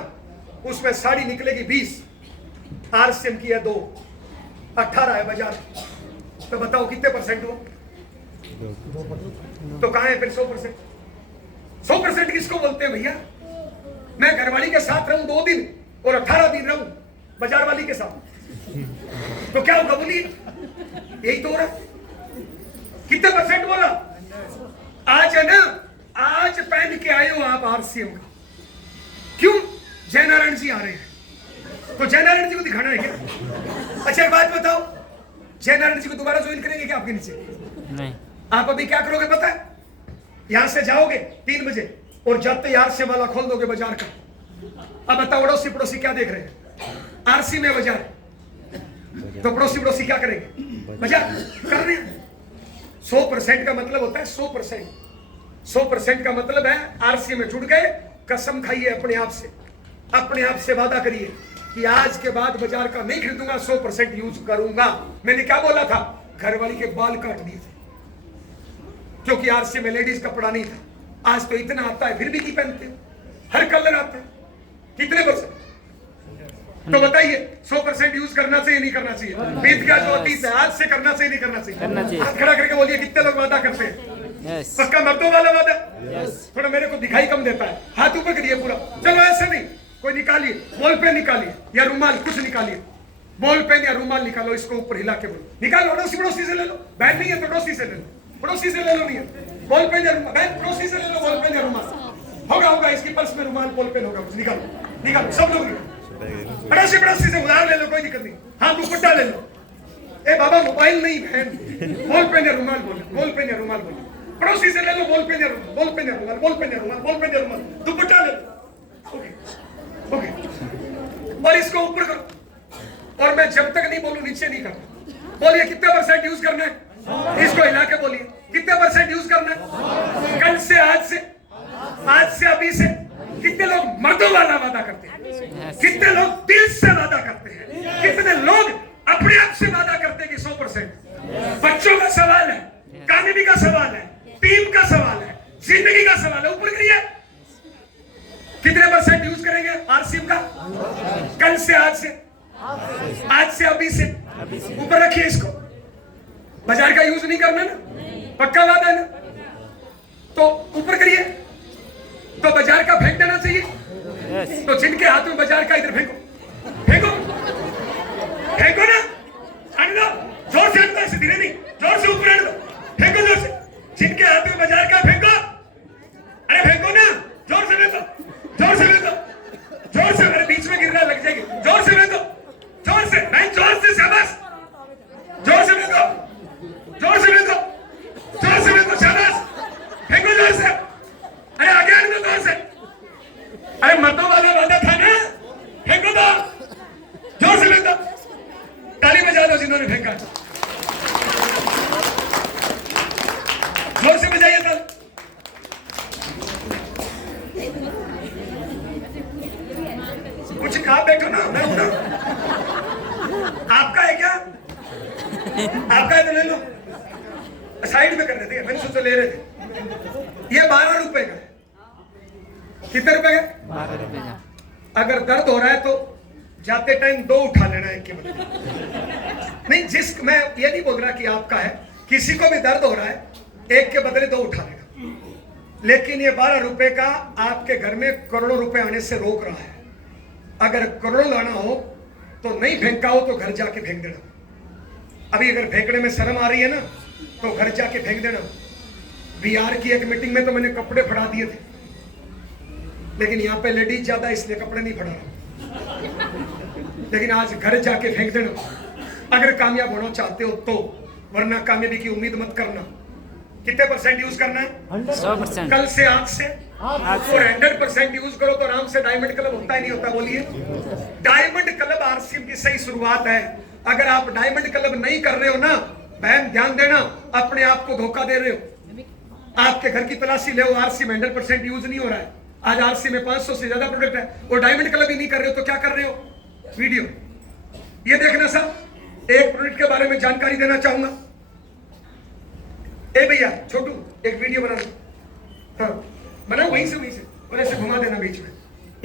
उसमें साड़ी निकलेगी 20, आरसीएम की है 2, 18 है बाजार। तो बताओ कितने परसेंट हो? तो कहां है फिर 100%? 100% किसको बोलते हैं भैया? मैं घरवाली के साथ रहूं 2 दिन और 18 दिन रहूं बाजार वाली के साथ, तो क्या होगा बोलिए? यही तो हो रहा। कितने परसेंट बोला? आज है ना, आज पहन के आए हो आप आरसीएम का। क्यों? जय नारायण जी आ रहे हैं, तो जय नारायण जी को दिखाना है क्या? अच्छा एक बात बताओ, जय नारायण जी को दोबारा ज्वाइन करेंगे क्या आपके नीचे? नहीं। आप अभी क्या करोगे पता है? यहां से जाओगे 3 बजे और जाते यार से वाला खोल दोगे बाजार का। अब बताओ अड़ोसी पड़ोसी क्या देख रहे हैं? आरसी में बाजार, तो पड़ोसी पड़ोसी क्या करेंगे? बाजार कर रहे हैं। 100% का मतलब होता है 100%। 100% का मतलब है आरसी में जुड़ गए, कसम खाइए अपने आप से, अपने आप से वादा करिए कि आज के बाद बाजार का नहीं खरीदूंगा, 100% यूज करूंगा। मैंने क्या बोला था? घरवाली के बाल काट दिए थे क्योंकि आरसी में लेडीज कपड़ा नहीं था। आज तो इतना आता है फिर भी नहीं पहनते, हर कलर आता है। कितने परसेंट? तो बताइए 100% यूज करना चाहिए नहीं करना चाहिए? बीत गया जो अतीत है, आज से करना चाहिए नहीं करना चाहिए? हाथ खड़ा करके बोलिए कितने लोग वादा करते हैं? पक्का मर्दों वाला वादा? थोड़ा मेरे को दिखाई कम देता है, हाथ ऊपर करिए पूरा। चलो ऐसे नहीं, कोई निकालिए, बॉल पेन निकालिए या रुमाल, कुछ निकालिए, बॉल पेन या रुमाल निकालो, इसको ऊपर हिला के बोलो, निकालो। अड़ोसी पड़ोसी से ले लो, बहन नहीं है तो पड़ोसी से ले लो, पड़ोसी से ले लो, नहीं है बॉल पेन या रुमाल, बहन पड़ोसी से ले लो बॉल पेन या रुमाल। होगा होगा इसकी पर्स में रुमाल बॉल पेन होगा, कुछ निकालो निकालो, सब लोग निकालो। अड़ोसी पड़ोसी से उधार ले लो, कोई दिक्कत नहीं, हाथ दुपट्टा ले लो। ए बाबा मोबाइल नहीं बहन, बॉल पेन या रुमाल बोलो, बॉल पेन या रुमाल बोलो। पड़ोसी से ले लो बॉल पेन या रुमाल, बॉल पेन या रुमाल, बॉल पेन या रुमाल, बॉल पेन या रुमाल, दुपट्टा ले लो। ओके ओके, और इसको ऊपर करो, और मैं जब तक नहीं बोलूं नीचे नहीं करना। बोलिए कितने परसेंट यूज करना है? इसको हिला के बोलिए कितने परसेंट यूज करना है? कल से, आज से अभी से। कितने लोग मर्दों वाला वादा करते हैं? कितने लोग दिल से वादा करते हैं? कितने लोग अपने आप से वादा करते हैं कि 100%? बच्चों का सवाल है, कानूनी का सवाल है, टीम का सवाल है, जिंदगी का सवाल है, ऊपर करिए कितने परसेंट यूज करेंगे आरसीएम का? कल से, आज से अभी से। ऊपर रखिए इसको। बाजार का यूज नहीं करना ना, पक्का वादा है ना? तो ऊपर करिए। तो बाजार का फेंक देना चाहिए। तो जिनके हाथ में बाजार का, इधर फेंको, फेंको, फेंको ना, आने दो, जोर से आने दो, धीरे नहीं, जोर से ऊपर आने दो, फेंको जोर से। जिनके हाथ में बाजार का फेंको, अरे फेंको ना, जोर से फेंको, जोर से फेंको, जोर से। अरे बीच में गिरना लग जाएगी, जोर से फेंको, जोर से नहीं, जोर से, शाबाश, जोर से फेंको, जोर से फेंको, जोर से फेंको, शाबाश, फेंको जोर से। अरे आगे आने दो जोर से। अरे मर्दों वाला वादा मालिक आप बैठो ना, मैं हूं ना। आपका है क्या? आपका है तो ले लो। साइड में कर रहे थे, मैंने सोचा ले रहे थे। ये 12 रुपए का है। कितने रुपए का? 12 रुपए का। अगर दर्द हो रहा है तो जाते टाइम 2 उठा लेना है, एक के बदले। नहीं, मैं ये नहीं बोल रहा कि आपका है, किसी को भी दर्द हो रहा है एक के बदले 2 उठा लेना। लेकिन ये 12 रुपए का आपके घर में करोड़ों रुपए आने से रोक रहा है। अगर करोड़ों लाना हो तो नहीं फेंका हो तो घर जाके फेंक देना। अभी अगर फेंकने में शर्म आ रही है ना तो घर जाके फेंक देना। बिहार की एक मीटिंग में तो मैंने कपड़े फड़ा दिए थे, लेकिन यहाँ पे लेडीज ज्यादा इसलिए कपड़े नहीं फड़ा रहा। लेकिन आज घर जाके फेंक देना अगर कामयाब होना चाहते हो तो, वरना कामयाबी की उम्मीद मत करना। कितने % यूज करना है? 100%। कल से, आज से। और 100% यूज करो तो आराम से डायमंड क्लब होता है, नहीं होता? बोलिए। डायमंड क्लब आरसीएम की सही शुरुआत है। अगर आप डायमंड क्लब नहीं कर रहे हो ना बहन, ध्यान देना, अपने आप को धोखा दे रहे हो। आपके घर की तलाशी ले, आरसीएम 100% यूज नहीं हो रहा है। आज आरसी में 500 से ज्यादा प्रोडक्ट है, और डायमंड क्लब ही नहीं कर रहे हो तो क्या कर रहे हो? वीडियो ये देखना। साहब एक प्रोडक्ट के बारे में जानकारी देना चाहूंगा। ए भैया छोटू, एक वीडियो बना लो। हाँ बनाओ, वहीं से और ऐसे घुमा देना बीच में।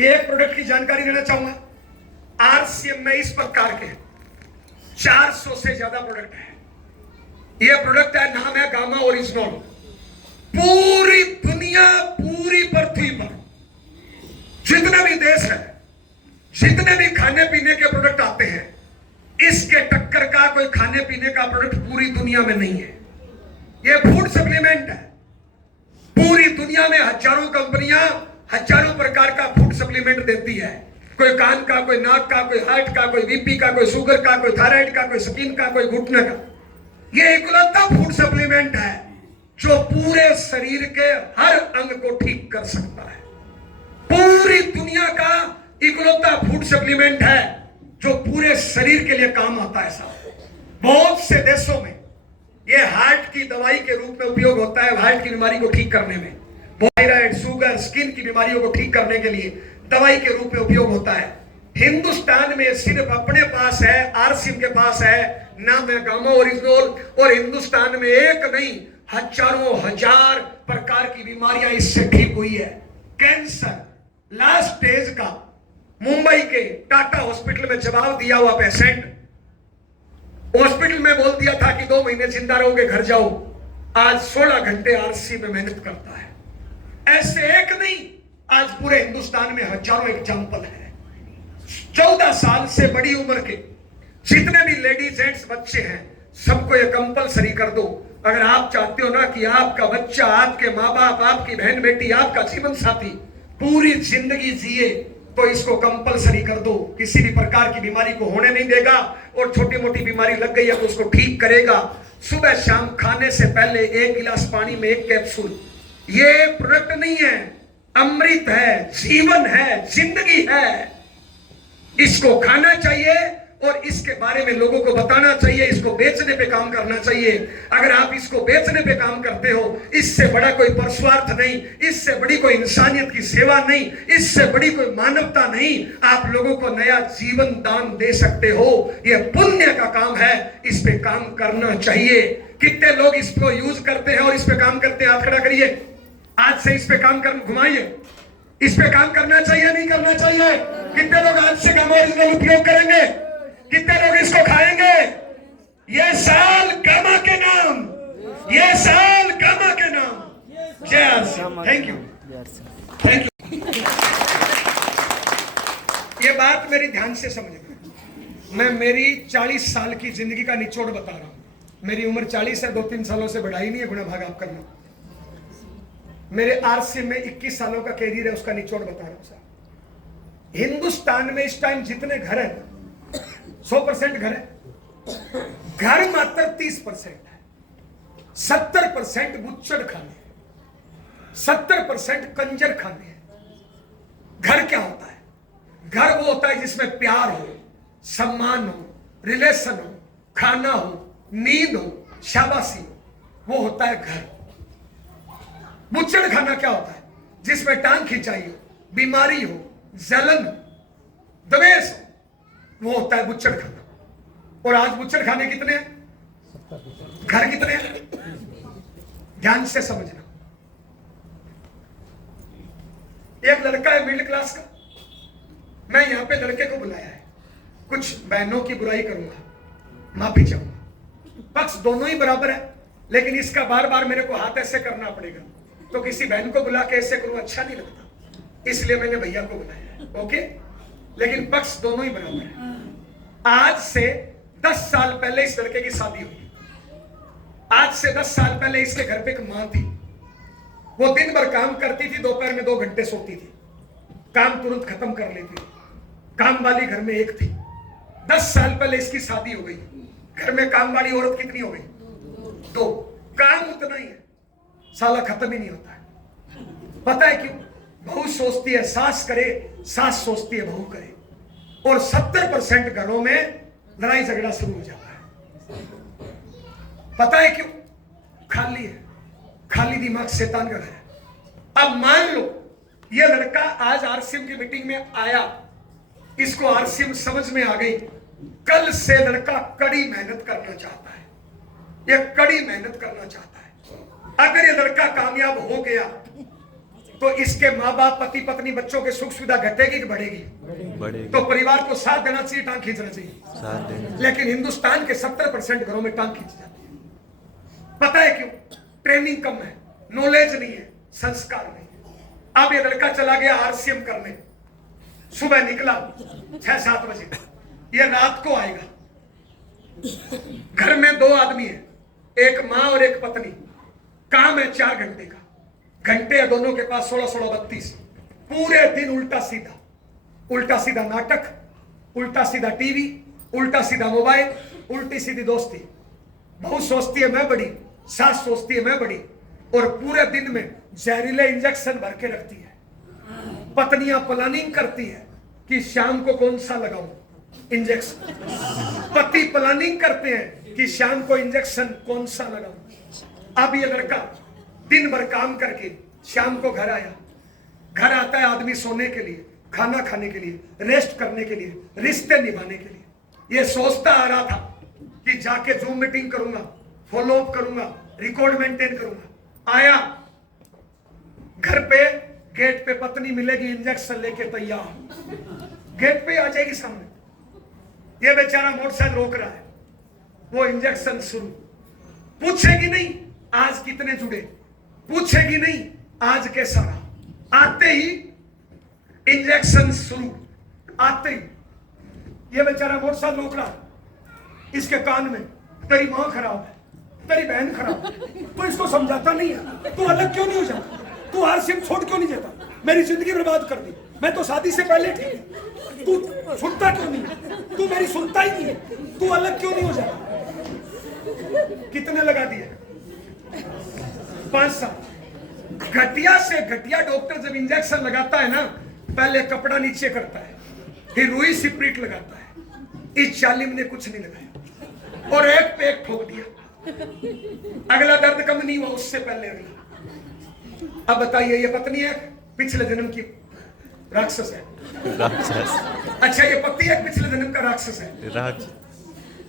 ये एक प्रोडक्ट की जानकारी देना चाहूंगा। आरसीएम में इस प्रकार के 400 से ज्यादा प्रोडक्ट है। ये प्रोडक्ट है, नाम है गामा ओरिजिनल। पूरी दुनिया, पूरी पृथ्वी पर जितने भी देश है, जितने भी खाने पीने के प्रोडक्ट आते हैं, इसके टक्कर का कोई खाने पीने का प्रोडक्ट पूरी दुनिया में नहीं है। ये फूड सप्लीमेंट है। पूरी दुनिया में हजारों कंपनियां हजारों प्रकार का फूड सप्लीमेंट देती है। कोई कान का, कोई नाक का, कोई हार्ट का, कोई बीपी का, कोई शुगर का, कोई थायराइड का, कोई स्किन का, कोई घुटने का। ये इकलौता फूड सप्लीमेंट है जो पूरे शरीर के हर अंग को ठीक कर सकता है। पूरी दुनिया का इकलौता फूड सप्लीमेंट है जो पूरे शरीर के लिए काम आता है। साहब बहुत से देशों में ये हार्ट की दवाई के रूप में उपयोग होता है। हार्ट की बीमारी को ठीक करने में, थायराइड, शुगर, स्किन की बीमारियों को ठीक करने के लिए दवाई के रूप में उपयोग होता है। हिंदुस्तान में सिर्फ अपने पास है, आरसीएम के पास है, नाम है गामा ओरिजिनल। और हिंदुस्तान में एक नहीं, हजारों हजार प्रकार की बीमारियां इससे ठीक हुई है। कैंसर लास्ट स्टेज का मुंबई के टाटा हॉस्पिटल में जवाब दिया हुआ पेशेंट, हॉस्पिटल में बोल दिया था कि 2 महीने जिंदा रहोगे, घर जाओ। आज 16 घंटे आरसी में मेहनत करता है। ऐसे एक नहीं, आज पूरे हिंदुस्तान में हजारों एग्जाम्पल है। 14 साल से बड़ी उम्र के जितने भी लेडीज जेंट्स बच्चे हैं, सबको ये कंपलसरी कर दो। अगर आप चाहते हो ना कि आपका बच्चा, आपके माँ बाप, आपकी बहन बेटी, आपका जीवन साथी पूरी जिंदगी जिए, तो इसको कंपलसरी कर दो। किसी भी प्रकार की बीमारी को होने नहीं देगा, और छोटी मोटी बीमारी लग गई है तो उसको ठीक करेगा। सुबह शाम खाने से पहले 1 गिलास पानी में 1 कैप्सूल। ये प्रोडक्ट नहीं है, अमृत है, जीवन है, जिंदगी है। इसको खाना चाहिए और इसके बारे में लोगों को बताना चाहिए। इसको बेचने पे काम करना चाहिए। अगर आप इसको बेचने पे काम करते हो, इससे बड़ा कोई परस्वार्थ नहीं, इससे बड़ी कोई इंसानियत की सेवा नहीं, इससे बड़ी कोई मानवता नहीं। आप लोगों को नया जीवन दान दे सकते हो। यह पुण्य का काम है, इस पे काम करना चाहिए। कितने लोग इसको यूज करते हैं और इस पे काम करते हैं? हाथ खड़ा करिए। आज से इस पे काम कर, घुमाइए। इस पे काम करना चाहिए, नहीं करना चाहिए? कितने लोग आज से गामा ओरिजिनल उपयोग करेंगे? कितने लोग इसको खाएंगे? ये साल गामा के नाम, ये साल गामा के नाम। जय RCM. Thank you, thank you. ये बात मेरी ध्यान से समझना। मैं मेरी 40 साल की जिंदगी का निचोड़ बता रहा हूं। मेरी उम्र 40 है, 2-3 सालों से बढ़ाई नहीं है, गुणा भाग आप करना। मेरे आरसीएम में 21 सालों का कैरियर है, उसका निचोड़ बता रहा हूं साहब। हिंदुस्तान में इस टाइम जितने घर हैं, 100% घर है, घर मात्र 30% है। 70% बुच्चड़ खाने, 70% कंजर खाने हैं। घर क्या होता है? घर वो होता है जिसमें प्यार हो, सम्मान हो, रिलेशन हो, खाना हो, नींद हो, शाबाशी हो, वो होता है घर। बुच्चड़ खाना क्या होता है? जिसमें टांग खिंचाई हो, बीमारी हो, जलन हो, दवेश वो होता है बुच्चड़ खाना। और आज बुच्चड़ खाने कितने हैं, घर कितने हैं? ध्यान से समझना। एक लड़का है मिडिल क्लास का, मैं यहां पे लड़के को बुलाया है, कुछ बहनों की बुराई करूंगा, माफी चाहूंगा, पक्ष दोनों ही बराबर है, लेकिन इसका बार बार मेरे को हाथ ऐसे करना पड़ेगा, तो किसी बहन को बुला के ऐसे करूं अच्छा नहीं लगता, इसलिए मैंने भैया को बुलाया है। ओके, लेकिन पक्ष दोनों ही बराबर है। आज से 10 साल पहले इस लड़के की शादी हुई। आज से 10 साल पहले इसके घर पे एक मां थी, वो दिन भर काम करती थी, दोपहर में 2 घंटे सोती थी, काम तुरंत खत्म कर लेती थी, काम वाली घर में एक थी। 10 साल पहले इसकी शादी हो गई, घर में काम वाली औरत कितनी हो गई? 2। काम उतना ही है, साला खत्म ही नहीं होता है। पता है क्यों? बहू सोचती है सास करे, सास सोचती है बहू करे, और 70% घरों में लड़ाई झगड़ा शुरू हो जाता है। पता है क्यों? खाली है, खाली दिमाग शैतान का घर है। अब मान लो ये लड़का आज आरसीएम की मीटिंग में आया, इसको आरसीएम समझ में आ गई, कल से लड़का कड़ी मेहनत करना चाहता है, ये कड़ी मेहनत करना चाहता है। अगर ये लड़का कामयाब हो गया तो इसके माँ बाप, पति पत्नी, बच्चों के सुख सुविधा घटेगी कि बढ़ेगी? तो परिवार को साथ देना चाहिए, टांग खींचना चाहिए। लेकिन हिंदुस्तान के 70% घरों में टांग खींच जाती है। पता है क्यों? ट्रेनिंग कम है, नॉलेज नहीं है, संस्कार नहीं है। अब ये लड़का चला गया आरसीएम करने, सुबह निकला 6-7 बजे, ये रात को आएगा। घर में 2 आदमी है, एक माँ और एक पत्नी, काम है 4 घंटे का, घंटे है दोनों के पास 16-16, 32। पूरे दिन उल्टा सीधा नाटक, उल्टा सीधा टीवी, उल्टा सीधा मोबाइल, उल्टी सीधी दोस्ती। बहू सोचती है मैं बड़ी, सास सोचती है मैं बड़ी, और पूरे दिन में जहरीले इंजेक्शन भर के रखती है। पत्नियां प्लानिंग करती है कि शाम को कौन सा लगाऊं इंजेक्शन, पति प्लानिंग करते हैं कि शाम को इंजेक्शन कौन सा लगाऊं। अब ये लड़का दिन भर काम करके शाम को घर आया, घर आता है आदमी सोने के लिए, खाना खाने के लिए, रेस्ट करने के लिए, रिश्ते निभाने के लिए। ये सोचता आ रहा था कि जाके जूम मीटिंग करूंगा, फॉलो अप करूंगा, रिकॉर्ड मेंटेन करूंगा। आया घर पे, गेट पे पत्नी मिलेगी इंजेक्शन लेके तैयार, गेट पे आ जाएगी सामने। ये बेचारा मोटरसाइकिल रोक रहा है, वो इंजेक्शन शुरू। पूछेगी नहीं आज कितने जुड़े, पूछेगी नहीं आज कैसा रहा। आते ही इंजेक्शन शुरू, आते ही ये बेचारा मोटरसाइकिल रोक रहा है, इसके कान में तेरी मां खराब है, तेरी बहन खराब है। तो इसको समझाता नहीं है, तू अलग क्यों नहीं हो जाता, तू आरसीएम छोड़ क्यों नहीं जाता, मेरी जिंदगी बर्बाद कर दी, मैं तो शादी से पहले ठीक है, तू सुनता क्यों नहीं, तू मेरी सुनता ही नहीं है, तू अलग क्यों नहीं हो जाता। कितने लगा दिए? 5 साल। घटिया से घटिया डॉक्टर जब इंजेक्शन लगाता है ना, पहले कपड़ा नीचे करता है, फिर रुई सिप्रीट लगाता है। इस जालिम ने कुछ नहीं लगाया और एक पे एक ठोक दिया। अगला दर्द कम नहीं हुआ, उससे पहले अगला। अब बताइए, ये पत्नी है पिछले जन्म की राक्षस है, राक्षस। अच्छा, ये पति है पिछले जन्म का राक्षस है, राक्षस।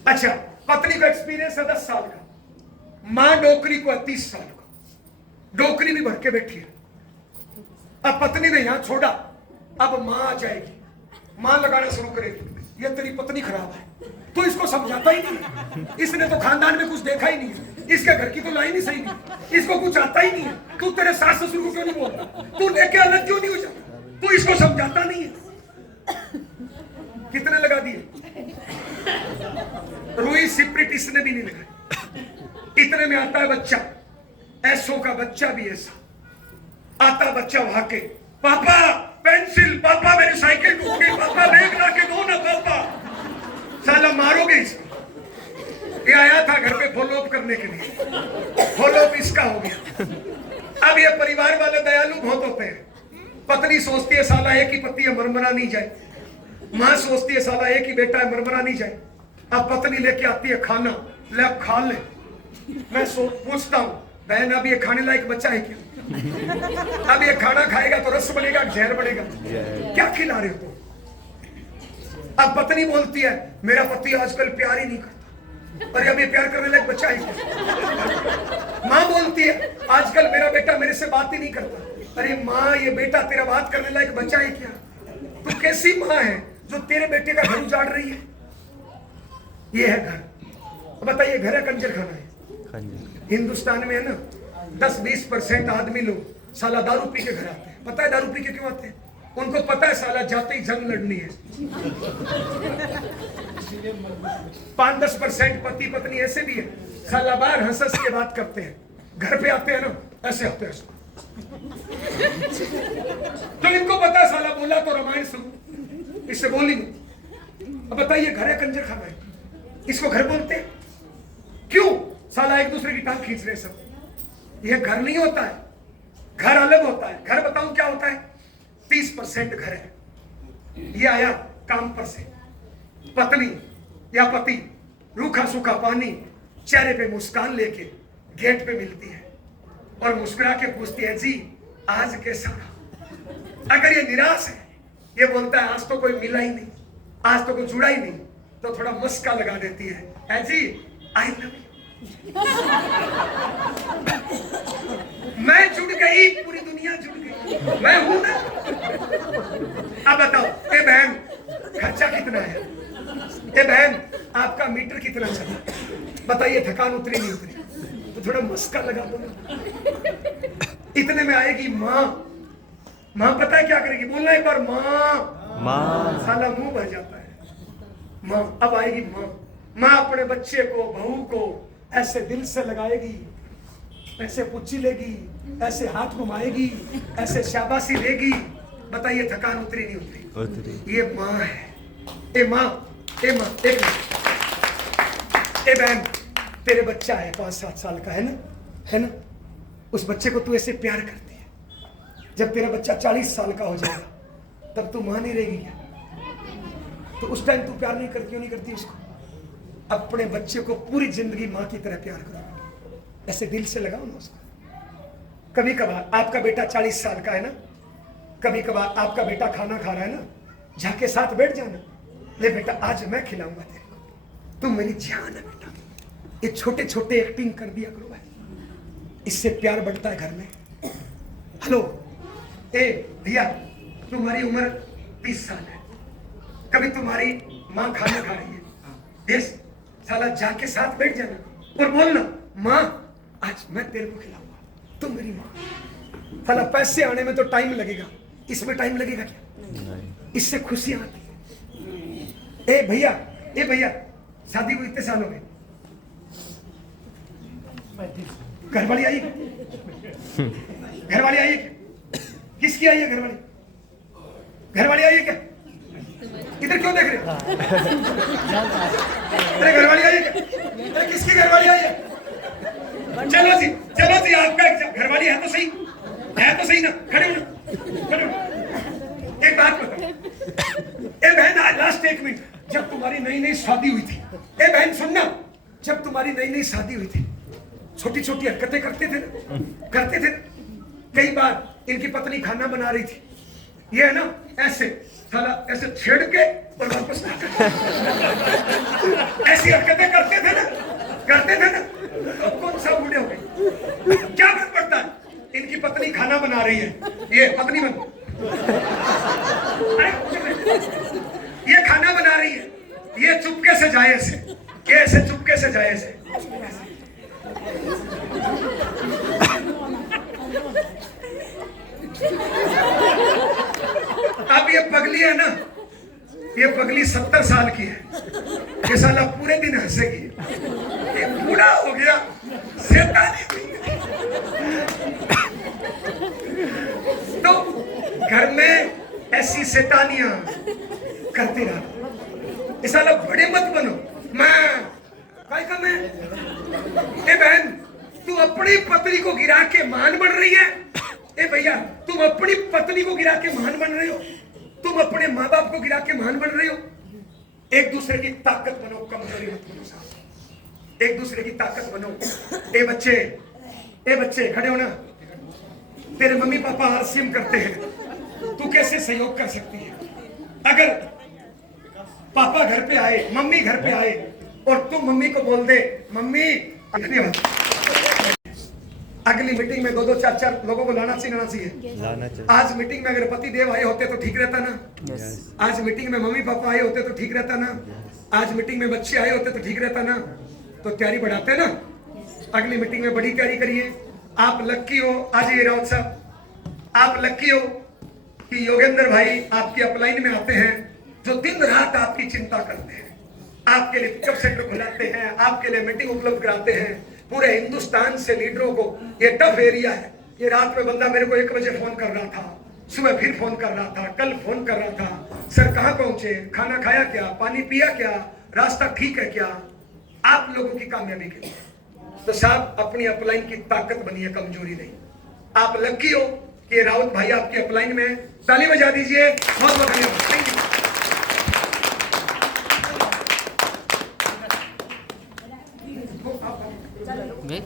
अच्छा, पत्नी का एक्सपीरियंस है 10 साल का, मां डोकरी को 30 साल का, डोकरी भी भर के बैठी है। अब पत्नी ने यहां छोड़ा, अब मां आ जाएगी, मां लगाना शुरू करेगी, ये तेरी पत्नी खराब है, तो इसको समझाता ही नहीं, इसने तो खानदान में कुछ देखा ही नहीं है, इसके घर की तो लाइन ही सही नहीं, इसको कुछ आता ही नहीं है। तू तेरे सास ससुर को क्यों नहीं बोलता, तू लेके अलग क्यों नहीं हो जाता, तू इसको समझाता नहीं है। कितने लगा दिए? रुई सिप्रिट इसने भी नहीं लगाई। इतने में आता है बच्चा, ऐसो का बच्चा भी ऐसा आता, बच्चा वहां के, पापा पेंसिल, पापा मेरी साइकिल टूट गई, पापा बैग ला के दो ना पापा। साला मारोगे इसको। ये आया था घर पे फॉलो अप करने के लिए, फॉलो अप इसका हो गया। अब ये परिवार वाले दयालु बहुत होते हैं। पत्नी सोचती है साला एक ही पति है, मरमरा नहीं जाए, मां सोचती है साला एक ही बेटा है, मरमरा नहीं जाए। अब पत्नी लेके आती है खाना, ले अब खा ले। मैं पूछता हूं, बहन अब ये खाने लायक बच्चा है क्या? अब ये खाना खाएगा तो रस बनेगा, जहर बनेगा, क्या खिला रहे हो? अब पत्नी बोलती है मेरा पति आजकल प्यार ही नहीं करता। अरे अब ये प्यार करने लायक बच्चा है क्या? माँ बोलती है आजकल मेरा बेटा मेरे से बात ही नहीं करता। अरे माँ ये बेटा तेरा बात करने लायक बच्चा है क्या? तू कैसी माँ है जो तेरे बेटे का घर उजाड़ रही है? ये है घर। बताइए घर है कंजर खाना है? हिंदुस्तान में है ना 10-20% आदमी लोग साला दारू पी के घर आते हैं। पता है दारू पी के क्यों आते हैं? उनको पता है साला जाते ही जंग लड़नी है। 5-10% पति पत्नी ऐसे भी है साला बाहर हंस हंस के बात करते हैं, घर पे आते हैं ना ऐसे आते हैं। तो इनको पता है साला बोला तो रामायण सुनो, इससे बोली नहीं। अब बताइए घर है कंजर खाना है, इसको घर बोलते हैं क्यों? साला एक दूसरे की टांग खींच रहे सब। यह घर नहीं होता है, घर अलग होता है। घर बताऊं क्या होता है? 30% घर है। ये आया काम पर से, पत्नी या पति रूखा सूखा पानी चेहरे पे मुस्कान लेके गेट पे मिलती है और मुस्कुरा के पूछती है जी आज कैसा? अगर ये निराश है, ये बोलता है आज तो कोई मिला ही नहीं, आज तो कोई जुड़ा ही नहीं, तो थोड़ा मस्का लगा देती है जी आई लव यू। मैं जुड़ गई, पूरी दुनिया जुड़ गई, मैं हूं ना। अब बताओ ए बहन खर्चा कितना है? ए बहन आपका मीटर कितना चला? बताइए थकान उतरी नहीं उतरी? तो थोड़ा मस्का लगा दो ना। इतने में आएगी माँ। माँ पता है क्या करेगी? बोलना एक बार माँ। माँ साला मुंह भर जाता है। माँ अब आएगी माँ। माँ अपने बच्चे को बहू को ऐसे दिल से लगाएगी, ऐसे पुच्ची लेगी, ऐसे हाथ घुमाएगी, ऐसे शाबाशी देगी। बताइए थकान उतरी नहीं उतरी? ये माँ है। ए माँ, ए माँ, एक मिनट। ए बहन तेरे बच्चा है 5-7 साल का, है ना? है ना? उस बच्चे को तू ऐसे प्यार करती है। जब तेरा बच्चा 40 साल का हो जाएगा तब तू माँ नहीं रहेगी क्या? तो उस टाइम तू प्यार नहीं करती, क्यों नहीं करती उसको? अपने बच्चे को पूरी जिंदगी माँ की तरह प्यार करो, ऐसे दिल से लगाओ ना उसको। कभी कभार आपका बेटा 40 साल का है ना, कभी कभार आपका बेटा खाना खा रहा है ना, जाके साथ बैठ जाना, ले बेटा आज मैं खिलाऊंगा तेरे को, तुम मेरी जान है बेटा। ये छोटे छोटे एक्टिंग कर दिया करो भाई, इससे प्यार बढ़ता है घर में। हेलो ए भैया तुम्हारी उम्र 30 साल है, कभी तुम्हारी माँ खाना खा रही है, यस साला जाके साथ बैठ जाना और बोलना माँ आज मैं तेरे को खिलाऊंगा, तुम मेरी माँ। साला पैसे आने में तो टाइम लगेगा, इसमें टाइम लगेगा क्या? इससे खुशियां आती है। ए भैया शादी को इतने साल हो गए, घरवाली आई? घरवाली आई? किसकी आई है घरवाली? घरवाली आई है क्या? इधर क्यों देख रहे? अरे घरवाली आई है क्या? अरे किसकी घरवाली आई है? चलो जी आपका घरवाली है तो सही, है तो सही ना, खड़े हो। एक बात बताओ ए बहन, आज लास्ट 1 मिनट, जब तुम्हारी नई शादी हुई थी, ए बहन सुनना, जब तुम्हारी नई शादी हुई थी छोटी छोटी हरकतें करते थे। कई बार इनकी पत्नी खाना बना रही थी, ये है ना ऐसे साला ऐसे छेड़ के और वापस ऐसी हरकतें करते थे ना। तो कौन सा बूढ़े हो गए? क्या फर्क पड़ता है? इनकी पत्नी खाना बना रही है, ये पत्नी बन, ये खाना बना रही है, ये चुपके से जाए ऐसे, ये ऐसे चुपके से जाए ऐसे। अब ये पगली है ना, ये पगली 70 साल की है, ये साला पूरे दिन हंसेगी, ये बूढ़ा हो गया, शैतानी हुई। तो घर में ऐसी शैतानियां करते रहो, ये साला बड़े मत बनो। मैं ए बहन तू अपनी पत्नी को गिरा के महान बन रही है। ए भैया तुम अपनी पत्नी को गिरा के महान बन रहे हो, तुम अपने माँ बाप को गिरा के महान बन रहे हो। एक दूसरे की ताकत बनो, कमजोरी मत बनो साहब, एक दूसरे की ताकत बनो। ए बच्चे खड़े हो ना, तेरे मम्मी पापा आरसीएम करते हैं, तू कैसे सहयोग कर सकती है? अगर पापा घर पे आए, मम्मी घर पे आए और तुम मम्मी को बोल दे मम्मी, धन्यवाद। अगली मीटिंग में 2-2 4-4 लोगों को लाना चाहिए। आज मीटिंग में अगर पति देव आए होते तो ठीक रहता ना। आज मीटिंग में मम्मी पापा आए होते तो ठीक रहता ना। आज मीटिंग में बच्चे आए होते तो ठीक रहता ना। तो तैयारी बढ़ाते ना। अगली मीटिंग में बड़ी तैयारी करिए। आप लक्की हो, आज ये राउत साहब, आप लक्की हो कि योगेंद्र भाई आपकी अपलाइन में आते हैं, जो दिन रात आपकी चिंता करते हैं, आपके लिए पिकअप सेंटर खुलाते हैं, आपके लिए मीटिंग उपलब्ध कराते हैं। पूरे हिंदुस्तान से लीडरों को, ये टफ एरिया है। ये रात में बंदा मेरे को 1 बजे फोन कर रहा था, सुबह फिर फोन कर रहा था, कल फोन कर रहा था, सर कहाँ पहुंचे, खाना खाया क्या, पानी पिया क्या, रास्ता ठीक है क्या। आप लोगों की कामयाबी के लिए तो साहब अपनी अपलाइन की ताकत बनिए, कमजोरी नहीं। आप लकी हो कि राउत भाई आपकी अपलाइन में, ताली बजा दीजिए। बहुत बहुत धन्यवाद। देख